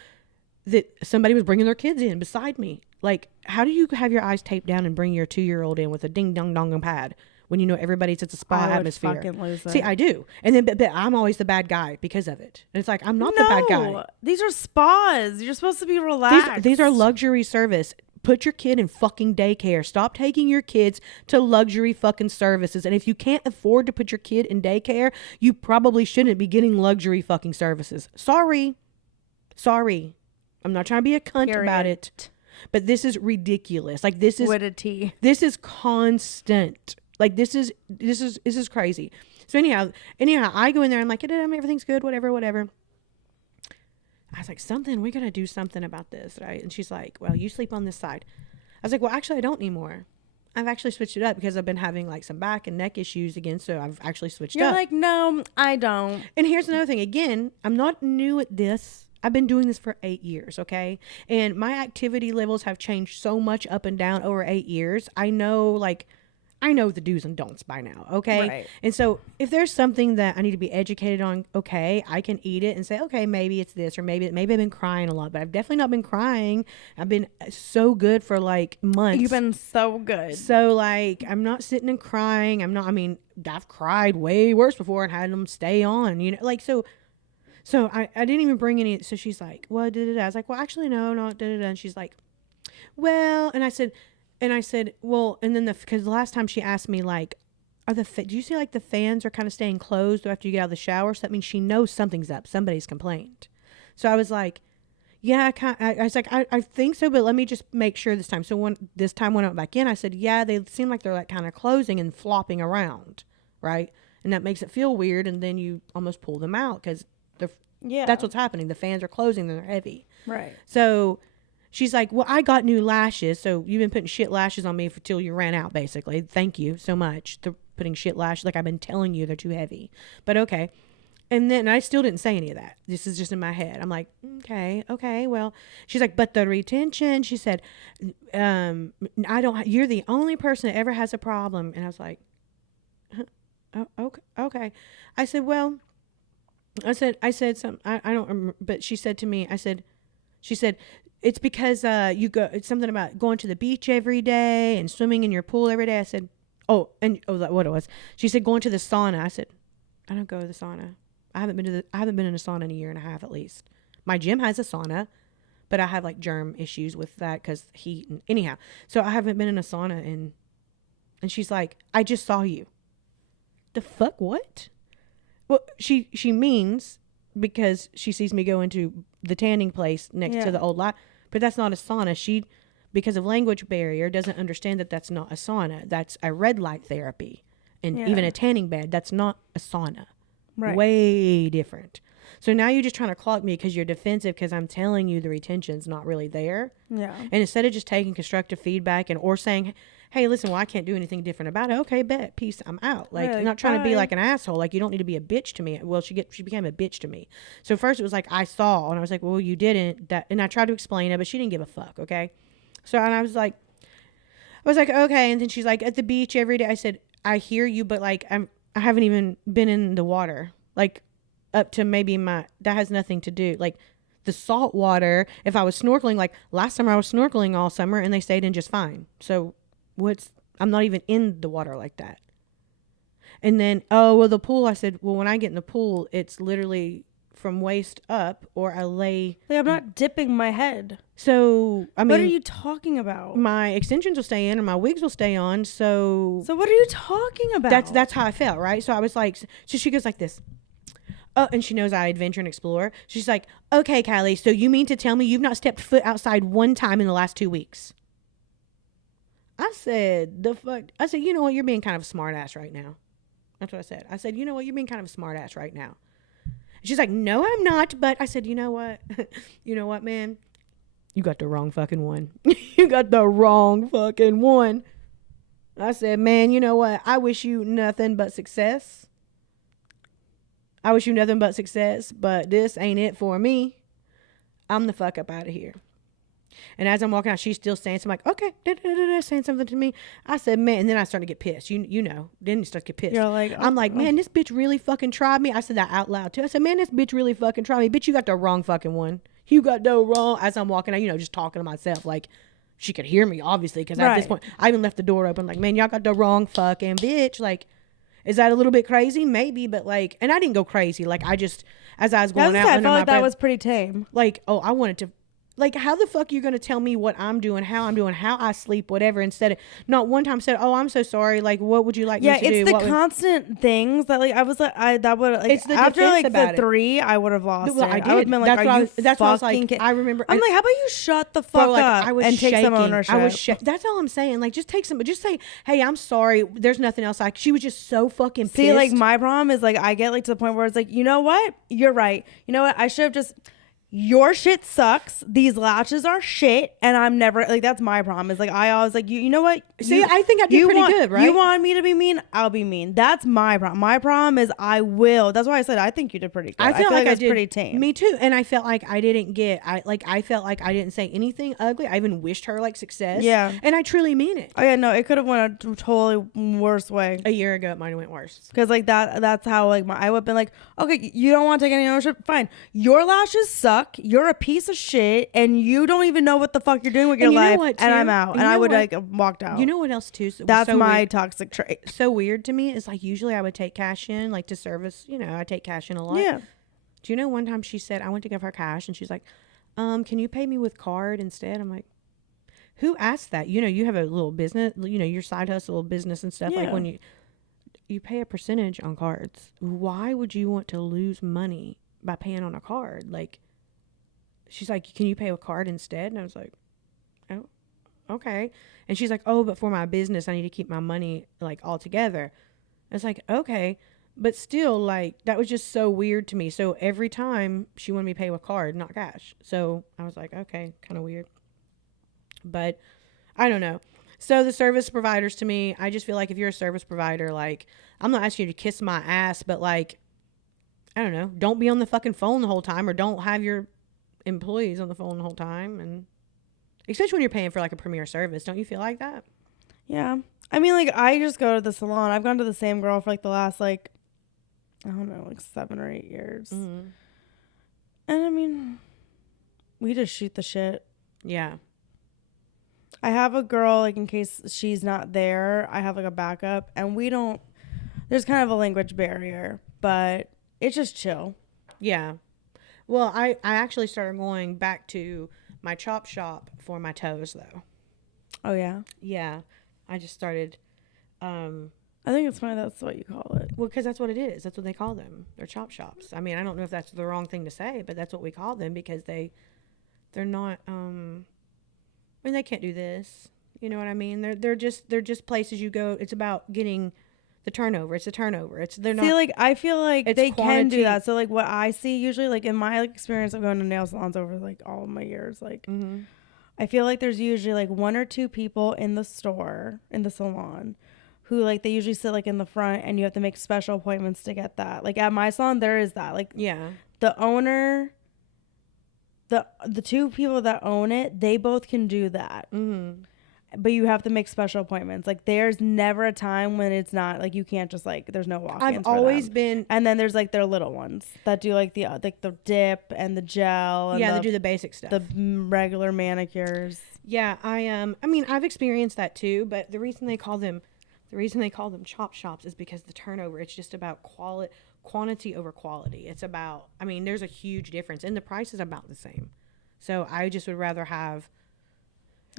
that somebody was bringing their kids in beside me. Like, how do you have your eyes taped down and bring your 2-year-old in with a ding dong dong pad when you know everybody's at a spa atmosphere? Fucking lose it. See, I do. And then, but I'm always the bad guy because of it. And it's like, I'm not the bad guy. These are spas. You're supposed to be relaxed. These are luxury service. put your kid in fucking daycare. Stop taking your kids to luxury fucking services. And if you can't afford to put your kid in daycare, you probably shouldn't be getting luxury fucking services. Sorry. I'm not trying to be a cunt about it, but this is ridiculous. Like, this is this is constant. Like, this is crazy. So anyhow, I go in there. I'm like, everything's good. Whatever. I was like, we got to do something about this, right? And she's like, well, you sleep on this side. I was like, well, actually, I don't anymore. I've actually switched it up because I've been having like some back and neck issues again. So I've actually switched up. You're like, no, I don't. And here's another thing. Again, I'm not new at this. I've been doing this for 8 years, okay? And my activity levels have changed so much up and down over 8 years. I know the do's and don'ts by now, okay? Right. And so if there's something that I need to be educated on, okay, I can eat it and say, okay, maybe it's this, or maybe I've been crying a lot, but I've definitely not been crying. I've been so good for like months. You've been so good. So like, I'm not sitting and crying. I've cried way worse before and had them stay on, like, so I didn't even bring any. So she's like, well, I was like, well, actually, no, and she's like, well, and I said, well, and then because the last time she asked me, like, do you see like the fans are kind of staying closed after you get out of the shower? So that means she knows something's up. Somebody's complained. So I was like, yeah, I was like, I think so, but let me just make sure this time. So when I went back in, I said, yeah, they seem like they're like kind of closing and flopping around, right? And that makes it feel weird. And then you almost pull them out because that's what's happening. The fans are closing and they're heavy. Right. So she's like, well, I got new lashes. So you've been putting shit lashes on me till you ran out, basically. Thank you so much for putting shit lashes. Like, I've been telling you they're too heavy. But okay. And then I still didn't say any of that. This is just in my head. I'm like, okay, well. She's like, but the retention, she said, you're the only person that ever has a problem. And I was like, oh, okay. I said, well, I said something. I don't remember, but she said to me, she said, it's because it's something about going to the beach every day and swimming in your pool every day. I said, what it was. She said, going to the sauna. I said, I don't go to the sauna. I haven't been in a sauna in 1.5 years at least. My gym has a sauna, but I have like germ issues with that because heat and anyhow. So I haven't been in a sauna and she's like, I just saw you. The fuck, what? Well, she means because she sees me go into the tanning place next to the old lot, but that's not a sauna. She, because of language barrier, doesn't understand that that's not a sauna. That's a red light therapy, and even a tanning bed. That's not a sauna. Right. Way different. So now you're just trying to clock me because you're defensive because I'm telling you the retention's not really there. Yeah. And instead of just taking constructive feedback or saying, hey, listen, well, I can't do anything different about it. Okay, bet, peace, I'm out. Like, I'm not trying to be like an asshole. Like, you don't need to be a bitch to me. Well, she became a bitch to me. So first it was like, I saw, and I was like, well, you didn't. And I tried to explain it, but she didn't give a fuck, okay? So, and I was like, okay. And then she's like, at the beach every day. I said, I hear you, but like, I haven't even been in the water. Like, up to maybe that has nothing to do. Like, the salt water, if I was snorkeling, like last summer I was snorkeling all summer and they stayed in just fine. So I'm not even in the water like that. And then, the pool, I said, well, when I get in the pool, it's literally from waist up or I lay. Like, I'm not dipping my head. So, I mean. What are you talking about? My extensions will stay in or my wigs will stay on. So what are you talking about? That's how I felt, right? So I was like, so she goes like this. Oh, and she knows I adventure and explore. She's like, okay, Kylie, so you mean to tell me you've not stepped foot outside one time in the last 2 weeks? I said, the fuck? I said, you know what? You're being kind of a smart ass right now. That's what I said. I said, you know what? You're being kind of a smart ass right now. She's like, no, I'm not. But I said, you know what? You know what, man? You got the wrong fucking one. You got the wrong fucking one. I said, man, you know what? I wish you nothing but success. I wish you nothing but success, but this ain't it for me. I'm the fuck up out of here. And as I'm walking out, she's still saying something like, okay, saying something to me. I said, man, and then I started to get pissed. You know, then you start to get pissed. You're like, I'm like, man, this bitch really fucking tried me. I said that out loud too. I said, man, this bitch really fucking tried me. Bitch, you got the wrong fucking one. You got the wrong. As I'm walking out, just talking to myself, like she could hear me, obviously, because at this point, I even left the door open, like, man, y'all got the wrong fucking bitch. Like, is that a little bit crazy? Maybe, but like, and I didn't go crazy. Like, I just, as I was going out, I felt like that was pretty tame. Like, I wanted to, Like, how the fuck are you going to tell me what I'm doing, how I sleep, whatever, instead of not one time said, oh, I'm so sorry. Like, what would you like me to do? Yeah, it's the constant things that, like, I was like, that would, like, it's the after, like, the it. 3, I would have lost Well, it. I did. I would have been like, that's why I was like, kidding? I remember. I'm like, how about you shut the fuck up and take some ownership? That's all I'm saying. Like, just say, hey, I'm sorry. There's nothing else. She was just so fucking pissed. See, like, my problem is, like, I get, like, to the point where it's like, you know what? You're right. You know what? I should have just... Your shit sucks. These lashes are shit, and I'm never like. That's my problem. Is like I always like you know what? See, I think I did pretty good, right? You want me to be mean? I'll be mean. That's my problem. My problem is I will. That's why I said I think you did pretty good. I feel like I did pretty tame. Me too. And I felt like I didn't get. I felt like I didn't say anything ugly. I even wished her like success. Yeah, and I truly mean it. Oh yeah, no, it could have went a totally worse way. A year ago, it might have went worse. Because like that's how like I would have been like, okay, you don't want to take any ownership, fine. Your lashes suck. You're a piece of shit, and you don't even know what the fuck you're doing with your life. And I'm out, and I would like walked out. You know what else too? That's so my toxic trait. So weird to me is like usually I would take cash in, like to service. You know, I take cash in a lot. Yeah. Do you know one time she said I went to give her cash, and she's like, can you pay me with card instead? I'm like, who asked that? You know, you have a little business. You know, your side hustle business and stuff. Yeah. Like when you pay a percentage on cards. Why would you want to lose money by paying on a card? Like. She's like, can you pay with card instead? And I was like, oh, okay. And she's like, oh, but for my business, I need to keep my money like all together. It's like, okay. But still, like, that was just so weird to me. So every time she wanted me to pay with card, not cash. So I was like, okay, kind of weird. But I don't know. So the service providers to me, I just feel like if you're a service provider, like, I'm not asking you to kiss my ass, but like, I don't know, don't be on the fucking phone the whole time, or don't have your employees on the phone the whole time. And especially when you're paying for like a premier service, don't you feel like that? Yeah, I mean, like, I just go to the salon. I've gone to the same girl for like the last like, I don't know, like 7 or 8 years. And I mean, we just shoot the shit. Yeah, I have a girl, like, in case she's not there, I have like a backup, and we don't, there's kind of a language barrier, but it's just chill. Yeah. Well, I actually started going back to my chop shop for my toes, though. Oh, yeah? Yeah. I just started. I think it's funny that's what you call it. Well, because that's what it is. That's what they call them. They're chop shops. I mean, I don't know if that's the wrong thing to say, but that's what we call them because they're not, I mean, they can't do this. You know what I mean? They're just places you go. It's about getting... the turnover. It's a turnover. They're not. See, like, I feel like they quantity. can do that. So, like, what I see usually, like, in my experience of going to nail salons over, like, all of my years, like, I feel like there's usually, like, 1 or 2 people in the store, in the salon, who, like, they usually sit, like, in the front, and you have to make special appointments to get that. Like, at my salon, there is that. Like, yeah. The owner, the 2 people that own it, they both can do that. But you have to make special appointments. Like, there's never a time when it's not, like, you can't just, like, there's no walk-ins. I've always been. And then there's, like, their little ones that do, like, the dip and the gel. And they do the basic stuff. The regular manicures. Yeah, I mean, I've experienced that too. But the reason they call them chop shops is because the turnover. It's just about quantity over quality. It's about. I mean, there's a huge difference, and the price is about the same. So I just would rather have.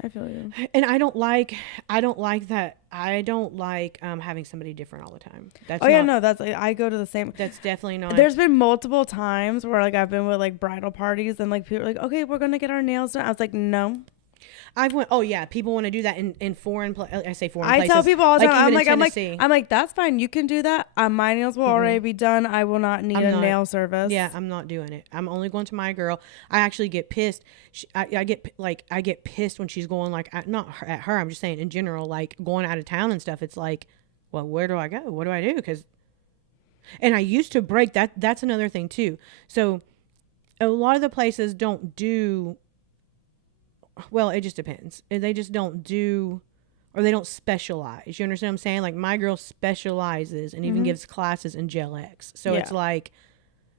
I feel you. And I don't like that. I don't like having somebody different all the time. That's that's like, I go to the same. That's definitely not. There's been multiple times where like I've been with like bridal parties and like people are like, okay, we're gonna get our nails done. I was like, no. I've went. Oh yeah, people want to do that in foreign. I say foreign places. I tell people all the time. I'm like, that's fine. You can do that. My nails will already be done. I will not need a nail service. Yeah, I'm not doing it. I'm only going to my girl. I actually get pissed. I get pissed when she's going like not at her. I'm just saying in general, like going out of town and stuff. It's like, well, where do I go? What do I do? Because, and I used to break that. That's another thing too. So, a lot of the places don't do. Well, it just depends. They just don't do, or they don't specialize. You understand what I'm saying? Like my girl specializes and even gives classes in Gel X. So it's like,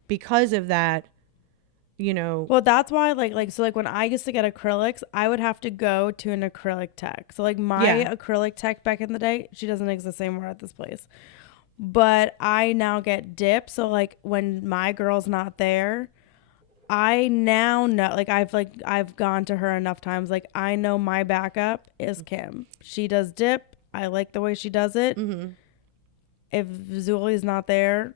because of that, you know. Well, that's why so when I used to get acrylics, I would have to go to an acrylic tech. So like my acrylic tech back in the day, she doesn't exist anymore at this place. But I now get dip. So like when my girl's not there, I now know, I've gone to her enough times. Like, I know my backup is Kim. She does dip. I like the way she does it. Mm-hmm. If Zuli's not there,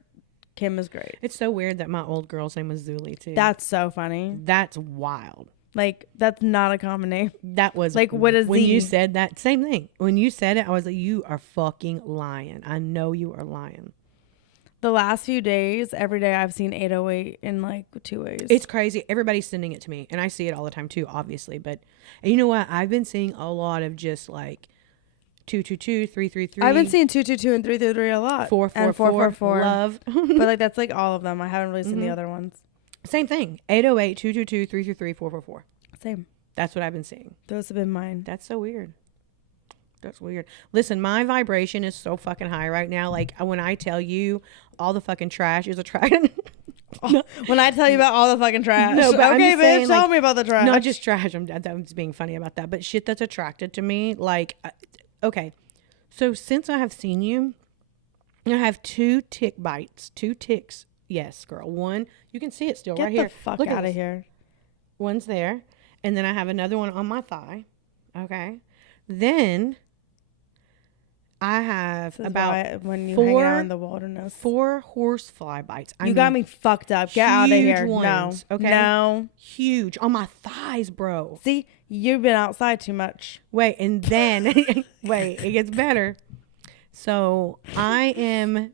Kim is great. It's so weird that my old girl's name was Zuli too. That's so funny. That's wild. Like, that's not a common name. That was like, what is when you said that same thing. When you said it, I was like, you are fucking lying. I know you are lying. The last few days, every day I've seen 808 in like 2 ways. It's crazy. Everybody's sending it to me, and I see it all the time too, obviously. But and you know what? I've been seeing a lot of just like 222, 333. I've been seeing 222 and 333 a lot. 444. Love. But like that's like all of them. I haven't really seen the other ones. Same thing. 808, 222, 333, 444. Same. That's what I've been seeing. Those have been mine. That's so weird. That's weird. Listen, my vibration is so fucking high right now. Like, when I tell you all the fucking trash is attracted. When I tell you about all the fucking trash. No, but okay, bitch, saying, tell me about the trash. Not just trash. I'm just being funny about that. But shit that's attracted to me. Like, okay. So, since I have seen you, I have 2 tick bites. 2 ticks. Yes, girl. One, you can see it still right here. Get the fuck Look out of here. One's there. And then I have another one on my thigh. Okay. Then I have about when you 4, hang out in the wilderness. 4 horsefly bites. You got me fucked up. Get out of here. Ones, no. Okay. No. Huge. On my thighs, bro. See, you've been outside too much. Wait, and then wait, it gets better. So I am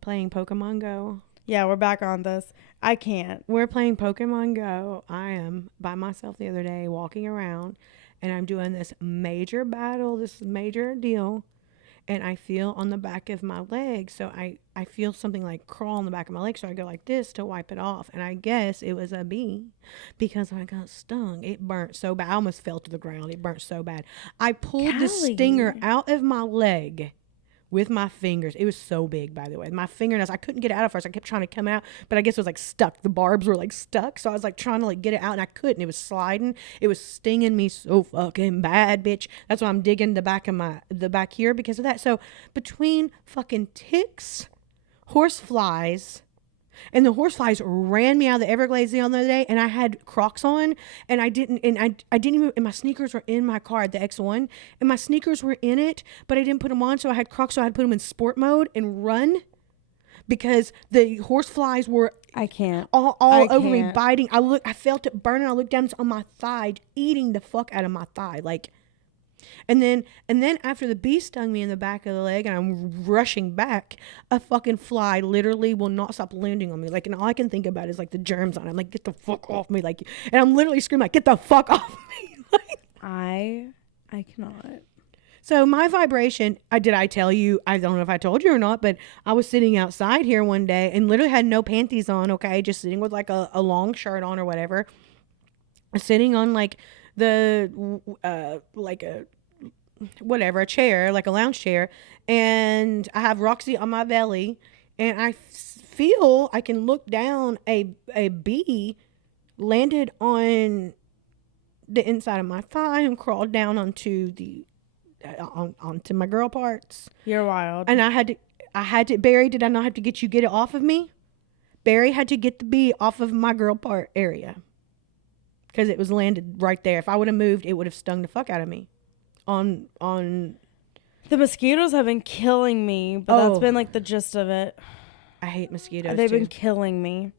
playing Pokemon Go. Yeah, we're back on this. I can't. We're playing Pokemon Go. I am by myself the other day walking around, and I'm doing this major battle, this major deal, and I feel on the back of my leg. So I feel something like crawl on the back of my leg. So I go like this to wipe it off. And I guess it was a bee because I got stung. It burnt so bad. I almost fell to the ground. It burnt so bad. I pulled the stinger out of my leg with my fingers. It was so big, by the way. My fingernails, I couldn't get it out at first. I kept trying to come out, but I guess it was like stuck. The barbs were like stuck. So I was like trying to like get it out and I couldn't. It was sliding. It was stinging me so fucking bad, bitch. That's why I'm digging the back here because of that. So between fucking ticks, horseflies, and the horseflies ran me out of the Everglades the other day, and I had Crocs on, and I didn't even, and my sneakers were in my car at the X1, and my sneakers were in it, but I didn't put them on, so I had Crocs, so I had to put them in sport mode and run, because the horseflies were all over me, biting. I felt it burning. I looked down, it's on my thigh, eating the fuck out of my thigh, like. And then after the bee stung me in the back of the leg and I'm rushing back, a fucking fly literally will not stop landing on me. Like, and all I can think about is like the germs on it. I'm like, get the fuck off me. Like, and I'm literally screaming like, get the fuck off me. Like, I cannot. So my vibration, did I tell you, I don't know if I told you or not, but I was sitting outside here one day and literally had no panties on. Okay. Just sitting with like a long shirt on or whatever. Sitting on like a chair, like a lounge chair, and I have Roxy on my belly, and I feel I can look down. A bee landed on the inside of my thigh and crawled down onto onto my girl parts. You're wild. And I had to Barry, did I not have to get it off of me? Barry had to get the bee off of my girl part area because it was landed right there. If I would have moved, it would have stung the fuck out of me. On the mosquitoes have been killing me, but that's been like the gist of it. I hate mosquitoes. They've been killing me.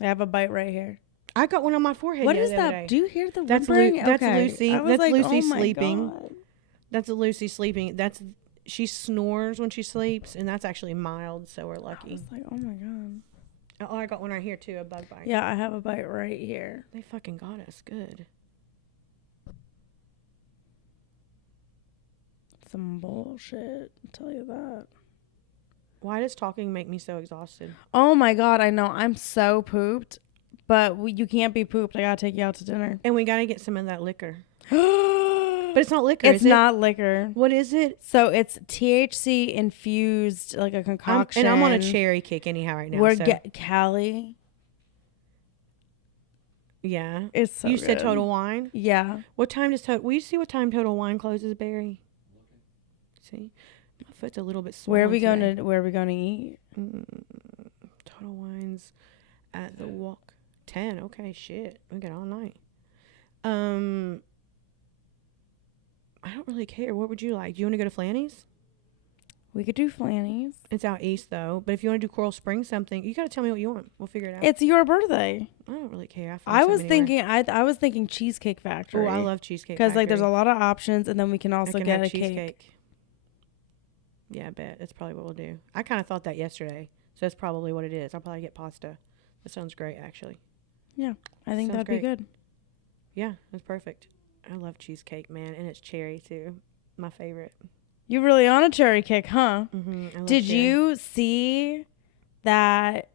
I have a bite right here. I got one on my forehead. What is that? Do you hear the whimpering? That's Lucy. That's like, Lucy sleeping. God. That's Lucy sleeping. She snores when she sleeps, and that's actually mild, so we're lucky. I was like, oh my God. Oh, I got one right here too, a bug bite. Yeah, I have a bite right here. They fucking got us good. Some bullshit, I'll tell you that. Why does talking make me so exhausted? Oh my God, I know. I'm so pooped, but you can't be pooped. I gotta take you out to dinner. And we gotta get some of that liquor. But it's not liquor, It's not liquor. What is it? So it's THC infused, like a concoction. I'm on a cherry kick anyhow right now. We're Cali. Yeah. It's so You good. said Total Wine? Yeah. What time does Will you see what time Total Wine closes, Barry? See? My foot's a little bit swollen. Where are we going to eat? Total Wine's at the Walk. 10. Okay, shit. We got all night. I don't really care. What would you like? Do you want to go to Flanny's? We could do Flanny's. It's out east, though. But if you want to do Coral Springs something, you got to tell me what you want. We'll figure it out. It's your birthday. I don't really care. I was thinking Cheesecake Factory. Oh, I love Cheesecake Factory. Because, like, there's a lot of options, and then we can also get a cake. Yeah, I bet. That's probably what we'll do. I kind of thought that yesterday. So that's probably what it is. I'll probably get pasta. That sounds great, actually. Yeah, I think that'd be good. Yeah, that's perfect. I love cheesecake, man. And it's cherry, too. My favorite. You really on a cherry kick, huh? Mm-hmm. Did you see that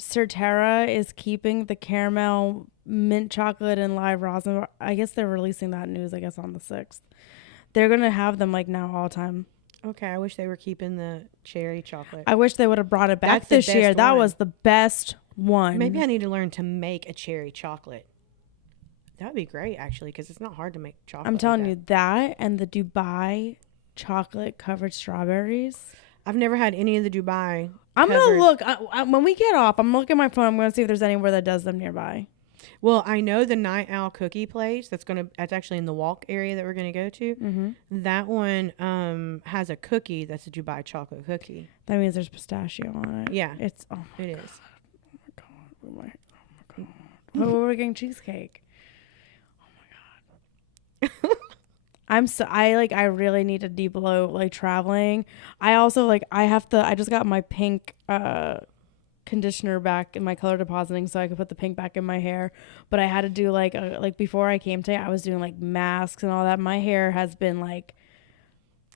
Certera is keeping the caramel mint chocolate and live rosin? I guess they're releasing that news, I guess, on the 6th. They're going to have them, like, now all time. Okay, I wish they were keeping the cherry chocolate. I wish they would have brought it back this year. That was the best one. Maybe I need to learn to make a cherry chocolate. That would be great, actually, because it's not hard to make chocolate. I'm telling you, that and the Dubai chocolate covered strawberries. I've never had any of the Dubai. I'm going to look. When we get off, I'm looking at my phone. I'm going to see if there's anywhere that does them nearby. Well, I know the Night Owl cookie place that's actually in the walk area that we're going to go to. Mm-hmm. That one has a cookie that's a Dubai chocolate cookie. That means there's pistachio on it. Yeah. It is. Oh my God. Oh my God. Oh, we're getting cheesecake. Oh my God. I really need to de-bloat, like, traveling. I also, I just got my pink conditioner back in my color depositing so I could put the pink back in my hair, but I had to do before I came today, I was doing like masks and all that. My hair has been like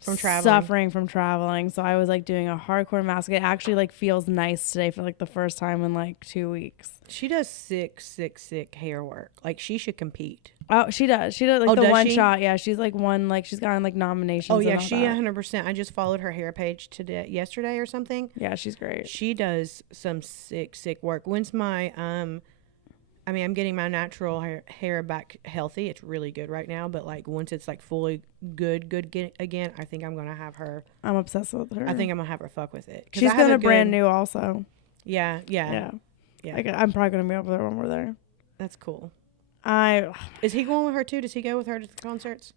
suffering from traveling, so I was like doing a hardcore mask. It actually like feels nice today for like the first time in like 2 weeks. She does sick hair work. Like, she should compete. Oh, she does like the one shot. Yeah, she's like won, like she's gotten like nominations. Oh yeah, she 100%. I just followed her hair page yesterday or something. Yeah, she's great. She does some sick work. When's my I'm getting my natural hair back healthy. It's really good right now, but like once it's like fully good again, I think I'm gonna have her. I'm obsessed with her. I think I'm gonna have her fuck with it. She's gonna brand new also. Yeah. I'm probably gonna be up with her when we're there. That's cool. Is he going with her too? Does he go with her to the concerts?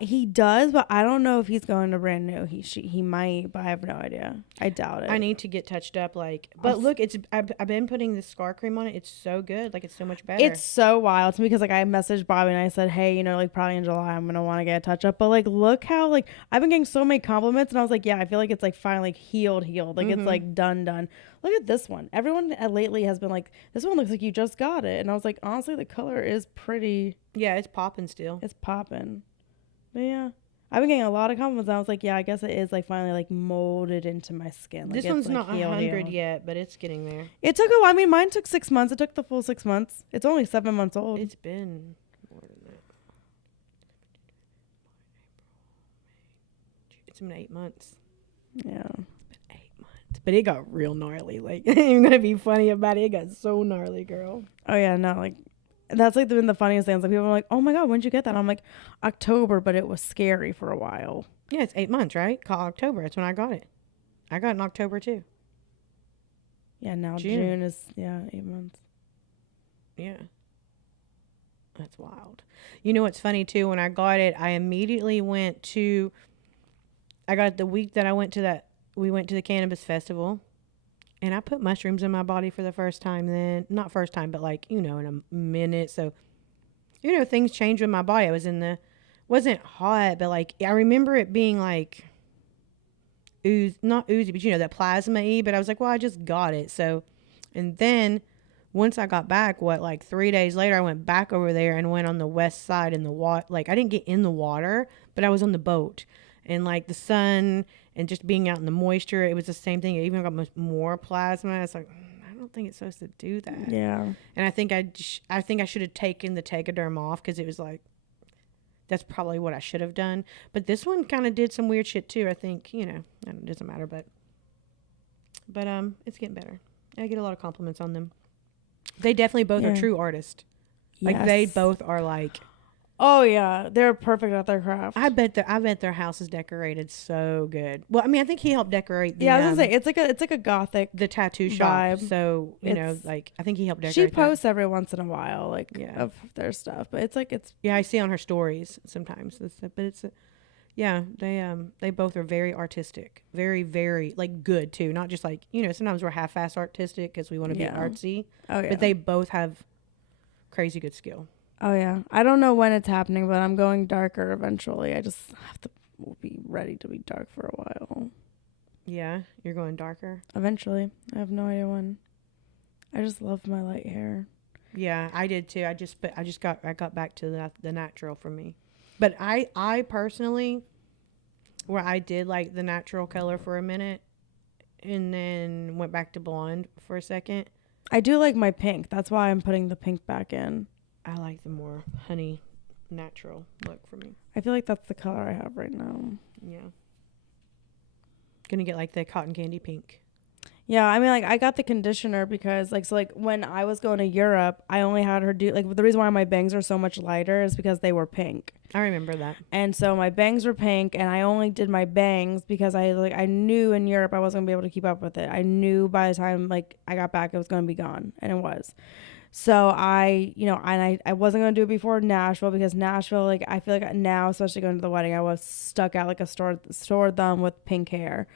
He does, but I don't know if he's going to brand new. He might, but I have no idea. I doubt it. I need to get touched up, but look, I've been putting the scar cream on it. It's so good, like it's so much better. It's so wild to me because like I messaged Bobby and I said, hey, like probably in July I'm gonna want to get a touch up, but like look how like I've been getting so many compliments and I was like, yeah, I feel like it's like finally healed, like it's like done. Look at this one. Everyone lately has been like, this one looks like you just got it. And I was like, honestly, the color is pretty. Yeah, it's popping still. It's popping. But yeah, I've been getting a lot of compliments. And I was like, yeah, I guess it is like finally like molded into my skin. Like, this one's like not 100 yet, but it's getting there. It took mine took 6 months. It took the full 6 months. It's only 7 months old. It's been more than that. It's been 8 months. Yeah. But it got real gnarly. Like, I ain't even gonna be funny about it. It got so gnarly, girl. Oh yeah, no, like that's like been the funniest things. Like people are like, "Oh my god, when'd you get that?" I'm like, October, but it was scary for a while. Yeah, it's 8 months, right? Call October. That's when I got it. I got it in October too. Yeah, now June is 8 months. Yeah, that's wild. You know what's funny too? When I got it, I immediately went to. I got it the week that I went to that. We went to the cannabis festival and I put mushrooms in my body for the first time then. Not first time, but like, in a minute. So, things changed with my body. I was wasn't hot, but like, I remember it being like, not oozy, but that plasma-y. But I was like, well, I just got it. So, and then once I got back, 3 days later, I went back over there and went on the west side in the water. Like, I didn't get in the water, but I was on the boat. And like the sun and just being out in the moisture, it was the same thing. It even got much more plasma. It's like, I don't think it's supposed to do that. Yeah. And I think I should have taken the Tegaderm off because it was like, that's probably what I should have done. But this one kind of did some weird shit too. I think, it doesn't matter, but it's getting better. I get a lot of compliments on them. They definitely both are true artists. Like they both are like Oh yeah, they're perfect at their craft. I bet their house is decorated so good. Well, I mean, I think he helped decorate the Yeah, I was gonna say it's like a gothic the tattoo shop. vibe. So you know, like I think he helped decorate. She posts every once in a while, like Yeah. of their stuff, but it's like it's Yeah, I see on her stories sometimes. But it's yeah, they both are very artistic, very very like good too. Not just like sometimes we're half-ass artistic because we want to be artsy. Oh yeah, but they both have crazy good skill. Oh yeah, I don't know when it's happening, but I'm going darker eventually. I just have to be ready to be dark for a while. Yeah, you're going darker Eventually, I have no idea when. I just love my light hair. Yeah, I did too. I got back to the natural for me. But I personally, where I did like the natural color for a minute and then went back to blonde for a second. I do like my pink. That's why I'm putting the pink back in. I like the more honey natural look for me. I feel like that's the color I have right now. Yeah. Gonna get like the cotton candy pink. Yeah, I mean, like, I got the conditioner because, like, so, like, when I was going to Europe, I only had her do, like, the reason why my bangs are so much lighter is because they were pink. I remember that. And so my bangs were pink, and I only did my bangs because I knew in Europe I wasn't going to be able to keep up with it. I knew by the time, like, I got back, it was going to be gone, and it was. So I wasn't going to do it before Nashville because Nashville, like, I feel like now, especially going to the wedding, I was stuck out like a sore thumb with pink hair.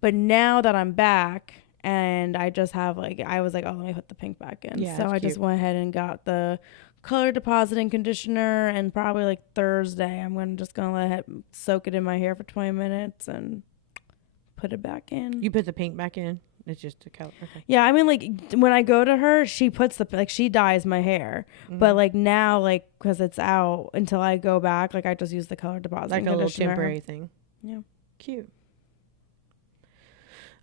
But now that I'm back... And I just have I was like, oh, let me put the pink back in. Yeah, so I just went ahead and got the color depositing conditioner. And probably like Thursday, I'm just going to let it soak it in my hair for 20 minutes and put it back in. You put the pink back in? It's just a color. Okay. Yeah, I mean, like when I go to her, she puts she dyes my hair. Mm-hmm. But like now, like, because it's out until I go back, like I just use the color depositing conditioner. Like a little temporary thing. Yeah. Cute.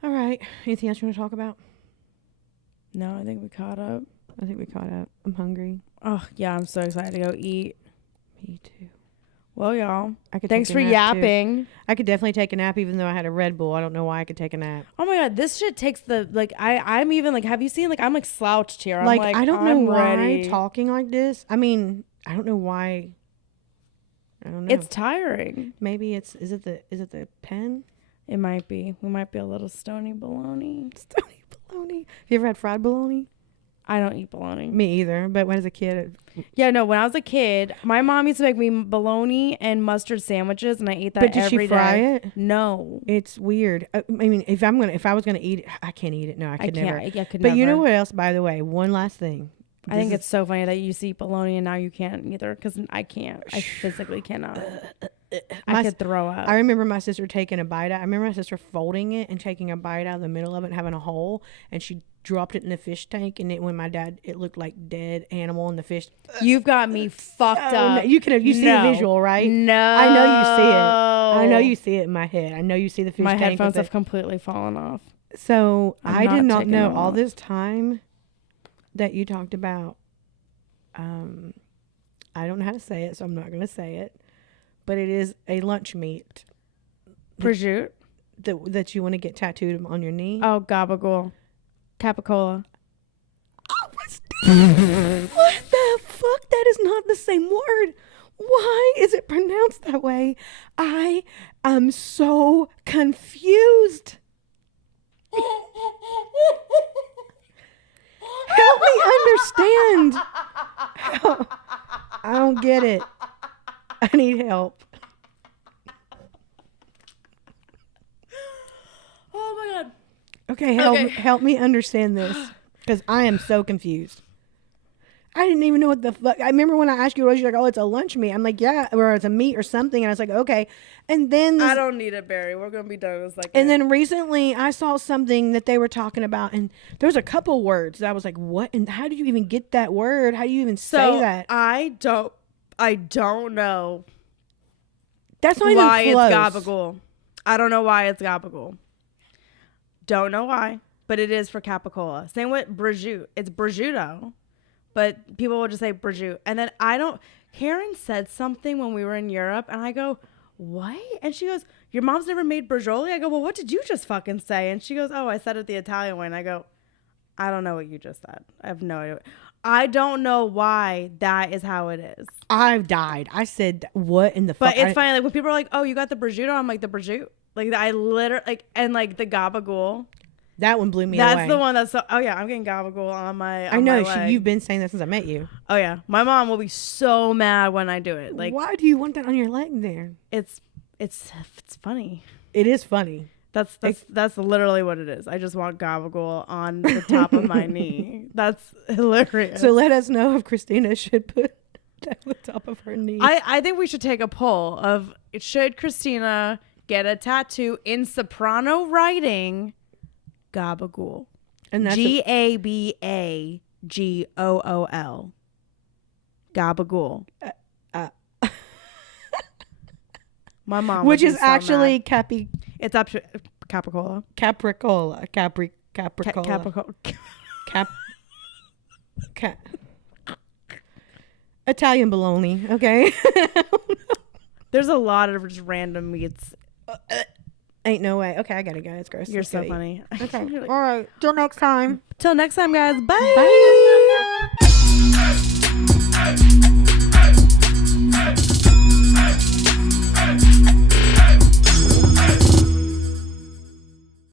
All right. Anything else you want to talk about? No, I think we caught up. I'm hungry. Oh, yeah. I'm so excited to go eat. Me too. Well, y'all. Thanks for yapping. Too. I could definitely take a nap even though I had a Red Bull. I don't know why I could take a nap. Oh, my God. This shit takes I'm even like, have you seen, like, I'm like slouched here. I'm like I don't know why I'm talking like this. I mean, I don't know why. I don't know. It's tiring. Maybe is it the pen? It might be. We might be a little stony bologna. Stony bologna. Have you ever had fried bologna? I don't eat bologna. Me either. But when I was a kid. Yeah, no. When I was a kid, my mom used to make me bologna and mustard sandwiches, and I ate that every day. But did she fry it? No. It's weird. I mean, if I was gonna eat it, I can't eat it. No, I could never. I could but never. You know what else? By the way, one last thing. I think it's so funny that you see bologna and now you can't either because I can't. I physically cannot. I could throw up. I remember my sister taking a bite out. I remember my sister folding it and taking a bite out of the middle of it and having a hole. And she dropped it in the fish tank. And it looked like dead animal in the fish. You've got me fucked up. No, you see the visual, right? No. I know you see it. I know you see it in my head. I know you see the fish tank. My headphones have completely fallen off. So I did not know all this time that you talked about. I don't know how to say it, so I'm not going to say it. But it is a lunch meat. Prosciutto? That you want to get tattooed on your knee. Oh, gabagool. Capicola. Oh, what the fuck? That is not the same word. Why is it pronounced that way? I am so confused. Help me understand. I don't get it. I need help. Oh my God. Okay, help me understand this because I am so confused. I didn't even know what the fuck. I remember when I asked you, you're like, oh, it's a lunch meat. I'm like, yeah, or it's a meat or something. And I was like, okay. And then I don't need it, Barry. We're going to be done in a second. And then recently I saw something that they were talking about, and there was a couple words that I was like, what? And how did you even get that word? How do you even say that? I don't know. That's not why even close. It's gabagool. I don't know why it's gabagool. Don't know why, but it is for capicola. Same with prosciutto. It's prosciutto, but people will just say prosciutto. And then Karen said something when we were in Europe, and I go, what? And she goes, your mom's never made braciole? I go, well, what did you just fucking say? And she goes, oh, I said it the Italian way. And I go, I don't know what you just said. I have no idea. I don't know why that is how it is. I've died. I said, what in the fuck? But it's funny, like when people are like, "Oh, you got the prosciutto," I'm like, "The prosciutto." Like I literally like, and like the gabagool. That one blew me away. That's the one that's so. Oh yeah, I'm getting gabagool on my. I know you've been saying that since I met you. Oh yeah, my mom will be so mad when I do it. Like, why do you want that on your leg there? It's funny. It is funny. That's literally what it is. I just want gabagool on the top of my knee. That's hilarious. So let us know if Kristina should put that on the top of her knee. I think we should take a poll of should Kristina get a tattoo in soprano writing gabagool. And that's GABAGOOL. Gabagool. My mom, which is so actually mad. Capi. It's up to Capricola. Capricola. Italian bologna. Okay. There's a lot of just random meats. Ain't no way. Okay, I gotta go. It's gross. You're so funny. Okay. All right. Till next time. Till next time, guys. Bye. Bye.